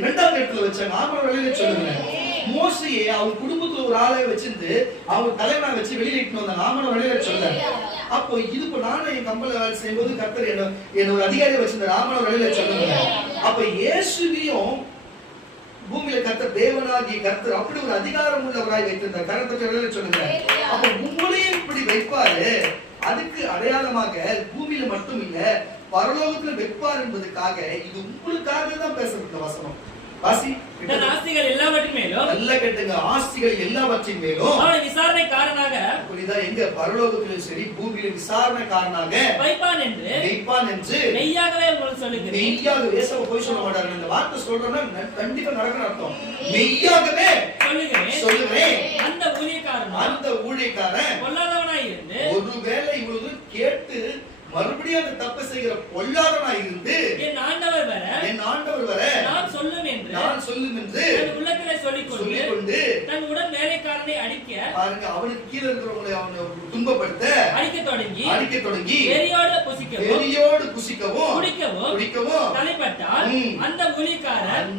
2வது இடத்துல வச்சாங்க. ஆமாம் வழியில சொல்லுங்க. மோசையே அவன் குடும்பத்துல ஒரு ஆளை வச்சிருந்து அவர் தலைவனா வச்சு வெளியில இட்டு வந்தாங்க. ஆமாம் வழியில சொல்ல. அப்போ இது இப்போ நானும் என் கம்பெனில வேலை செய்யும் போது கர்த்தர் என்ன ஒரு அதிகாரி வச்சிருந்தாரு. ஆமாம் வழியில சொல்லுங்க. அப்ப இயேசுவையும் பூமியில கர்த்தர் தேவனாகிய கர்த்தர் அப்படி ஒரு அதிகாரம் உள்ளவராய் வைத்திருந்தார். கர்த்தர் சொல்லுங்க. அப்ப உங்களையும் இப்படி வைப்பாரு. அதுக்கு அடையாளமாக பூமியில மட்டும் இல்ல பரலோகத்துல வைப்பார் என்பதற்காக, இது உங்களுக்காக தான் பேசுறது வசனம். வாசி. ஆஸ்திகள் எல்லாவற்றின் மேலும் நல்ல கேட்டுங்க, ஆஸ்திகள் எல்லாவற்றின் மேலும் அவனை விசாரணைக்காரனாக. புரியுதா? எங்க பரலோகத்திலும் சரி பூமியில விசாரணைக்காரனாக வைப்பான் என்று மெய்யாகவே உங்களுக்கு சொல்லுகிறேன். மெய்யாக ஏசவ போய் சொல்ல மாட்டாரு. இந்த வார்த்தை சொல்றோம்னா கண்டிப்பா நடக்கணும் அர்த்தம். மெய்யாகவே சொல்லுகிறேன். அந்த ஊழியக்காரன் பொல்லாதவனாய் இருந்து ஒருவேளை இவ்வளவு கேட்டு மறுபடியும் அந்த தப்பு செய்கிற பொல்லாதவனாய் இருந்து என் ஆண்டவர் வர நான் சொல்லும் என்று தன் உள்ளத்திலே சொல்லிக்கொண்டு தன் உடன் வேலைக்காரனை அடிக்க. பாருங்க, அவனுக்கு கீழே இருக்கிறவங்களை அவனை துன்பப்படுத்த அடிக்க தொடங்கி வெறியோடு புசிக்கவும் குடிக்கவும் தலைப்பட்டால் அந்த ஊழியக்காரன்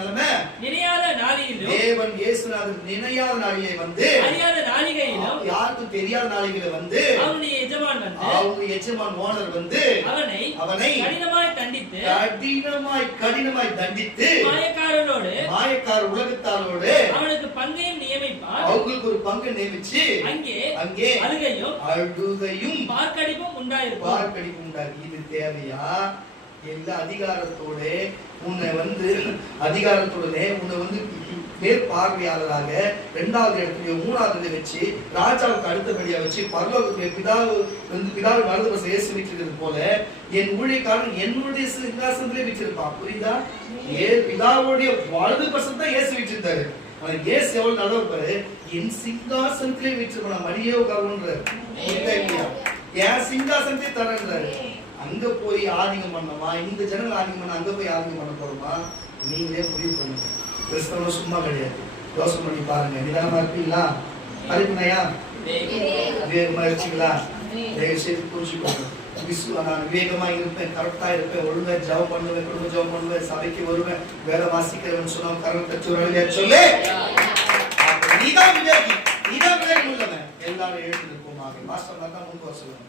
நிலைமை நினையாத நாளிலும் தேவன் இயேசுநாதர் நினையாத நாளிலே வந்து அறியாத நாளிகையிலும் யாருக்கும் தெரியாத நாளிகையில வந்து அவனுடைய எஜமான் ஓனர் வந்து அவனை கடினமாய் தண்டித்து மாயக்கார உலகத்தாரோடு அவனுக்கு பங்கையும் நியமிப்பார். அவங்களுக்கு ஒரு பங்கை நியமிச்சு அங்கே அழுகையும் பார்க்கடிப்பும் உண்டாயிருக்கு. இது தேவையா? எல்லா அதிகாரத்தோட உன்னை வந்து மேற்பார்வையாளராக 2வது இடத்துல 3வது வச்சு ராஜாவுக்கு அடுத்தபடியா வச்சு பரலோகத்துல பிதாவு வலது பசம் இயேசு வச்சிருக்கிறது போல என் ஊழியக்காரன் என்னுடைய சிங்காசனத்திலே வச்சிருப்பான். புரியுதா? பிதாவுடைய வலது பசம் தான் இயேசு வச்சிருந்தாரு. ஆனா இயேசு எவ்வளவு நல்லவர் பாரு. என் சிங்காசனத்திலே வீற்றிருப்ப மடியே உட்காருன்றாரு. என் சிங்காசனத்தை தரேன்றாரு. அங்க போய் ஆதிக்கம் பண்ணமா, இந்த ஜனங்கள் ஆதிக்கம் பண்ண அங்க போய் ஆதிக்கம் பண்ண போறோமா, நீங்களே முடிவு பண்ணுங்க. கிறிஸ்தவம் சும்மா கிடையாது. யோசனை பண்ணி பாருங்க. நிதானமா இருப்பீங்களா? அறிவுனையா விவேகமா இருப்பீங்களா? தயவு செய்து புரிஞ்சுக்கோங்க. நான் விவேகமா இருப்பேன், கரெக்டா இருப்பேன், ஒழுங்கா ஜெபம் பண்ணுவேன், குடும்ப ஜெபம் பண்ணுவேன், சபைக்கு வருவேன், வேலை வாசிக்கிறவன் சொன்னா கரெக்ட் தச்சு சொல்லு. நீதான் விவேகி, நீதான் விவேகம் உள்ளவன். எல்லாரும் எழுந்து நிற்போமாக. மாஸ்டர் தான் முன்பு சொல்லுங்க.